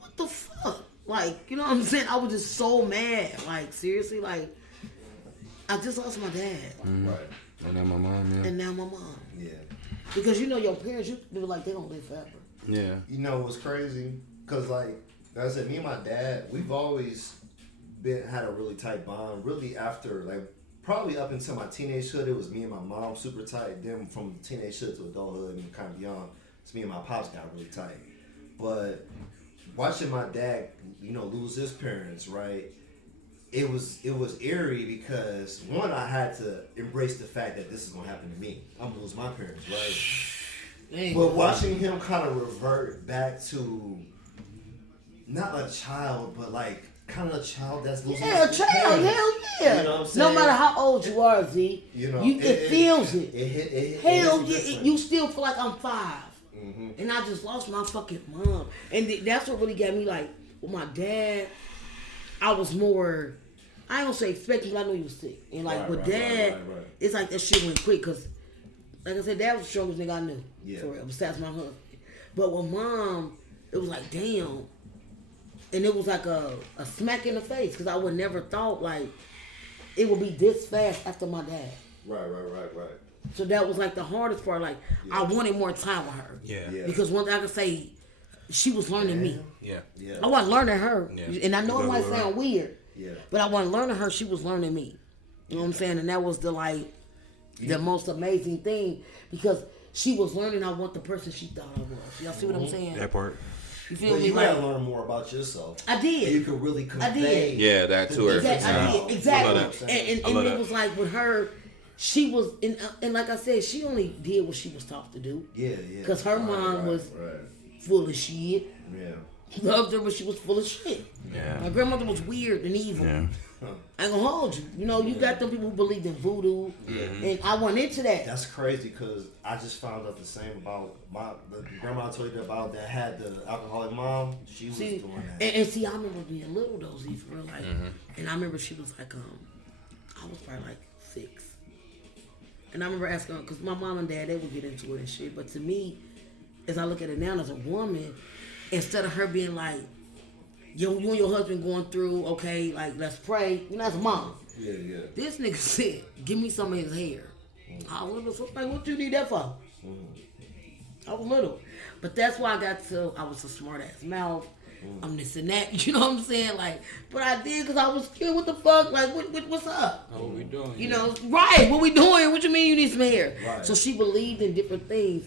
what the fuck? Like, you know what I'm saying? I was just so mad. Like, seriously, like, I just lost my dad. Right. And then my mom, yeah. And now my mom. Yeah. Because you know your parents, they were like, they don't live forever. Yeah. You know what's crazy? Because, like I said, me and my dad, we've always had a really tight bond. Really after, like, probably up until my teenagehood, it was me and my mom super tight. Then from teenagehood to adulthood and kind of beyond, it's me and my pops got really tight. But watching my dad, you know, lose his parents, right? It was eerie because one, I had to embrace the fact that this is gonna happen to me. I'm gonna lose my parents, right? But watching him kind of revert back to not a child, but like kind of a child that's losing. Yeah, a his child, parents. hell yeah. You know what I'm saying? No matter how old you are, Z, You know, it feels it. It Hell hits yeah, different. you still feel like I'm 5. And I just lost my fucking mom. And that's what really got me, like, with my dad, I was more, I don't say expecting, but I knew he was sick. And like with dad, it's like that shit went quick because, like I said, dad was the strongest nigga I knew. Yeah. For real, besides my husband. But with mom, it was like, damn. And it was like a smack in the face because I would never thought like it would be this fast after my dad. Right. So that was like the hardest part. Like I wanted more time with her. Yeah. Because one thing I could say, she was learning me. Yeah. I wasn't learning her. Yeah. And I know it might Exactly sound weird. Yeah. But I wasn't learning her, she was learning me. You know what I'm saying? And that was the most amazing thing because she was learning I want the person she thought I was. Y'all see what I'm saying? That part. You feel But me? you Like, gotta learn more about yourself. I did. And you can really convey. I did. Yeah, that to her. Exactly. I did. Exactly. I love that. And I love it that. was like with her, she was, and like I said, she only did what she was taught to do. Yeah. Because her mom was full of shit. Yeah. Loved her, but she was full of shit. Yeah. My grandmother was weird and evil. Yeah. I ain't gonna hold you. You know, you got them people who believed in voodoo, and I went into that. That's crazy because I just found out the same about the grandma I told you about that had the alcoholic mom. She was doing that. And see, I remember being little though, Z, for real, like, and I remember she was like, I was probably like 6. And I remember asking her, because my mom and dad, they would get into it and shit. But to me, as I look at it now as a woman, instead of her being like, yo, you and your husband going through, okay, like, let's pray. You know, as a mom. Yeah, yeah. This nigga said, give me some of his hair. I was like, what you need that for? I was little. But that's why I was a smart ass mouth. I'm this and that. You know what I'm saying? Like, but I did because I was scared. What the fuck? Like, what's up? What we doing? You know, right. What we doing? What you mean you need some hair? Right. So she believed in different things.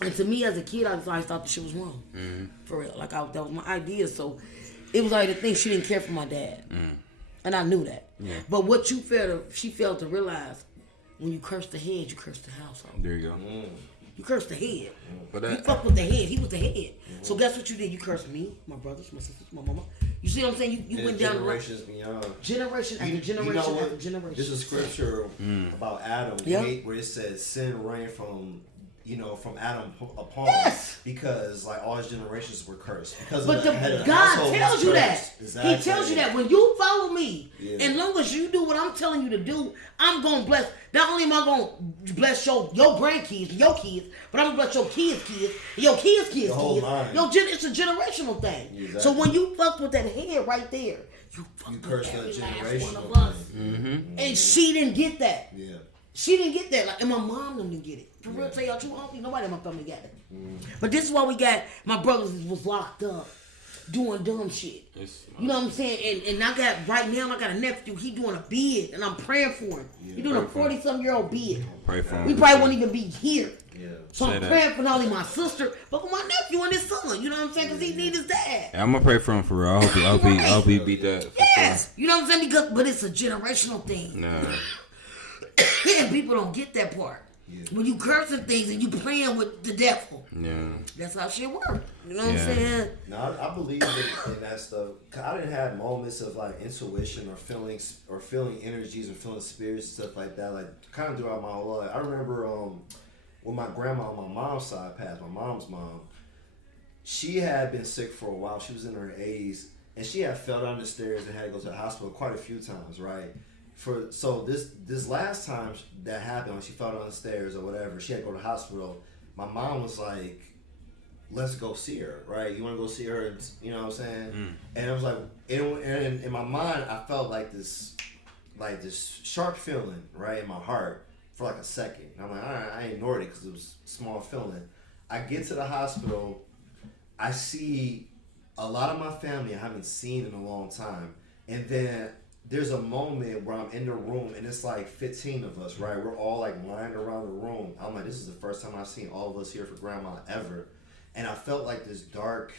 And to me as a kid, I always thought the shit was wrong. For real. Like, that was my idea. So it was like the thing, she didn't care for my dad. And I knew that. Yeah. But what she failed to realize, when you curse the head, you curse the household. There you go. You cursed the head. But You fucked with the head. He was the head. So guess what you did? You cursed me, my brothers, my sisters, my mama. You see what I'm saying? You went down generations beyond. generation after generation You know what? after generation. There's a scripture about Adam Yep. where it says sin reigned from Adam upon Yes. because like all his generations were cursed. Because But of the head of the God household tells was you cursed. that. Exactly. He tells you that when you follow me, Yeah. as long as you do what I'm telling you to do, I'm gonna bless. Not only am I gonna bless your grandkids, your kids, but I'm gonna bless your kids' kids, and your kids' kids' The whole kids. line. It's a generational thing. Exactly. So when you fucked with that head right there, you fucked with curse every that last one generational of us. thing. And she didn't get that. Yeah. She didn't get that. Like, and my mom didn't get it. For real, tell y'all true, I don't think nobody in my family got it. But this is why we got my brothers was locked up doing dumb shit. You know what I'm saying? And I got right now I got a nephew, he doing a bid and I'm praying for him. He doing a 40-something-year-old bid. Pray for him. We probably won't even be here. Yeah. So Say I'm that. praying for not only my sister, but for my nephew and his son. You know what I'm saying? Because he need his dad. I'm gonna pray for him for real. I'll be beat that. for Yes. You know what I'm saying? But it's a generational thing. Sure. Nah. And people don't get that part. Yeah. When you cursing things and you playing with the devil. Yeah. That's how shit work. You know what Yeah. I'm saying? No, I believe in that stuff. 'Cause I didn't have moments of like intuition or feeling energies or feeling spirits and stuff like that. Like kind of throughout my whole life. I remember when my grandma on my mom's side passed, my mom's mom. She had been sick for a while. She was in her 80s, and she had fell down the stairs and had to go to the hospital quite a few times, right? So this last time that happened, when she fell down the stairs or whatever, she had to go to the hospital. My mom was like, let's go see her, right? You want to go see her, you know what I'm saying? And I was like, and in my mind, I felt like this sharp feeling, right, in my heart for like a second. And I'm like, all right, I ignored it because it was a small feeling. I get to the hospital, I see a lot of my family I haven't seen in a long time, and then there's a moment where I'm in the room and it's like 15 of us, right? We're all like lying around the room. I'm like, this is the first time I've seen all of us here for grandma ever. And I felt like this dark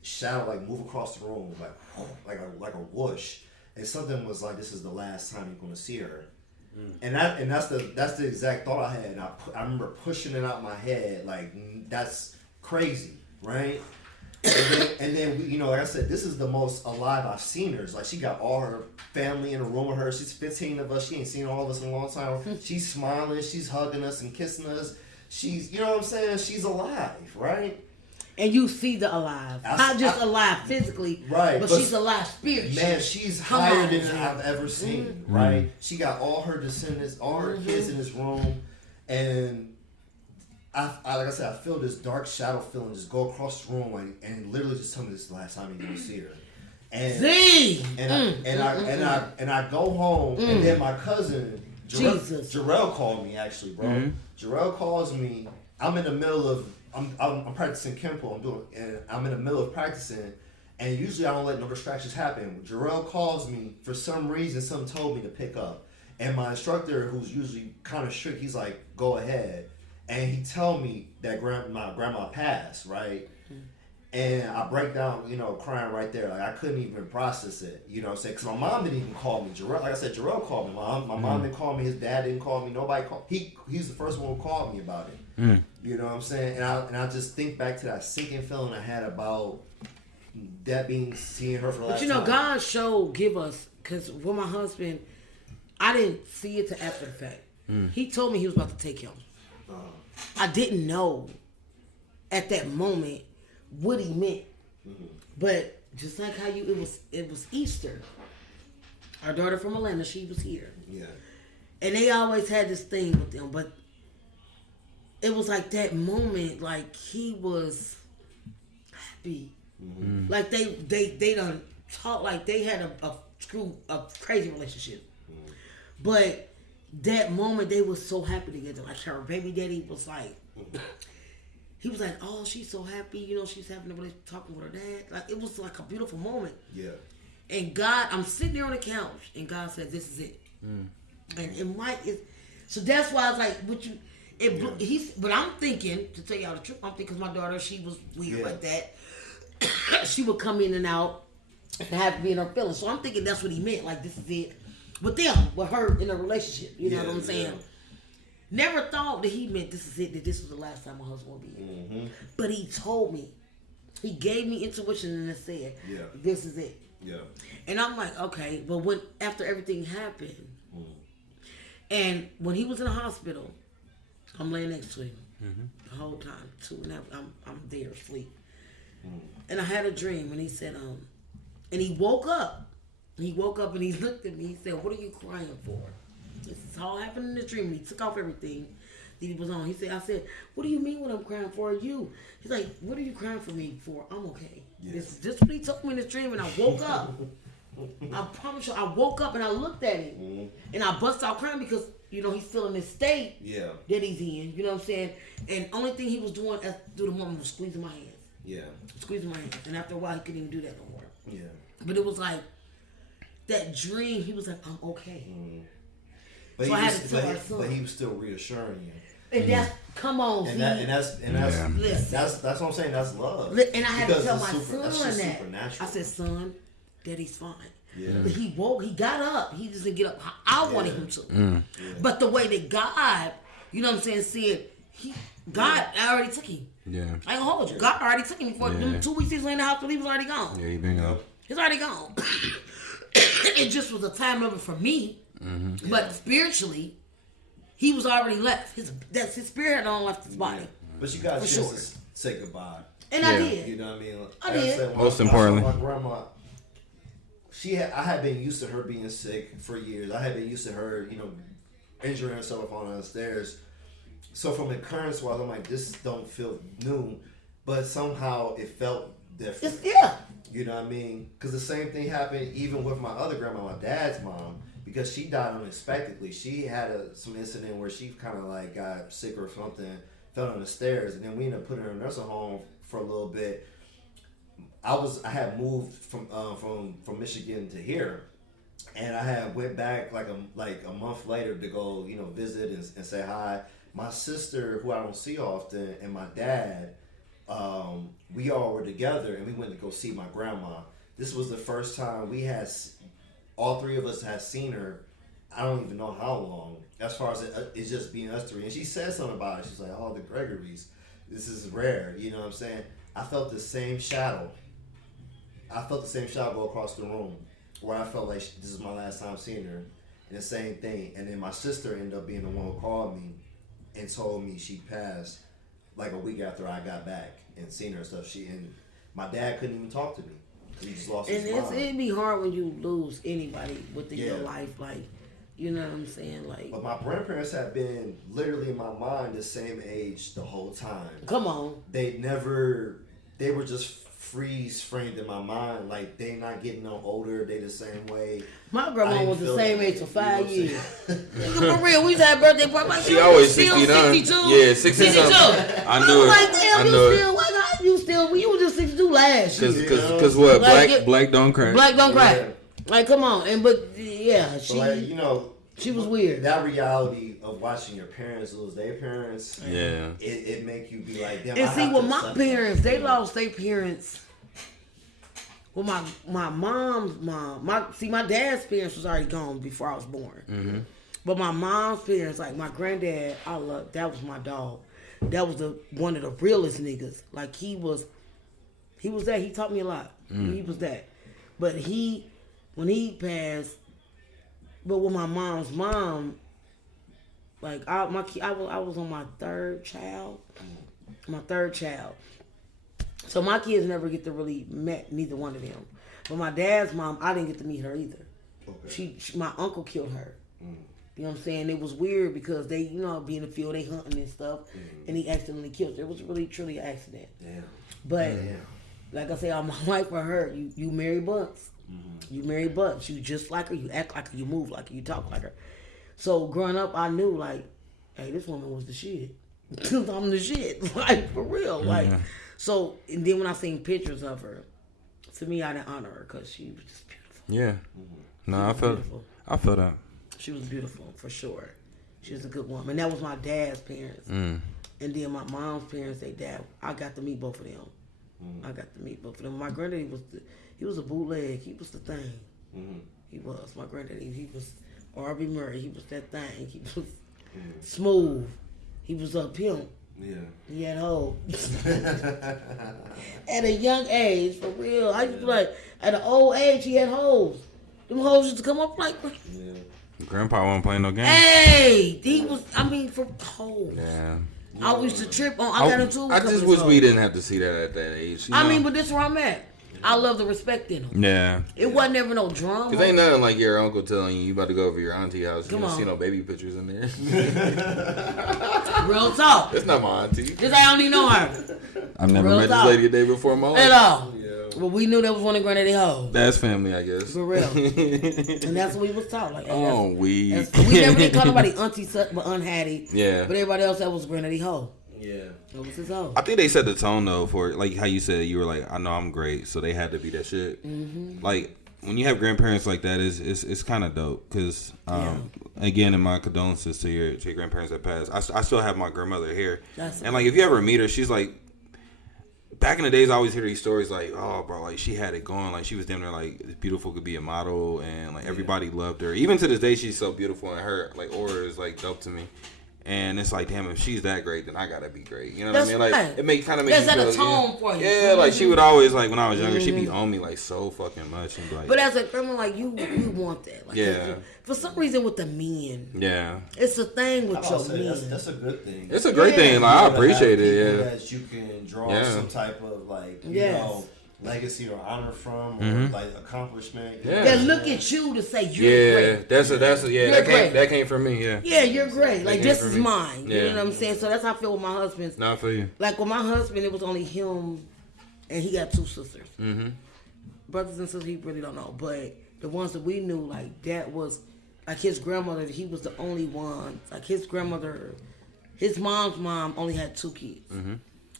shadow like move across the room, like a whoosh. And something was like, this is the last time you're gonna see her. And that's the exact thought I had. And I remember pushing it out my head, like that's crazy, right? And then we, like I said, this is the most alive I've seen her. It's like she got all her family in a room with her. She's 15 of us. She ain't seen all of us in a long time. She's smiling. She's hugging us and kissing us. She's, you know what I'm saying? She's alive, right? And you see the alive. Not just alive physically, right, but she's alive spiritually. Man, she's higher than I've ever seen, right? She got all her descendants, all her kids in this room. And I like I said, I feel this dark shadow feeling just go across the room and literally just tell me this is the last time you're gonna see her. And I go home and then my cousin Jarrell called me actually, bro. Jarrell calls me. I'm in the middle of I'm practicing Kempo. I'm in the middle of practicing, and usually I don't let no distractions happen. Jarrell calls me for some reason. Something told me to pick up, and my instructor, who's usually kind of strict, he's like, "Go ahead." And he tell me that my grandma passed, right? And I break down, crying right there. Like I couldn't even process it, what I'm saying? Because my mom didn't even call me. Jarrell, like I said, Jarrell called me. My mom didn't call me. His dad didn't call me. Nobody called. He's the first one who called me about it. You know what I'm saying? And I just think back to that sinking feeling I had about that seeing her for the last time. God give us, because with my husband, I didn't see it to after the fact. He told me he was about to take him. I didn't know at that moment what he meant. But just like how it was Easter. our daughter from Atlanta, she was here. Yeah. And they always had this thing with them, but it was like that moment, like he was happy. Mm-hmm. Like they done talk like they had a crazy relationship. Mm-hmm. But that moment they was so happy together. Like her baby daddy was like, he was like, oh, she's so happy, you know, she's having a relationship talking with her dad. Like it was like a beautiful moment. Yeah. And God, I'm sitting there on the couch, and God said, "This is it." And it might is, so that's why I was like, "What you?" But I'm thinking, to tell y'all the truth, I'm thinking 'cause my daughter, she was weird like that. She would come in and out and have to be in her feelings. So I'm thinking that's what he meant. Like this is it. With them, with her in a relationship, you know what I'm saying? Never thought that he meant this is it. That this was the last time my husband would be in. Mm-hmm. But he told me, he gave me intuition and it said, "This is it." Yeah. And I'm like, okay, but when after everything happened, and when he was in the hospital, I'm laying next to him the whole time, too, and I'm there asleep. And I had a dream, and he said, and he woke up. He woke up and he looked at me. He said, "What are you crying for?" This is all happened in the dream. And he took off everything that he was on. He said, I said, "What do you mean what I'm crying for? You?" He's like, "What are you crying for me for? I'm okay." Yeah. This is just what he told me in this dream, and I woke up. I promise you, I woke up and I looked at him, and I bust out crying because you know he's still in this state that he's in. You know what I'm saying? And only thing he was doing through the moment was squeezing my hands. Yeah. Squeezing my hands, and after a while he couldn't even do that no more. Yeah. But it was like that dream. He was like, "I'm okay." But So I he had was, to tell our but son. he was still reassuring you. And that's come on, And Z. that's Listen. that's what I'm saying. That's love. And I had to Because tell it's my that's son just that. supernatural. I said, "Son, Daddy's fine." Yeah. But he woke. He got up. He just didn't get up how I wanted him to. But the way that God, you know what I'm saying, said God already took him. Yeah. I ain't gonna hold you. God already took him before them 2 weeks he was in the hospital. He was already gone. Yeah, you been gone. He's already gone. It just was a time limit for me. But spiritually, he was already left. His spirit had not left his body. But you got a For chance sure. to say goodbye. And I Yeah. did. You know what I mean? I did. said, when Most I saw importantly. my grandma. I had been used to her being sick for years. I had been used to her, you know, injuring herself on the stairs. So from occurrence wise, I'm like, this don't feel new, but somehow it felt different. Yeah. You know what I mean? Because the same thing happened even with my other grandma, my dad's mom, because she died unexpectedly. She had some incident where she kind of like got sick or something, fell on the stairs, and then we ended up putting her in a nursing home for a little bit. I had moved from Michigan to here, and I had went back like a month later to go, you know, visit and say hi. My sister, who I don't see often, and my dad, we all were together, and we went to go see my grandma. This was the first time all three of us had seen her. I don't even know how long. As far as it's just being us three, and she said something about it. She's like, "Oh, the Gregorys, this is rare." You know what I'm saying? I felt the same shadow. Go across the room, where I felt like this is my last time seeing her, and the same thing. And then my sister ended up being the one who called me and told me she passed like a week after I got back and seen her and stuff. And my dad couldn't even talk to me. He just lost his mind. It'd be hard when you lose anybody within your Yeah. life, like, you know what I'm saying, like. But my grandparents have been literally in my mind the same age the whole time. Come on. They were just freeze framed in my mind, like they not getting no older, they the same way. My I grandma didn't was the feel same that age way, for you know 5 what I'm years. saying? Nigga, for real, we used to have birthday parties. She always still 69. 62. Yeah, 60 something. I knew I'm it. like, damn, I you knew it. still, why not you still, well, you was just 62 last year. Cause what? Like Black don't crack. Black don't crack. Yeah. Like, come on. Yeah, But like, you know, she was weird. that reality of watching your parents lose their parents, Yeah. it make you be like, damn. And I see, have with to my accept parents, that. they lost their parents. Well, my mom's mom, my dad's parents was already gone before I was born. Mm-hmm. But my mom's parents, like my granddad, that was my dog. That was one of the realest niggas. Like he was that. He taught me a lot. He was that. But when he passed, but with my mom's mom, like I was on my third child. So my kids never get to really met neither one of them. But my dad's mom, I didn't get to meet her either. Okay. She my uncle killed her. You know what I'm saying? It was weird because they, you know, be in the field, they hunting and stuff, and he accidentally killed her. It was really, truly an accident. Damn. But, like I say, I'm like for her, you marry Bunts. You marry Bunts. You just like her, you act like her, you move like her, you talk like her. So, growing up, I knew, like, hey, this woman was the shit. I'm the shit. Like, for real. Like, so, and then when I seen pictures of her, to me, I didn't honor her because she was just beautiful. Yeah. No, I felt that. She was beautiful, for sure. She was a good woman. That was my dad's parents. And then my mom's parents, they dad, I got to meet both of them. I got to meet both of them. My granddaddy he was a bootleg. He was the thing. He was. My granddaddy, he was R.B. Murray. He was that thing. He was smooth. He was a pimp. Yeah. He had hoes. At a young age, for real. I used to be like, at an old age, he had hoes. Them hoes used to come up like, Yeah. Grandpa wasn't playing no games. hey, he was, I mean, for hoes. Yeah. I used to trip on, I got into it with I a couple just of wish hoes. we didn't have to see that at that age. You know? I mean, but this is where I'm at. I love the respect in them. Yeah. It wasn't ever no drama. Cause ain't nothing like your uncle telling you about to go over your auntie house. You Come don't on. see no baby pictures in there. Real talk. That's not my auntie. This I don't even know her I've never Real met talk. this lady a day before in my life. at all. Yeah. But we knew that was one of Granddaddy hoes. That's family, I guess. For real. And that's what we was taught. Like, hey, Oh, we we never did call nobody auntie but unhatty. Yeah. But everybody else, that was Granddaddy hoe. Yeah. That was his hoe. I think they set the tone though for like how you said you were like, I know I'm great, so they had to be that shit. Like when you have grandparents like that, it's kind of dope. Cause again, in my condolences to your grandparents that passed, I still have my grandmother here, and like if you ever meet her, she's like. Back in the days, I always hear these stories like, oh, bro, like she had it going, like she was damn near like beautiful, could be a model, and like everybody loved her. Even to this day, she's so beautiful, and her like aura is like dope to me. And it's like, damn, if she's that great, then I gotta be great. You know what I mean? Like it kind of makes That's you at feel, a tone for you. Yeah, like she would always like when I was younger, she'd be on me like so fucking much, and be like, But as a grandma, like you want that. Like, Yeah. For some reason, with the men, yeah, it's a thing with I your would say men. that's a good thing. it's a great Yeah. thing. Like I You gotta appreciate have it. people Yeah, that you can draw Yeah. some type of like, you Yes. know, legacy or honor from, or like accomplishment. Yeah. That look at you to say you're yeah, great. that's a You're that great. came from me. Yeah, Yeah, you're great. Like came this from is me. mine. You Yeah. know what I'm saying? So that's how I feel with my husband's. not for you. Like with my husband, it was only him, and he got two sisters. Mm-hmm. Brothers and sisters, he really don't know. But the ones that we knew, like that was, like his grandmother. He was the only one. Like his grandmother, his mom's mom only had two kids. Mm-hmm.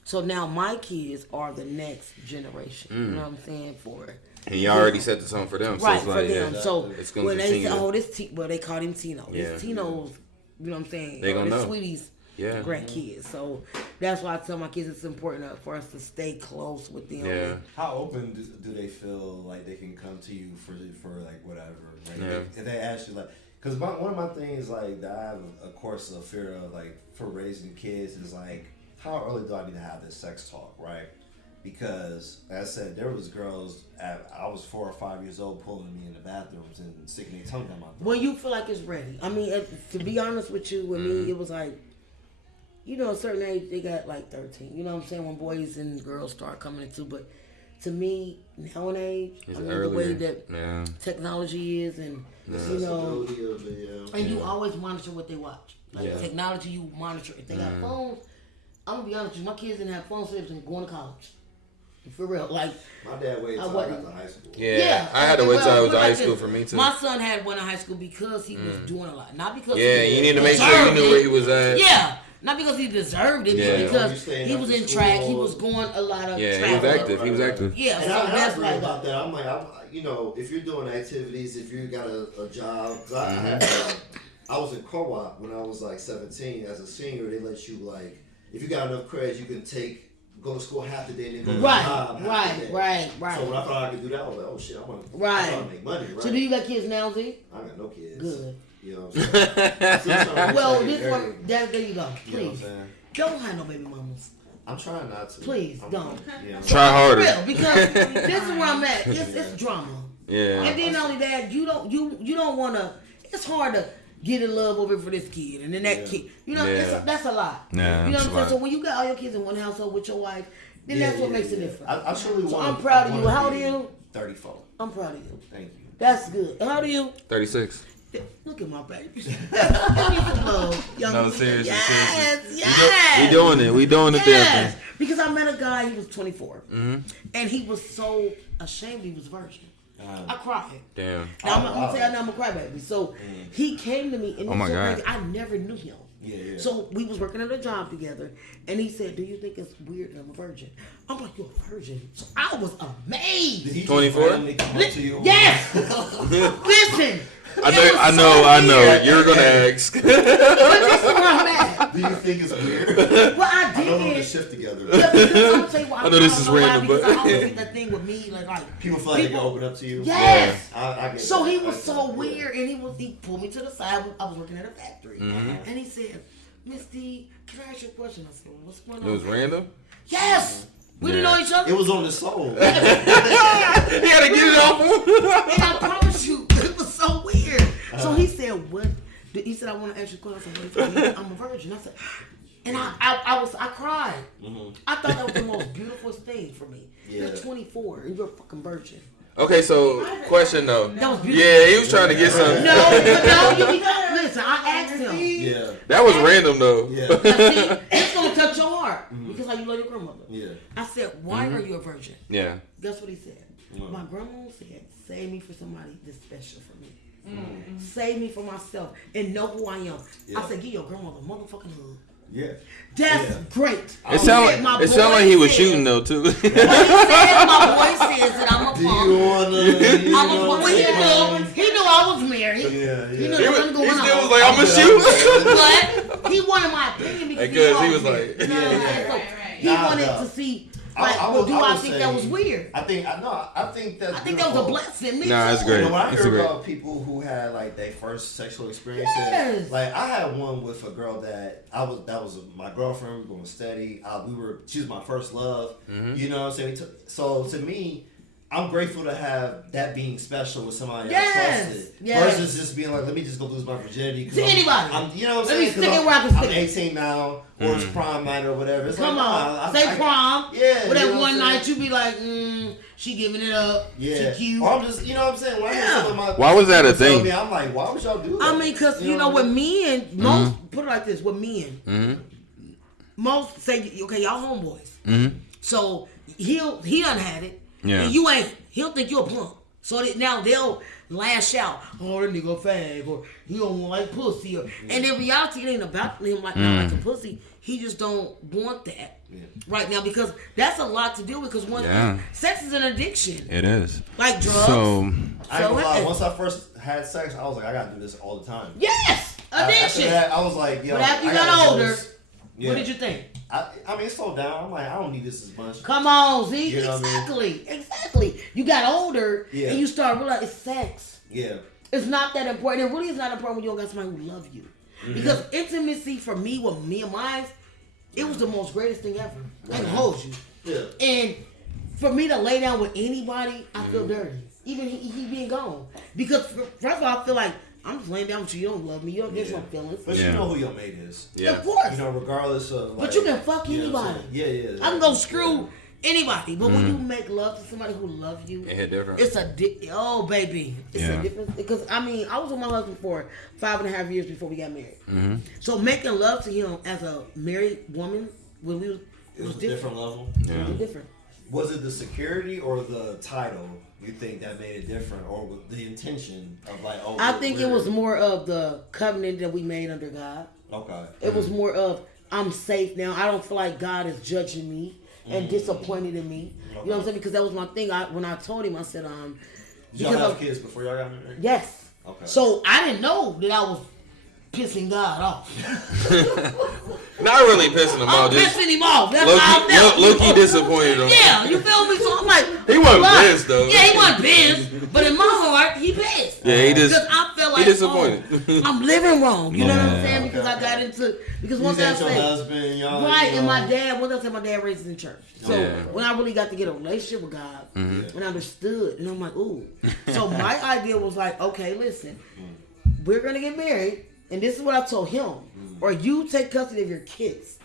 So now my kids are the next generation. You know what I'm saying? For And you already set the tone for them. So right it's for like, them. yeah, So it's gonna when they say, continue. "Oh, this," well, they called him Tino. Yeah. It's Tino's. You know what I'm saying? They gonna this know. Sweetie's Yeah. grandkids. So that's why I tell my kids it's important for us to stay close with them. Yeah. How open do they feel like they can come to you for like whatever? Like Yeah. if they ask you like, because one of my things like that I have of course a fear of like for raising kids is like how early do I need to have this sex talk, right? Because as I said, there was girls I was 4 or 5 years old pulling me in the bathrooms and sticking their tongue down my throat. When you feel like it's ready. I mean, to be honest with you, with me, it was like, you know, a certain age, they got like 13. You know what I'm saying? When boys and girls start coming into, but to me, nowadays, It's I mean, earlier. the way that Yeah. technology is and, you know, Accessibility of the, and you always monitor what they watch. Like Yeah. technology, you monitor. If they got phones, I'm going to be honest with you, my kids didn't have phones, so they was going to college. For real. Like, my dad waited I till I wasn't- got to high school. Yeah. I had to wait till I was in high school for me too. My son had one in high school because he was doing a lot. Not because Yeah, he you need to make sure you deserved knew it. where he was at. Yeah. Not because he deserved it, Yeah. but You because staying he after was in school. track. He was going a lot of Yeah, track. he was active. He was active. Yeah, And so I that's agree like about that. I'm like, you know, if you're doing activities, if you got a job, 'cause I was in co-op when I was like 17. As a senior, they let you like, if you got enough credits, you can go to school half the day and then go to right, the job half the day. right. So when I thought I could do that, I was like, oh shit, I want Right. to make money, right? So do you got kids now, Z? I got no kids. Good. You know what I'm saying? I'm still trying to Well, stay this very- one, there you go. You know what I'm Please, saying? don't have no baby mamas. I'm trying not to. Please, don't. You know, Try For harder. real, because this is where I'm at. It's drama. Yeah. And then not only that, you don't want to. It's hard to get in love over for this kid and then that Yeah. kid. You know, Yeah. that's a lot. Yeah, you know it's what I'm a saying. lot. So when you got all your kids in one household with your wife, then Yeah, that's what yeah, makes it yeah. different. I truly So want. I'm proud of you. How old are you? 34. I'm proud of you. Thank you. That's good. How old are you? 36. Look at my baby. Give me some love, young No, man. seriously, Yes, seriously. yes. We doing it. We doing the damn Yes. thing. Because I met a guy, he was 24. And he was so ashamed he was virgin. I cried. Damn. Now, I'm going to tell you now I'm a crybaby. So he came to me and Oh my so God. crazy. I never knew him. Yeah. So we was working at a job together, and he said, "Do you think it's weird that I'm a virgin?" I'm like, "You're a virgin." So I was amazed. Did he just 24? randomly come up to you? Yes. Listen. I know. You're gonna ask. But this is where I'm at. Do you think it's weird? Well, I I know we're on the did. shift together. Yeah, because I'll tell you why. I know this is don't why, random, because but- I always get that thing with me, like People feel like they can open up to you. Yes. I get So that. he I was get so that. weird, and he pulled me to the side. I was working at a factory, and he said, "Miss D, can I ask you a question?" I said, well, "What's going on?" It was random. Yes. We didn't Yeah. know each other. It was on the soul. He had to get it off him. And I promise you, it was so weird. So he said, "What?" He said, "I want to ask you a question. I'm a virgin." I said, and I cried. I thought that was the most beautiful thing for me. Yeah. You're 24 and you're a fucking virgin. Okay, so question though. That was beautiful. Yeah, he was trying to get something. No, you listen. I asked him. Yeah. That was random though. Yeah. Now, see, it's gonna touch your heart because how you love your grandmother. Yeah. I said, "Why are you a virgin?" Yeah. Guess what he said? My grandma said, "Save me for somebody that's special for me. Save me for myself and know who I am." Yeah. I said, "Give your grandmother a motherfucking hug." Yeah. That's Yeah. great. It sounded like he was shooting though too. He said, my boy says that I'm a Do punk. you wanna? I'm a punk. He knew I was married. Yeah. He knew Yeah. there wasn't going He still on. was like, I'm gonna shoot. But he wanted my opinion because Because he he was was like- you know what I'm Yeah, saying? So right. he Nah, wanted nah. to see. I Like, would- do I I would think say- that was weird? I think that was a blessing. Me Nah, too. it's great. You know, when I It's hear great. about people who had like their first sexual experiences, Yes. like I had one with a girl that was my girlfriend. We were going steady. She was my first love. You know what I'm saying? So to me, I'm grateful to have that being special with somebody I Yes. trusted Yes. versus just being like, let me just go lose my virginity. 'Cause To anybody. you know what I'm Let me saying? 'Cause stick it where I can I'm stick it. 18 now, or it's prom night or whatever. It's Come like, on, nah, say prom. Yeah. But you that know what one I'm night saying? you be like, she giving it up. Yeah. She cute. Or I'm just, you know what I'm saying? When I hear Yeah. some of my Why was that a people tell thing? me, I'm like, why would y'all do that? I mean, because, you know, what with I mean? men, most, put it like this, with men, most say, okay, y'all homeboys. So he done had it. Yeah. And you ain't, he'll think you a plump. So that now they'll lash out, oh, that nigga a fag, or he don't like pussy. Or, and in reality, it ain't about him like not liking pussy. He just don't want that right now because that's a lot to deal with because sex is an addiction. It is. Like drugs. So I ain't So gonna lie, hey. once I first had sex, I was like, I gotta do this all the time. Yes! After Addiction. that, I was like, yo. But after you I got gotta do older, this. Yeah. what did you think? I mean, it slowed down. I'm like, I don't need this as much. Come on, see? You know what I mean? Exactly. You got older Yeah. and you start realizing it's sex. Yeah. It's not that important. It really is not important when you don't got somebody who love you. Because intimacy for me, with me and mine, it was the most greatest thing ever. I can hold you. Yeah. And for me to lay down with anybody, I feel dirty. Even he being gone. Because first of all, I feel like I'm just laying down with you. You don't love me. You don't get my feelings. But you know who your mate is. yeah. Of course. You know, regardless of. Like, But you can fuck you know what I'm anybody. saying? Yeah. I can go screw anybody. But when you make love to somebody who loves you, It hit different. it's oh baby, it's a difference. Because I mean, I was with my husband for 5.5 years before we got married. So making love to him as a married woman when we was It was a different level. It was different. Was it the security or the title you think that made it different, or with the intention of like? Oh, I think it was more of the covenant that we made under God. Okay. It was more of I'm safe now. I don't feel like God is judging me and disappointed in me. You know what I'm saying? Because that was my thing. When I told him, I said, Did y'all have kids before y'all got married? yes. Okay. So I didn't know that I was pissing God off. Not really pissing him I'm off. Just pissing him off. That's how I felt. low-key disappointed him. Yeah, you feel me? So I'm like, He wasn't what? pissed, though. Yeah, he wasn't pissed, but in my heart, he pissed. Yeah, he just. Because I felt He like, disappointed. I'm living wrong. You know what I'm Yeah. saying? Because I got into once You I got your said husband, y'all. right, you and my know. dad. Once I said my dad raised us in church, so Yeah. when I really got to get a relationship with God, and I understood, and I'm like, ooh. So my idea was like, okay, listen, we're gonna get married, and this is what I told him, or you take custody of your kids,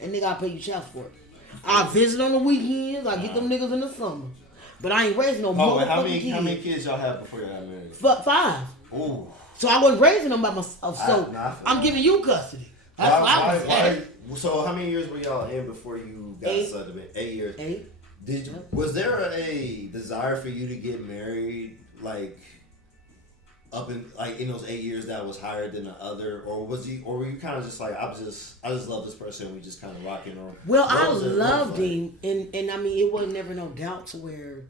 and they gotta pay you child support. I visit on the weekends. I get them niggas in the summer. But I ain't raising no Oh, and motherfucking kids. how many kids y'all had before y'all got married? 5. Ooh. So I wasn't raising them by myself. So I feel I'm that. giving you custody. That's what I was saying. So how many years were y'all in before you got 8. subdivided? 8 years. 8. Was there a desire for you to get married, like up in those 8 years that was higher than the other, or were you kind of just like I just love this person, we just kind of rocking on? Well, I loved him, and I mean it was never no doubt to where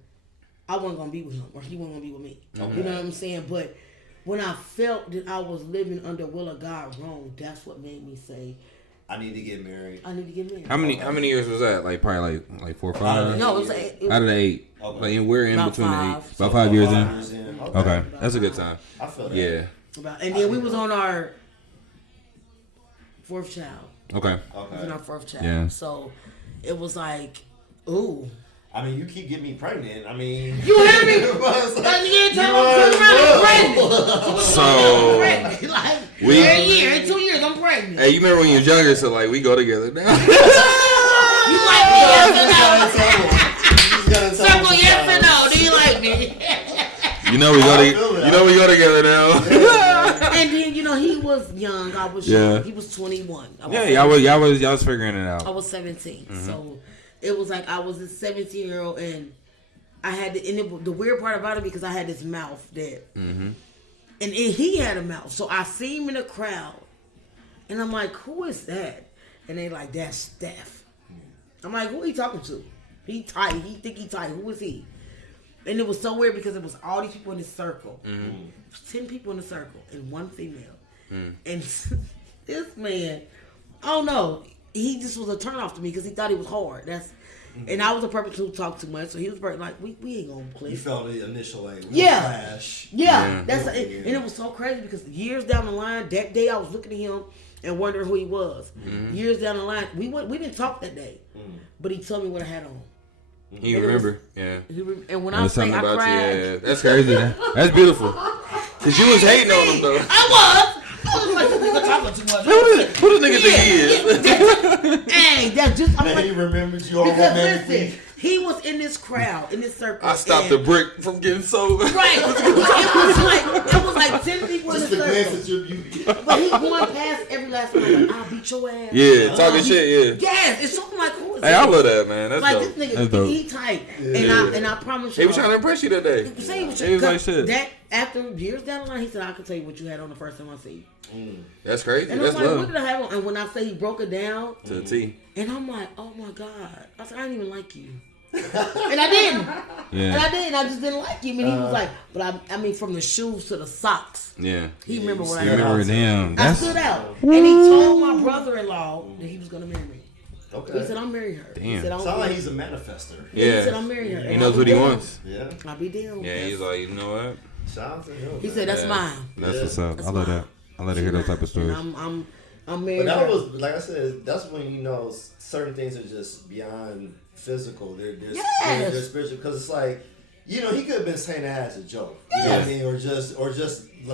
I wasn't gonna be with him or he wasn't gonna be with me. Okay. You know what I'm saying? But when I felt that I was living under will of God wrong, that's what made me say I need to get married. I need to get married. How many years was that? Like probably like 4 or 5. No, it was Out of the 8. Okay. Like, and we're in About between 5. the 8. About 5 years in. Okay. Okay, that's a good time. I feel that. Yeah. And then we was on our 4th child. Okay. We was on our 4th child. Yeah. So it was like, ooh. I mean, you keep getting me pregnant. I mean, You hear me? Like, Like, you ain't you telling might me as I'm pregnant. So Pregnant. Like, we- every year, in 2 years, I'm pregnant. hey, you remember when you was younger? So like we go together now. You like me, yes or no? Circle yes or no. Do you like me? you know we go together now. And then, he was young. I was young. He was 21. I was Yeah, y'all was figuring it I out. was 17. So it was like I was a 17-year-old and I had the weird part about it because I had this mouth that, and he had a mouth. So I see him in the crowd and I'm like, who is that? And they like, that's Steph. I'm like, who he talking to? He tight. He think he tight. Who is he? And it was so weird because it was all these people in this circle. 10 people in the circle and 1 female. And this man, I don't know. He just was a turnoff to me because he thought he was hard. And I was a person who talked too much, so he was like, we ain't gonna click. You felt the initial like clash. Yeah. Yeah. And it was so crazy because years down the line, that day I was looking at him and wondering who he was. Years down the line, we didn't talk that day, but he told me what I had on. You remember? Yeah. And when I say I cried, yeah. That's crazy. That's beautiful. Cause you was hating on him though. I was like, this nigga talking too much. Who the nigga think he is? Hey, that's just. I'm Man, like, he remembered you all because romantically. listen, he was in this crowd, in this circle. I stopped the brick from getting sober. Right. It was like 10 people Just in to the glance circle. at your beauty. But he going past every last one. Like, I'll beat your ass. Yeah, talking shit. Yeah. Yes, it's something like who is Hey, I love that, man. That's like dope. this That's nigga, dope. he tight, Yeah. and I promise you. He was trying to impress you that day. Say what He was like shit. That after years down the line, he said, "I could tell you what you had on the first time I see you." That's crazy. And That's I'm like, love. "What did I have on?" And when I say he broke it down, To the T. and I'm like, "Oh my god!" I said, "I didn't even like you," and I didn't. Yeah. And I did. I just didn't like him. And he was like, but I mean, from the shoes to the socks. Yeah. He remember what I You had. remember them? I stood out. And he told my brother-in-law that he was going to marry me. Okay. He said, I'm marrying her. Damn. He said, Sounds like he's a manifester. He Yeah. said, I'm marrying her. He And knows I'll what be he down. wants. Yeah. I'll be down. Yeah, he's like, you know what? Shout out to him. He man. said, that's Yeah. mine. That's Yeah. what's up. That's I love mine. that. I love to hear those type of stories. And I'm But marrying that her. was, like I said, that's when you know certain things are just beyond physical. They're spiritual. Because it's like, you know, he could have been saying that as a joke. You know what I mean? Or just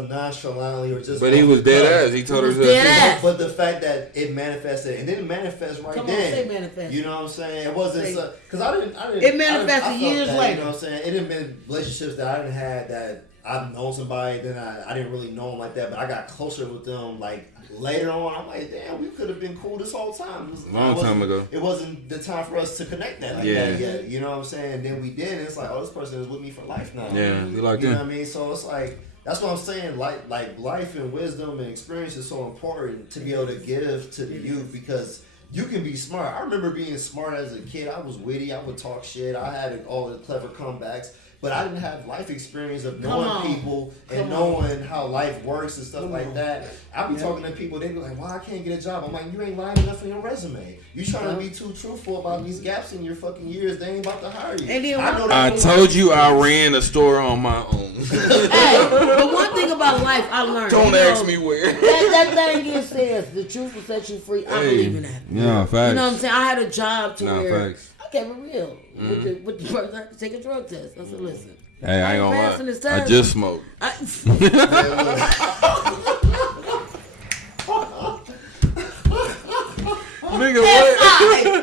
nonchalantly, or just. But he was dead ass. He told her dead ass. But the fact that it manifested, and then it manifested right Come on, then. say manifest. You know what I'm saying? It wasn't because I didn't. It manifested I felt years that, later. You know what I'm saying? It didn't been relationships that I didn't have that I've known somebody, then I didn't really know them like that, but I got closer with them like later on. I'm like, damn, we could have been cool this whole time. Long time ago. It wasn't the time for us to connect that like that yet. You know what I'm saying? And then we did, and it's like, oh, this person is with me for life now. Yeah, you like You know that. what I mean? So it's like, that's what I'm saying. Like life and wisdom and experience is so important to be able to give to the youth, because you can be smart. I remember being smart as a kid. I was witty. I would talk shit. I had all the clever comebacks. But I didn't have life experience of knowing people and knowing how life works and stuff like that. I be talking to people, they be like, "Why I can't get a job?" I'm like, "You ain't lying enough in your resume. You trying to be too truthful about these gaps in your fucking years. They ain't about to hire you." And then I told you I ran a store on my own. Hey, but one thing about life I learned. Don't ask me where. That thing it says the truth will set you free. I believe in that. Yeah, facts. You know what I'm saying? I had a job to where facts. I kept it real with the person I had to take a drug test. I said, listen. Hey, I ain't gonna passing this lie. I test. just smoked. Nigga, what?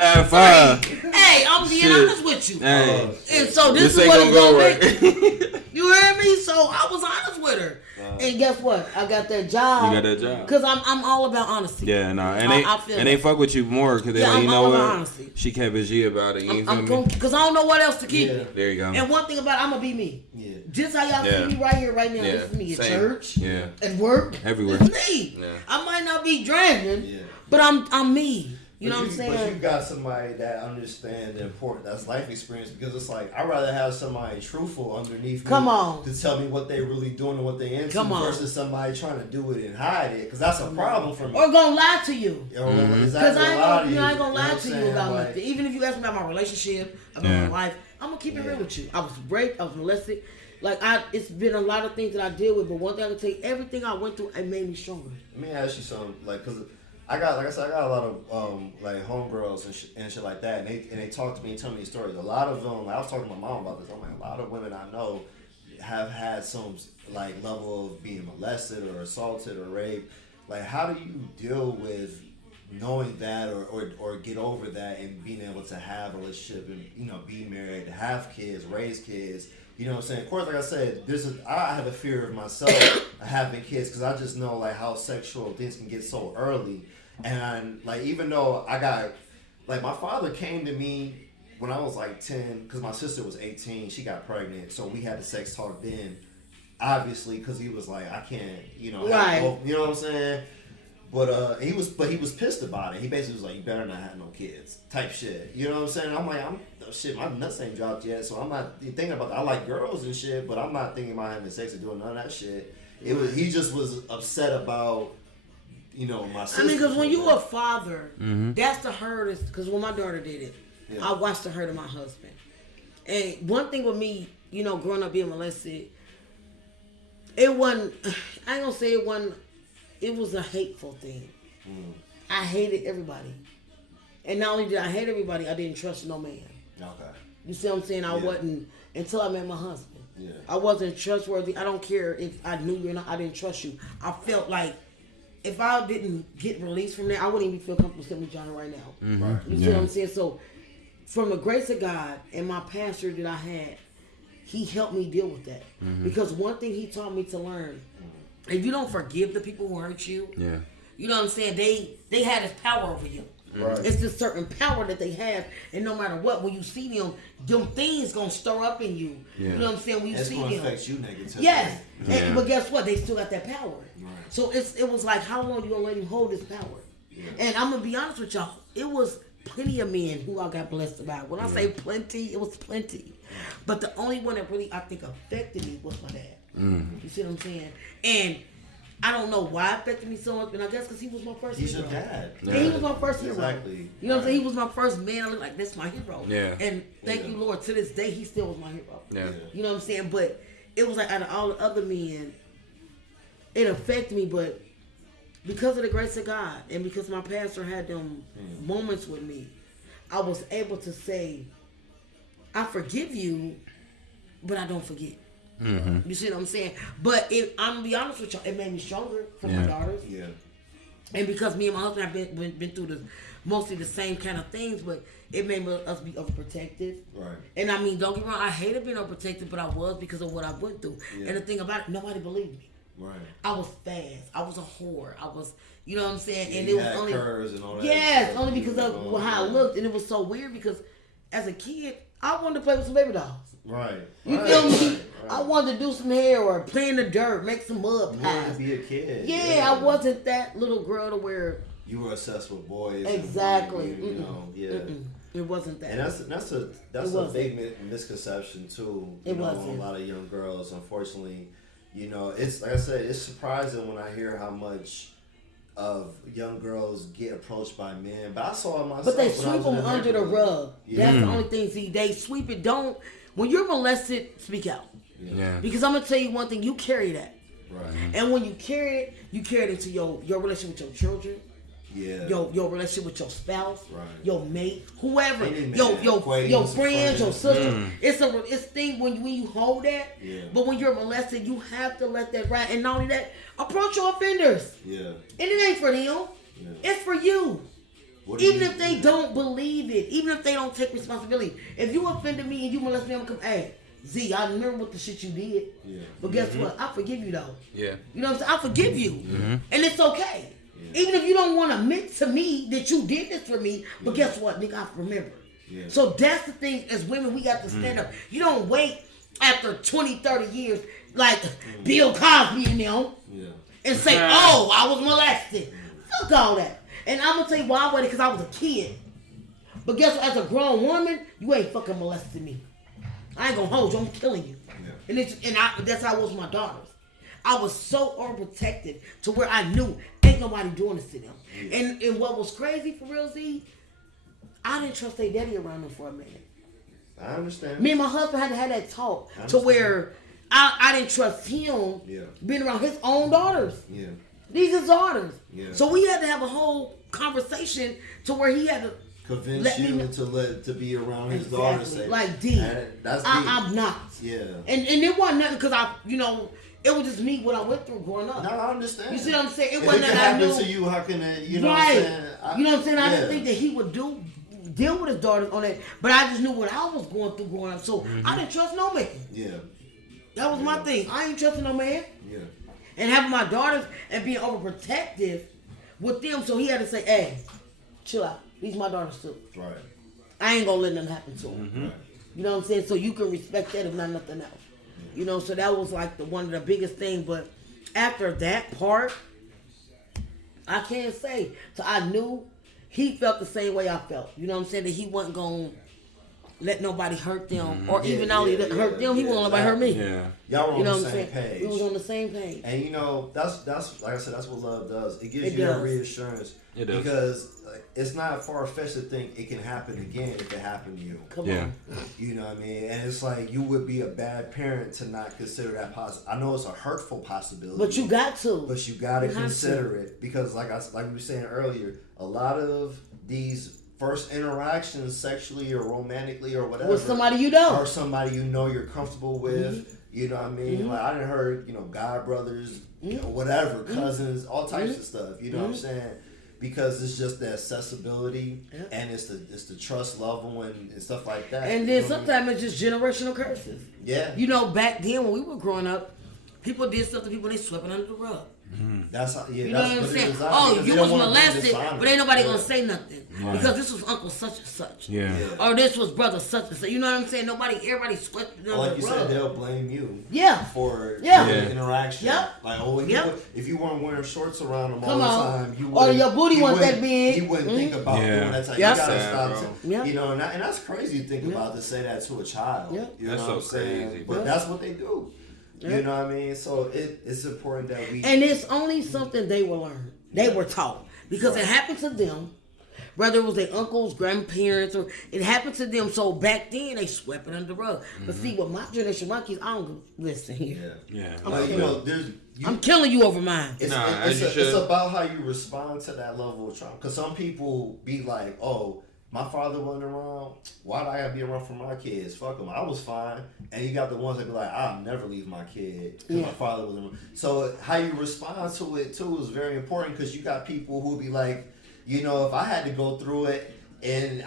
At 5. At 5. Hey, I'm the being honest with you. Hey. And so this is ain't what gonna it's go gonna make. You heard me? So I was honest with her. And guess what? I got that job. You got that job. Because I'm all about honesty. Yeah, no, and I feel they that. fuck with you more because they Yeah, like, you I'm know all what? about honesty. She kept a G about it. You feel me? Because I don't know what else to keep. Yeah. There you go. And one thing about it, I'm going to be me. Yeah. Just how y'all Yeah. see me right here, right now. Yeah. This is me at Same. church, Yeah. at work. Everywhere. It's me. Yeah. I might not be dragging, Yeah. but I'm me. You know what I'm But saying? you got somebody that understands the importance, that's life experience, because it's like, I'd rather have somebody truthful underneath Come me on. to tell me what they really doing and what they into Come on. versus somebody trying to do it and hide it, because that's a problem for me. Or going to lie to you. Or Because exactly I ain't lie gonna, to you. I ain't gonna You know lie what to I'm you saying? about Like, nothing. Even if you ask me about my relationship, about my life, I'm gonna keep it real with you. I was raped, I was molested. It's been a lot of things that I deal with, but one thing I can tell you, everything I went through, it made me stronger. Let me ask you something, like, cause I got a lot of like homegirls and shit like that, and they talk to me and tell me stories. A lot of them, like, I was talking to my mom about this. I'm like, a lot of women I know have had some like level of being molested or assaulted or raped. Like, how do you deal with knowing that or get over that and being able to have a relationship and be married, have kids, raise kids? You know what I'm saying? Of course, like I said, I have a fear of myself having kids because I just know like how sexual things can get so early. And like, even though I got, like, my father came to me when I was like 10 because my sister was 18. She got pregnant. So we had the sex talk then, obviously, because he was like, I can't, Right. you know what I'm saying? But he was pissed about it. He basically was like, you better not have no kids type shit. You know what I'm saying? I'm like, my nuts ain't dropped yet, so I'm not thinking about that. I like girls and shit, but I'm not thinking about having sex or doing none of that shit. He just was upset about, my sister. I mean, because when you're a father, that's the hardest. Because when my daughter did it, I watched the hurt of my husband. And one thing with me, growing up being molested, it wasn't, I ain't gonna say it wasn't, it was a hateful thing. I hated everybody. And not only did I hate everybody, I didn't trust no man. Okay. You see what I'm saying? I wasn't, until I met my husband. Yeah. I wasn't trustworthy. I don't care if I knew you or not. I didn't trust you. I felt like if I didn't get released from there, I wouldn't even feel comfortable sitting with Johnny right now. Right. You see what I'm saying? So, from the grace of God and my pastor that I had, he helped me deal with that. Because one thing he taught me to learn, if you don't forgive the people who hurt you, you know what I'm saying? They had this power over you. Right. It's this certain power that they have, and no matter what, when you see them things gonna stir up in you. You know what I'm saying? When you It's see gonna them, affect you negatively. yes. But guess what? They still got that power. Right. So it was like, how long you gonna let him hold this power? Yeah. And I'm gonna be honest with y'all, it was plenty of men who I got blessed about. When I say plenty, it was plenty. But the only one that really, I think, affected me was my dad. You see what I'm saying? And I don't know why it affected me so much, but I guess because he was my first He's hero. your dad. Yeah, he was my first hero. Exactly. You know what I'm saying? He was my first man. I look like, that's my hero. Yeah. And thank you, Lord. To this day, he still was my hero. Yeah. You know what I'm saying? But it was like, out of all the other men, it affected me, but because of the grace of God and because my pastor had them moments with me, I was able to say, I forgive you, but I don't forget. You see what I'm saying? But I'm gonna be honest with y'all, it made me stronger for my daughters. Yeah. And because me and my husband have been through mostly the same kind of things, but it made us be overprotected. Right. And I mean, don't get me wrong, I hated being overprotected, but I was because of what I went through. Yeah. And the thing about it, nobody believed me. Right. I was fast. I was a whore. I was, you know what I'm saying? And you it was had only curves and all that. yes, stuff. only because of how I looked, and it was so weird because as a kid, I wanted to play with some baby dolls. Right. You right. feel me? Right. I wanted to do some hair or play in the dirt, make some mud You wanted pies. to be a kid. Yeah, I wasn't that little girl to where You were obsessed with boys. exactly. And, you know, yeah. It wasn't that. And that's a wasn't. big misconception too. It You know, wasn't. a lot of young girls, unfortunately, it's like I said, it's surprising when I hear how much of young girls get approached by men. But I saw it myself. But they when I sweep was in them under the neighborhood. rug. Yeah. That's the only thing. See, they sweep it. Don't. When you're molested, speak out. Yeah. Because I'm gonna tell you one thing. You carry that, Right. and when you carry it into your relationship with your children, Yeah. your relationship with your spouse, Right. your mate, whoever, Any man, your acquaintance, friends, your friend. sister. It's a thing when you hold that. Yeah. But when you're molested, you have to let that ride. And not only that, approach your offenders. Yeah. And it ain't for them. Yeah. It's for you. Even if they don't believe it, even if they don't take responsibility. If you offended me and you molested me, I'm gonna come, hey, Z, I remember what the shit you did. Yeah. But guess what? I forgive you though. Yeah. You know what I'm saying? I forgive you. And it's okay. Yeah. Even if you don't want to admit to me that you did this for me, but guess what, nigga, I remember. Yeah. So that's the thing, as women, we got to stand up. You don't wait after 20, 30 years like Bill Cosby and them and say, oh, I was molested. Fuck all that. And I'm going to tell you why I waited, because I was a kid. But guess what? As a grown woman, you ain't fucking molesting me. I ain't going to hold you. I'm killing you. Yeah. And that's how I was with my daughters. I was so overprotected to where I knew ain't nobody doing this to them. Yeah. And what was crazy for real, Z, I didn't trust their daddy around them for a minute. I understand. Me and my husband had to have that talk to where I didn't trust him being around his own daughters. Yeah. These are daughters. Yeah. So we had to have a whole conversation to where he had to convince you to be around his daughters. Like D. That's I'm not. Yeah. And it wasn't nothing because it was just me what I went through growing up. No, I understand. You see what I'm saying? It if wasn't it that I knew. To you, how can it? You know right. what I'm saying? You know what I'm saying? I didn't think that he would deal with his daughters on that, but I just knew what I was going through growing up, so I didn't trust no man. Yeah. That was my thing. I ain't trusting no man. Yeah. And having my daughters and being overprotective with them, so he had to say, "Hey, chill out. These my daughters too. Right. I ain't gonna let nothing happen to them. Right. You know what I'm saying? So you can respect that if not nothing else. You know, so that was like one of the biggest things. But after that part, I can't say. So I knew he felt the same way I felt. You know what I'm saying? That he wasn't gonna let nobody hurt them, or even not only hurt them, he wasn't gonna hurt me. Yeah, y'all were on the same page. We was on the same page. And that's like I said, that's what love does. It gives you that reassurance. It does. Because it's not far fetched to think it can happen again if it happened to you. Come on. You know what I mean? And it's like you would be a bad parent to not consider that possible. I know it's a hurtful possibility, but you got to. But you got to consider it because, like we were saying earlier, a lot of these first interactions, sexually or romantically or whatever, with somebody you know, or somebody you know you're comfortable with. You know what I mean? Like I done heard, god brothers, whatever, cousins, all types of stuff. You know what I'm saying? Because it's just the accessibility and it's the trust level and stuff like that. And then sometimes it's just generational curses. Yeah. Back then when we were growing up, people did stuff to people and they swept it under the rug. That's how, you know what I'm saying? Oh, you was molested, but ain't nobody gonna say nothing because this was uncle such and such. Yeah. Or this was brother such and such. You know what I'm saying? Everybody swept it under the rug. Like you said, they'll blame you. Yeah. For the interaction. Yep. Like if you weren't wearing shorts around them all the time, you or your booty wasn't that big, you wouldn't think about doing that. You gotta stop. And that's crazy to think about to say that to a child. You know what I'm saying? But that's what they do. You know what I mean? So it's important that we... And it's only something they will learn. They were taught. Because it happened to them. Whether it was their uncles, grandparents, or it happened to them. So back then, they swept it under the rug. But see, with my generation, my kids, I don't listen here. Yeah. I'm killing you over mine. It's about how you respond to that level of trauma. Because some people be like, oh... My father wasn't around. Why do I gotta be around for my kids? Fuck them. I was fine. And you got the ones that be like, I'll never leave my kid because my father wasn't around. So how you respond to it too is very important because you got people who be like, if I had to go through it and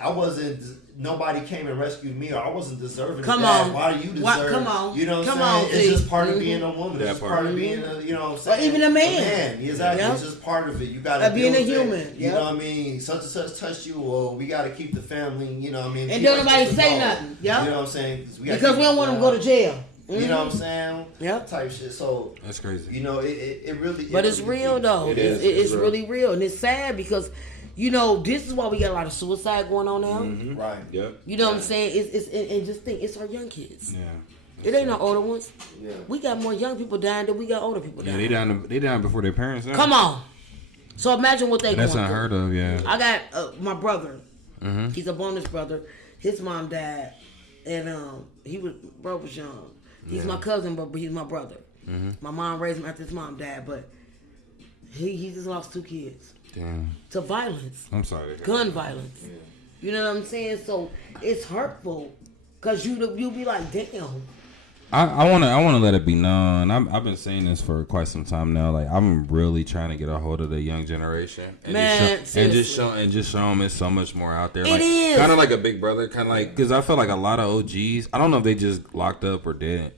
nobody came and rescued me or I wasn't deserving of that. Why do you deserve? Come on. You know what I'm saying? It's just part of being a woman. It's just part of being a, what I'm saying? Or even a man. Exactly. It's just part of it. You got to being a human. You know what I mean? Such and such touched you. Well, we got to keep the family. You know what I mean? And don't nobody say nothing. Yeah. You know what I'm saying? Because we don't want them to go to jail. You know what I'm saying? Yeah. Type shit. So that's crazy. It really. But it's real though. It's really real, and it's sad because. This is why we got a lot of suicide going on now. Right. Yep. You know what I'm saying? And just think, it's our young kids. Yeah. It ain't our older ones. Yeah. We got more young people dying than we got older people dying. Yeah, they down before their parents. Come on. So imagine what they. That's unheard of. Yeah. I got my brother. He's a bonus brother. His mom died, and bro was young. He's my cousin, but he's my brother. My mom raised him after his mom died, but he just lost 2 kids. Damn. To violence. I'm sorry. Gun violence. Yeah. You know what I'm saying? So it's hurtful because you be like, damn. I want to let it be known. I've been saying this for quite some time now. Like I'm really trying to get a hold of the young generation and just show them it's so much more out there. Like, it is kind of like a big brother, kind of like because I feel like a lot of OGs. I don't know if they just locked up or dead.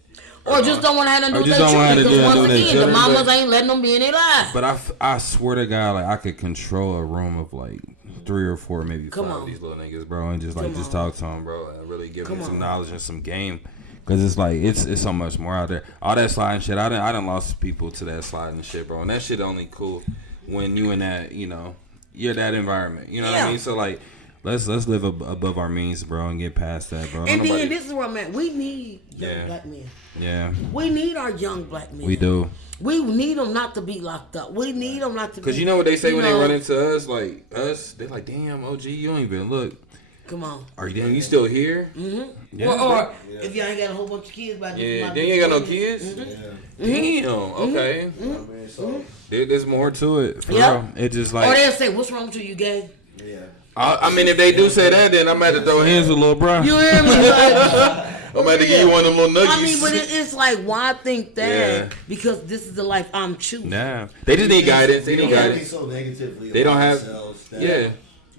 Or just don't want to have nothing to do with their children. Because once again, the mamas ain't letting them be in their lives. But I swear to God, like I could control a room of like 3 or 4, maybe 5 of these little niggas, bro, and just talk to them, bro, and really give them some knowledge and some game. Cause it's like it's so much more out there. All that sliding shit, I done lost people to that sliding shit, bro. And that shit only cool when you in that, you're that environment. You know what I mean? So like, let's live above our means, bro, and get past that, bro. And then this is where I'm at. We need young black men. Yeah. We need our young black men. We do. We need them not to be locked up. We need them not to be. Cause you know what they say when they run into us, like us, they're like, "Damn, OG, you don't even look." Come on. Are you still here? Mm-hmm. Yeah. Or if y'all ain't got a whole bunch of kids by then you ain't got no kids? Mm-hmm. Damn, okay. Mm-hmm. There's more to it. For real. It just like... Or they'll say, what's wrong with you gay? Yeah. I mean, if they do say that, then I'm going to have to throw hands with little bro. You hear me? I'm going to have to give you one of them little nuggies. I mean, but it's like, why think that? Yeah. Because this is the life I'm choosing. Nah. They just need guidance. They need guidance. So negatively they don't have... Yeah.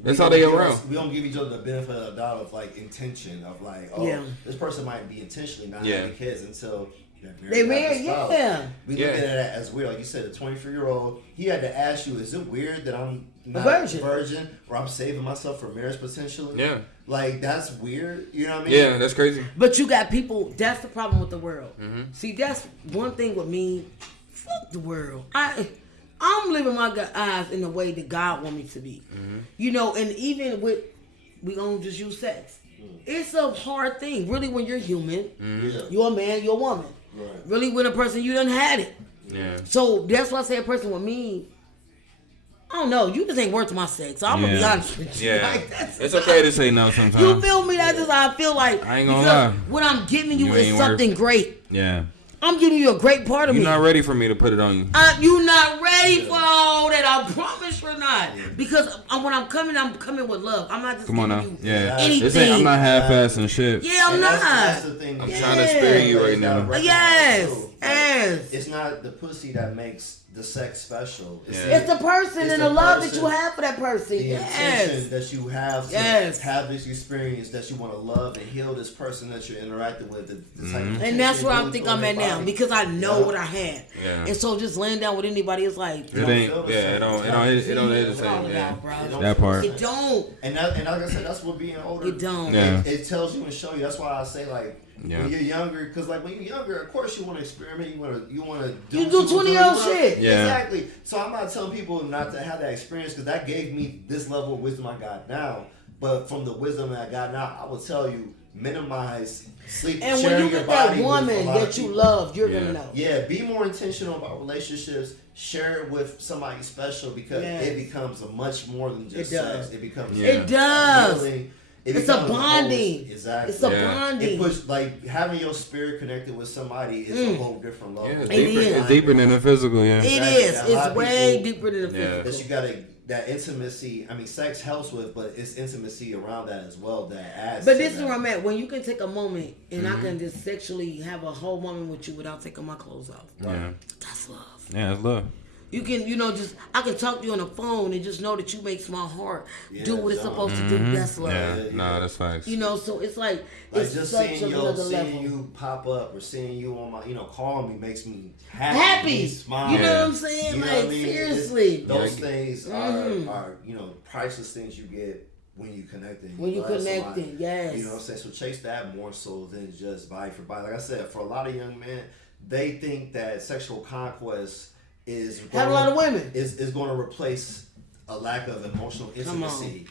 That's how they go around. We don't give each other the benefit of the doubt of like intention of like, this person might be intentionally not having kids until they married. Yeah, we look at it as weird. Like you said, a 23-year-old, he had to ask you, is it weird that I'm not a virgin or I'm saving myself for marriage potentially? Yeah, like that's weird. You know what I mean? Yeah, that's crazy. But you got people. That's the problem with the world. Mm-hmm. See, that's one thing with me. Fuck the world. I'm living my eyes in the way that God want me to be. Mm-hmm. And even with, we gonna just use sex. It's a hard thing. Really, when you're human, you're a man, you're a woman. Right. Really, when a person, you done had it. Yeah. So that's why I say a person with me, I don't know, you just ain't worth my sex. So I'm gonna be honest with you. Yeah. Like, it's okay to say no sometimes. You feel me? That's just how I feel like. I ain't gonna lie. What I'm giving you is something great. Yeah. I'm giving you a great part of me. You're not ready for me to put it on you. You're not ready for all that. I promise you're not. Because when I'm coming with love. I'm not just giving you anything. I'm not half-assed and shit. Yeah, I'm not. That's the thing. I'm trying to spare you right now. Yes. It's not the pussy that makes the sex special. It's the person and the love that you have for that person. The intention that you have to have this experience, that you want to love and heal this person that you're interacting with. The type of and that's where I think I'm at now, because I know what I had. Yeah. And so just laying down with anybody is like, it don't hit the same. That part. It don't. And like I said, that's what being older. It don't. Yeah. It tells you and show you. That's why I say like. Yeah. When you're younger, because like when you're younger, of course you want to experiment. You want to do 20-year-old shit. Yeah. Exactly. So I'm not telling people not to have that experience, because that gave me this level of wisdom I got now. But from the wisdom that I got now, I will tell you, minimize sleep. And when you get that woman that you love, you're gonna know. Yeah. Be more intentional about relationships. Share it with somebody special, because it becomes a much more than just sex. It becomes it does. It's a bonding. Exactly. It's a bonding. Like having your spirit connected with somebody is a whole different level. Yeah, it's deeper than the physical. Yeah, it is. It's way deeper than the physical. That you gotta that intimacy. I mean, sex helps with, but it's intimacy around that as well that adds. But this is where I'm at. When you can take a moment and I can just sexually have a whole moment with you without taking my clothes off. Yeah, that's love. Yeah, that's love. You can, I can talk to you on the phone and just know that you makes my heart do what it's supposed to do. That's love. Yeah, that's facts. So it's like it's just such seeing another level. Seeing you pop up or seeing you on my, calling me makes me happy. Me smile. You know what I'm saying? You know like what I mean? seriously, those things are priceless things you get when you connecting. When you connecting, yes. You know what I'm saying? So chase that more so than just body for body. Like I said, for a lot of young men, they think that sexual conquest have a lot of women is going to replace a lack of emotional intimacy.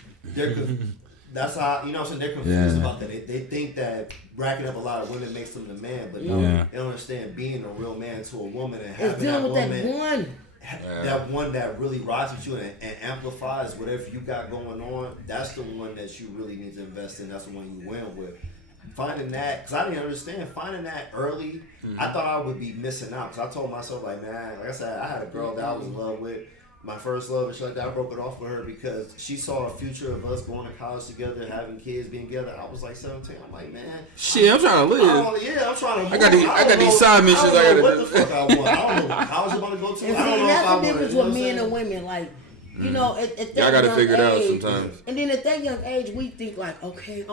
That's how what I'm saying. They're confused about that. They think that racking up a lot of women makes them the man, but no, they don't understand being a real man to a woman and having that woman, that one that really rides with you and amplifies whatever you got going on. That's the one that you really need to invest in. That's the one you win with. Finding that, because I didn't understand, finding that early, I thought I would be missing out. Because I told myself, like, man, like I said, I had a girl that I was in love with. my first love and shit like that. I broke it off with her because she saw a future of us going to college together, having kids, being together. I was like 17. I'm like, man, Shit, I'm trying to live. I'm trying to. I got these side missions. I don't know gotta what do. the fuck I want. I don't know what college I'm about to go to. And I don't see, know if that's I the want. difference with men and women. Like, you know, at that Y'all gotta young figure it out age, sometimes. And then at that young age, we think like, okay,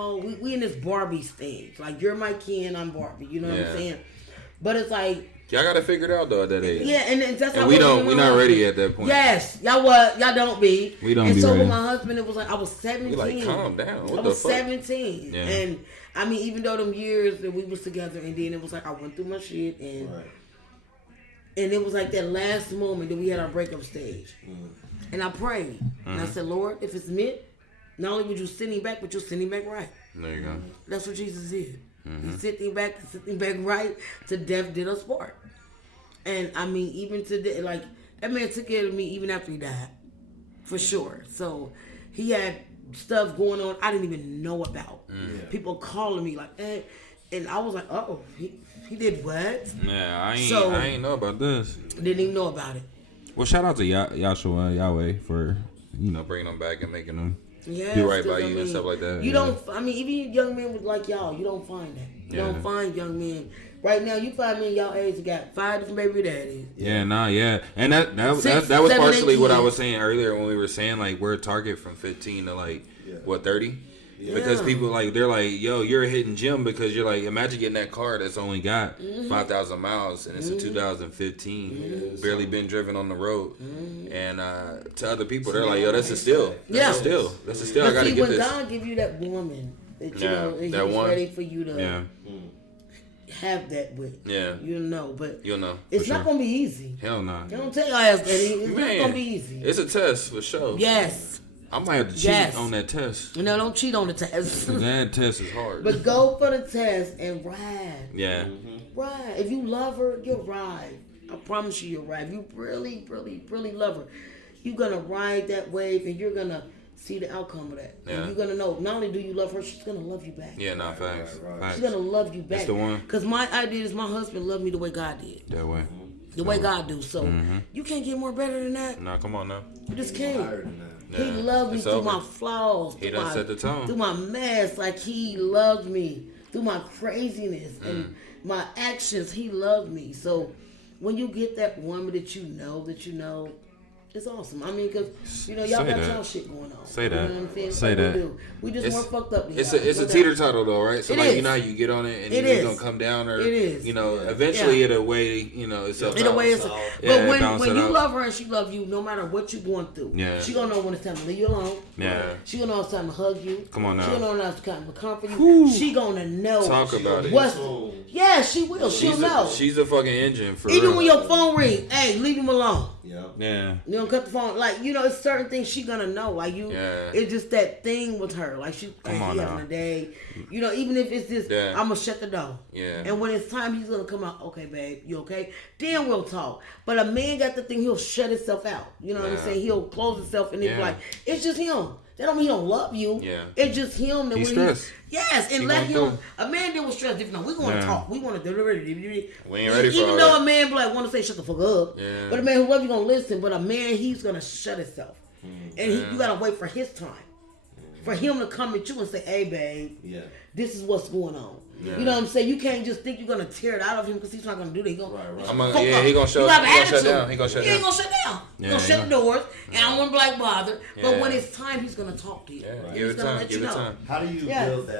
we in this Barbie stage. Like, you're my Ken, I'm Barbie. You know what I'm saying? But it's like, Y'all gotta figure it out though at that age. yeah, and that's how And we're not ready at that point. Yes, y'all don't be. We don't and be so ready. with my husband, it was like I was 17. We like, calm down. What I the was fuck? 17, Yeah. and I mean, even though them years that we was together, and then it was like I went through my shit, and it was like that last moment that we had our breakup stage, and I prayed, and I said, Lord, if it's meant, not only would you send him back, but you'll send him back right. There you go. That's what Jesus did. He sent him back right to death did us part. And I mean, even today, like, that man took care of me even after he died. For sure. So, he had stuff going on I didn't even know about. People calling me like, hey. And I was like, oh, he did what? Yeah, I ain't know about this. Didn't even know about it. Well, shout out to Yahshua, Yahweh for, bringing them back and making them do right by you and stuff like that. You don't, I mean, even young men with like y'all, you don't find that. You don't find young men. Right now, you find men y'all age that got 5 different baby daddies. And that was 6, partially 7, 8 what I kids. was saying earlier when we were saying like we're a target from 15 to like 30. Yeah. Because people like they're like, yo, you're a hidden gem because you're like, imagine getting that car that's only got 5,000 miles and it's a 2015, barely been driven on the road, and to other people they're like, yo, that's a steal. That's a steal. I But gotta see, get when this. God give you that woman that you know that that He's one. ready for you to Yeah, have that with, you'll know. But you'll know. it's for not sure. gonna be easy. Hell no. Don't tell your ass that it's Man, not gonna be easy. It's a test for sure. Yes. I might have to cheat Yes. on that test. No, don't cheat on the test. That test is hard. But go for the test and ride. Yeah. Ride. If you love her, you'll ride. I promise you, you'll ride. If you really, really, really love her, you're gonna ride that wave and you're gonna see the outcome of that. Yeah. And you're gonna know not only do you love her, she's gonna love you back. Yeah, nah, facts. Facts. She's gonna love you back. That's the one. Cause my idea is my husband loved me the way God did. That way. The way God do. So you can't get more better than that. Nah, come on now. You just can't. Higher than that. He loved me It's through over. my flaws. He through done my, set the tone. Through my mess. Like, he loved me. Through my craziness and my actions, he loved me. So, when you get that woman that you know, it's awesome. I mean, because, y'all Say got that. y'all shit going on. Say You know that. what I'm saying? Say Like that. We do. We just weren't fucked up. It's a teeter totter though, right? So It like is. you know how you get on it and It you're is. gonna come down or It is. eventually Yeah. it'll weigh itself In a out. way, it's. So, But yeah, when balance it you out. love her and she love you, no matter what you're going through, Yeah. she gonna know when it's time to leave you alone. Yeah. She gonna know it's time to hug you. Come on now. She gonna know when it's time to comfort you. She gonna know. Talk about it. What's? Yeah, she will. She'll know. She's a fucking engine for Even real. when your phone ring, hey, leave him alone. Yep. Yeah. You don't cut the phone. Like, it's certain things she gonna know. Like, Yeah. it's just that thing with her. Like, she Come on having now. a day. Even if it's just, Yeah. I'm gonna shut the door. Yeah. And when it's time, he's gonna come out. Okay, babe, you okay? Then we'll talk. But a man got the thing. He'll shut himself out. You know what I'm Yeah. saying? He'll close himself, and it's Yeah. like it's just him. That don't mean he don't love you. Yeah. It's just him. That He's when stressed. Yes, and He let going him. through. A man deal with stress different. No, we want to Yeah. talk. We want to. We ain't ready for Even all though that. a man be like want to say shut the fuck up. Yeah. But a man who loves you gonna listen. But a man, he's gonna shut himself, and you gotta wait for his time, for him to come at you and say, "Hey, babe, Yeah. this is what's going on." Yeah. You know what I'm saying? You can't just think you're gonna tear it out of him because he's not gonna do that. He gonna, Right. He fuck gonna up. shut. You He have gonna shut attitude. down. He gonna shut He ain't down. gonna shut down. He Yeah, gonna he shut gonna- the doors, and I don't want to be like bothered. But Yeah. when it's time, he's gonna talk to you. Yeah. And Give he's it gonna time. let Give you it know. time. How do you Yes. build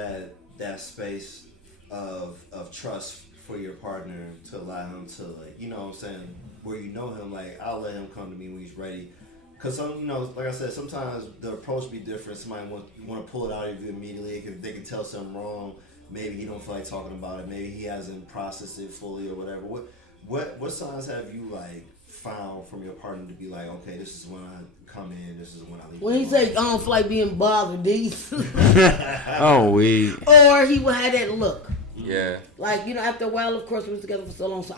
that space of trust for your partner to allow him to, like, you know what I'm saying, where you know him, like, I'll let him come to me when he's ready. Because like I said, sometimes the approach be different. Somebody want to pull it out of you immediately because they can tell something wrong. Maybe he don't feel like talking about it. Maybe he hasn't processed it fully or whatever. What signs have you like found from your partner to be like, okay, this is when I come in, this is when I leave? When he say, I don't feel like being bothered, these. Oh, we. Or he will have that look. Yeah. Like, after a while, of course, we was together for so long, so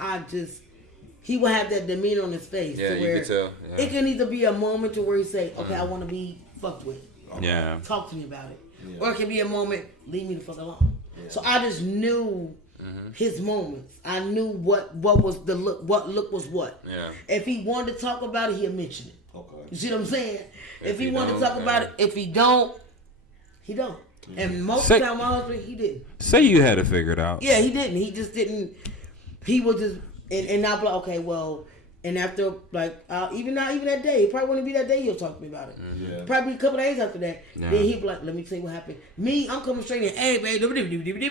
he will have that demeanor on his face. Yeah, to you where can tell. Yeah. It can either be a moment to where he say, okay, I want to be fucked with. Yeah. Talk to me about it. Yeah. Or it can be a moment, leave me the fuck alone. Yeah. So I just knew his moments. I knew what was the look, what look was what. Yeah. If he wanted to talk about it, he'll mention it. Okay. You see what I'm saying? If he he wanted to don't, talk about it, if he don't, he don't. And most of the time, my husband, he didn't. Say you had it figured out. Yeah, he didn't. He just didn't. He was just, and I'll be like, okay, well, and after, like, even that day, it probably wouldn't be that day he'll talk to me about it. Yeah. Probably a couple of days after that. Yeah. Then he'll be like, let me tell you what happened. Me, I'm coming straight in, hey, babe.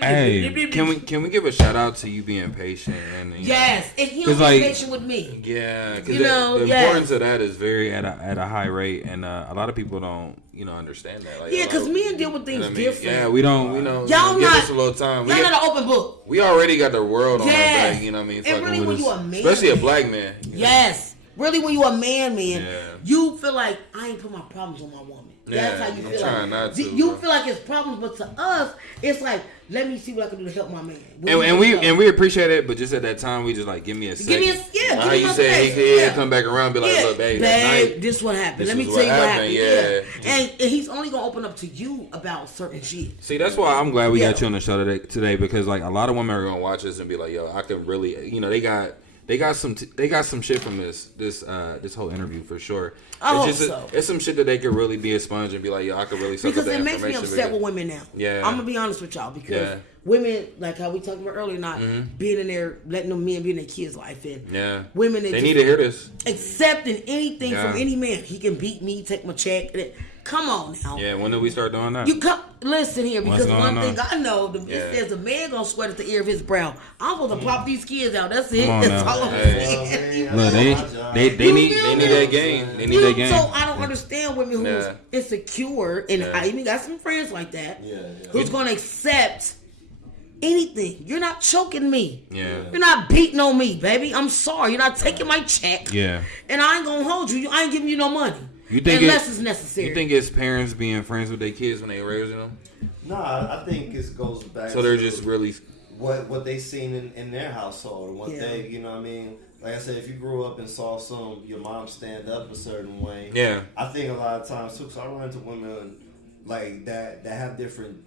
Hey, can we give a shout out to you being patient and Yes, and he was like, patient with me. Yeah, because You know, the yes. importance of that is very at a high rate, and a lot of people don't understand that. Like, Yeah, because men men deal with things different. Yeah, we don't. Y'all give not, us a little time. Y'all not an open book. We already got the world on our Yes. back. You know what I mean? And Fucking really, with when us. you a man, Especially a black man. you know? Yes. Really, when you a man, Yeah. you feel like I ain't put my problems on my woman. That's Yeah, how you I'm feel. trying not to, You bro. feel like it's problems, but to us, it's like, let me see what I can do to help my man. And we appreciate it, but just at that time, we just like give me a second. Give me a How give you me a said space. he come back around, and be like, look, babe, that night. this what happened. this Let me was tell you what what happened, happened. yeah. And he's only gonna open up to you about certain shit. See, that's why I'm glad we Yeah. got you on the show today because like a lot of women are gonna watch this and be like, yo, I could really, they got some shit from this whole interview for sure. I hope It's just so. it's some shit that they could really be a sponge and be like, yo, I could really suck Because up that it makes me information. upset because- with women now. Yeah. I'm gonna be honest with y'all because Yeah. women, like how we talked about earlier, not Mhm. being in there, letting them men be in their kids' life, and Yeah. women that They just need to hear this. accepting anything Yeah. from any man. He can beat me, take my check. Come on now. Yeah. When did we start doing that? You come listen here because What's one going thing on? I know, it Yeah. says a man gonna sweat at the ear of his brow. I'm supposed to pop these kids out. That's it. Come on That's now. all I'm Hey. saying. Look, they You need feel me? that game. They need that game. So I don't understand women who's Yeah. insecure, and Yeah. I even got some friends like that Yeah. who's gonna accept anything. You're not choking me. Yeah. You're not beating on me, baby. I'm sorry. You're not taking my check. Yeah. And I ain't gonna hold you. I ain't giving you no money. You think unless it's necessary. You think it's parents being friends with their kids when they raising them? No, I think it goes back. So they're to just really. what they seen in their household, and what Yeah. they, you know what I mean. Like I said, if you grew up and saw your mom stand up a certain way, Yeah. I think a lot of times too. So I run into women like that have different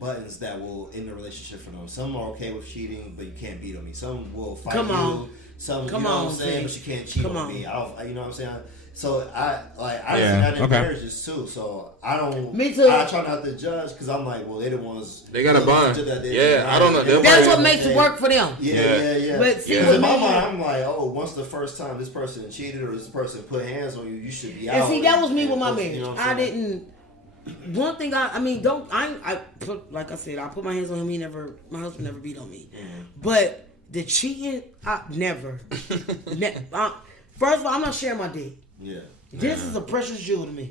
buttons that will end the relationship for them. Some are okay with cheating, but you can't beat on me. Some will fight Come you. on. Some, Come you know on, what I'm saying, Zay. but you can't cheat Come on on. me. You know what I'm saying. So I Yeah, see that in okay. marriages too. So I don't. Me too. I try not to judge because I'm like, well, they the ones. They got a bond. Yeah, I don't know. They'll That's probably- what makes it work for them. Yeah. But see, Yeah. Because with in my me, mind, I'm like, oh, once the first time this person cheated or this person put hands on you, you should be out. and see, that was me with my You marriage. know what I I'm saying? didn't. One thing I put, like I said, I put my hands on him. My husband never beat on me. But the cheating, I never. First of all, I'm not sharing my dick. Yeah. This is a precious jewel to me.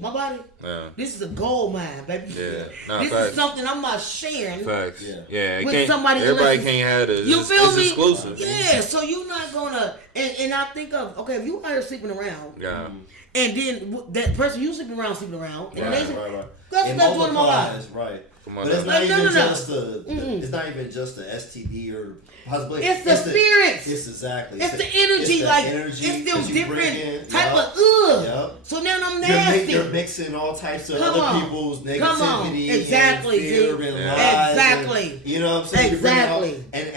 My body, Yeah. this is a gold mine, baby. Yeah. Nah, This facts. is something I'm not sharing. Facts. Yeah. Yeah. It With can't, somebody everybody unless can't have this. You It's, feel it's me? exclusive. Yeah, so you're not gonna, and I think of, okay, if you out here sleeping around, Yeah. and then that person you sleeping around, and Right, they right. that's It not doing my life. multiplies, right. Come on But it's now. not Like, even no. just it's not even just the STD or possibly. It's the spirits. It's exactly. It's the energy, like it's them 'cause you bring different in- type yup, of ugh. yup. So now I'm You're, nasty. you're mixing all types of Come other on. people's Come on. negativity Exactly, and fear Z. and Yeah. lies. Exactly. And, you know what I'm saying? You're bringing all- Exactly.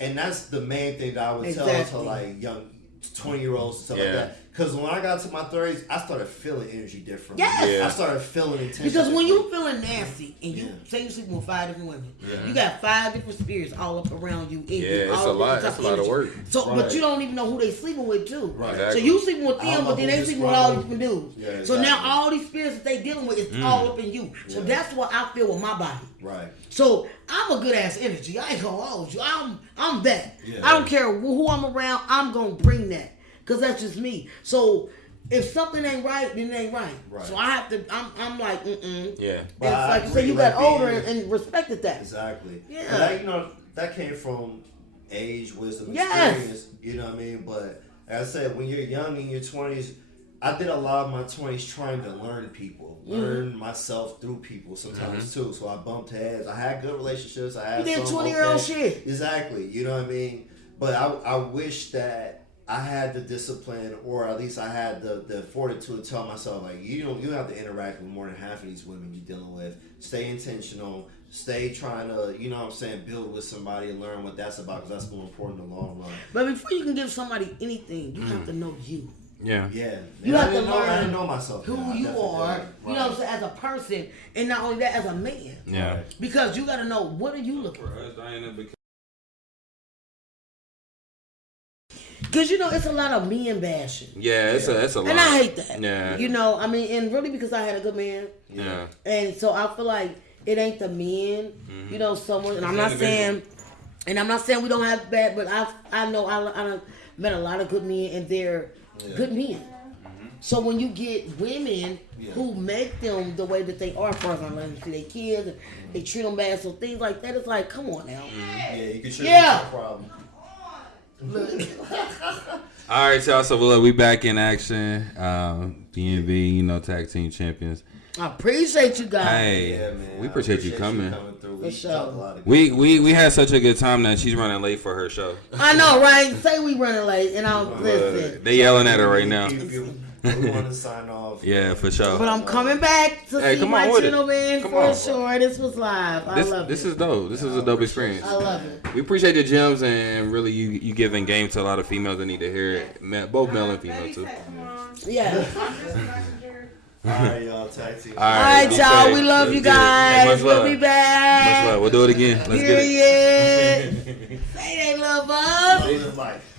and that's the main thing that I would tell Exactly. to like young 20-year-olds and stuff like Yeah. that. Because when I got to my 30s, I started feeling energy differently. Yes. Yeah. I started feeling intense. Because when you feeling nasty and you Yeah. say you sleeping with 5 different women, Yeah. you got 5 different spirits all up around you. In you, Yeah, it's all a lot. different It's type a lot of energy. work. So, but Right. you don't even know who they sleeping with too. Right. So Exactly. you sleeping with I don't them, know but then who they this sleeping with all these problem- different dudes. Yeah, So now exactly. all these spirits that they dealing with is all up in you. So Yeah. that's what I feel with my body. Right. So I'm a good ass energy. I ain't gonna hold you. I'm that. Yeah. I don't care who I'm around. I'm gonna bring that because that's just me. So if something ain't right, then it ain't right. Right. So I have to. I'm like Yeah. It's But I like you say, agree, you got like, older being- and respected that. Exactly. Yeah. But that, that came from age, wisdom, Yes. experience. You know what I mean? But like I said, when you're young in your 20s, I did a lot of my 20s trying to learn people, Mm-hmm. learn myself through people sometimes too. So I bumped heads. I had good relationships. I had You did some 20-year-old okay. shit. Exactly. You know what I mean? But I wish that I had the discipline, or at least I had the fortitude to tell myself, like, you don't have to interact with more than half of these women you're dealing with. Stay intentional. Stay trying to, you know what I'm saying, build with somebody and learn what that's about, because that's more important in the long run. But before you can give somebody anything, you have to know you. Yeah. Yeah. You And have to I learn didn't know myself. who then. I you definitely are, didn't. you know what I'm saying, as a person, and not only that, as a man. Yeah. Because you got to know, what are you looking for? Because, you know, it's a lot of men bashing. Yeah, it's a lot. And I hate that. Yeah. You know, I mean, and really because I had a good man. Yeah. And so I feel like it ain't the men, you know, someone, and I'm not saying we don't have bad, but I know I met a lot of good men, and they're good men. So when you get women who make them the way that they are, for example, let them see their kids, and they treat them bad, so things like that, it's like, come on now. Yeah, you can show Yeah. a problem. All right, y'all. So look, we back in action. DNB, you know, tag team champions. I appreciate you guys. Hey, Yeah, man. we appreciate you coming. through. For We sure. talked a lot of We had such a good time that she's running late for her show. I know, right? Say we running late, and I'll listen. They yelling at her right now. We want to sign off. Yeah, for sure. But I'm coming back to Hey, see come on my with it. gentleman Come for on. sure. This was live. I love This it. is dope. This is a dope experience. I love it. We appreciate the gems and really you giving game to a lot of females that need to hear it. Both male and female too. Yeah. I'm just messenger. All right, y'all. Tag team. All right, be y'all. safe. We love Let's you get it. Hey, guys. much We'll love. be back. Much love. We'll do it again. Let's get it. Period. Say they love us. Live life.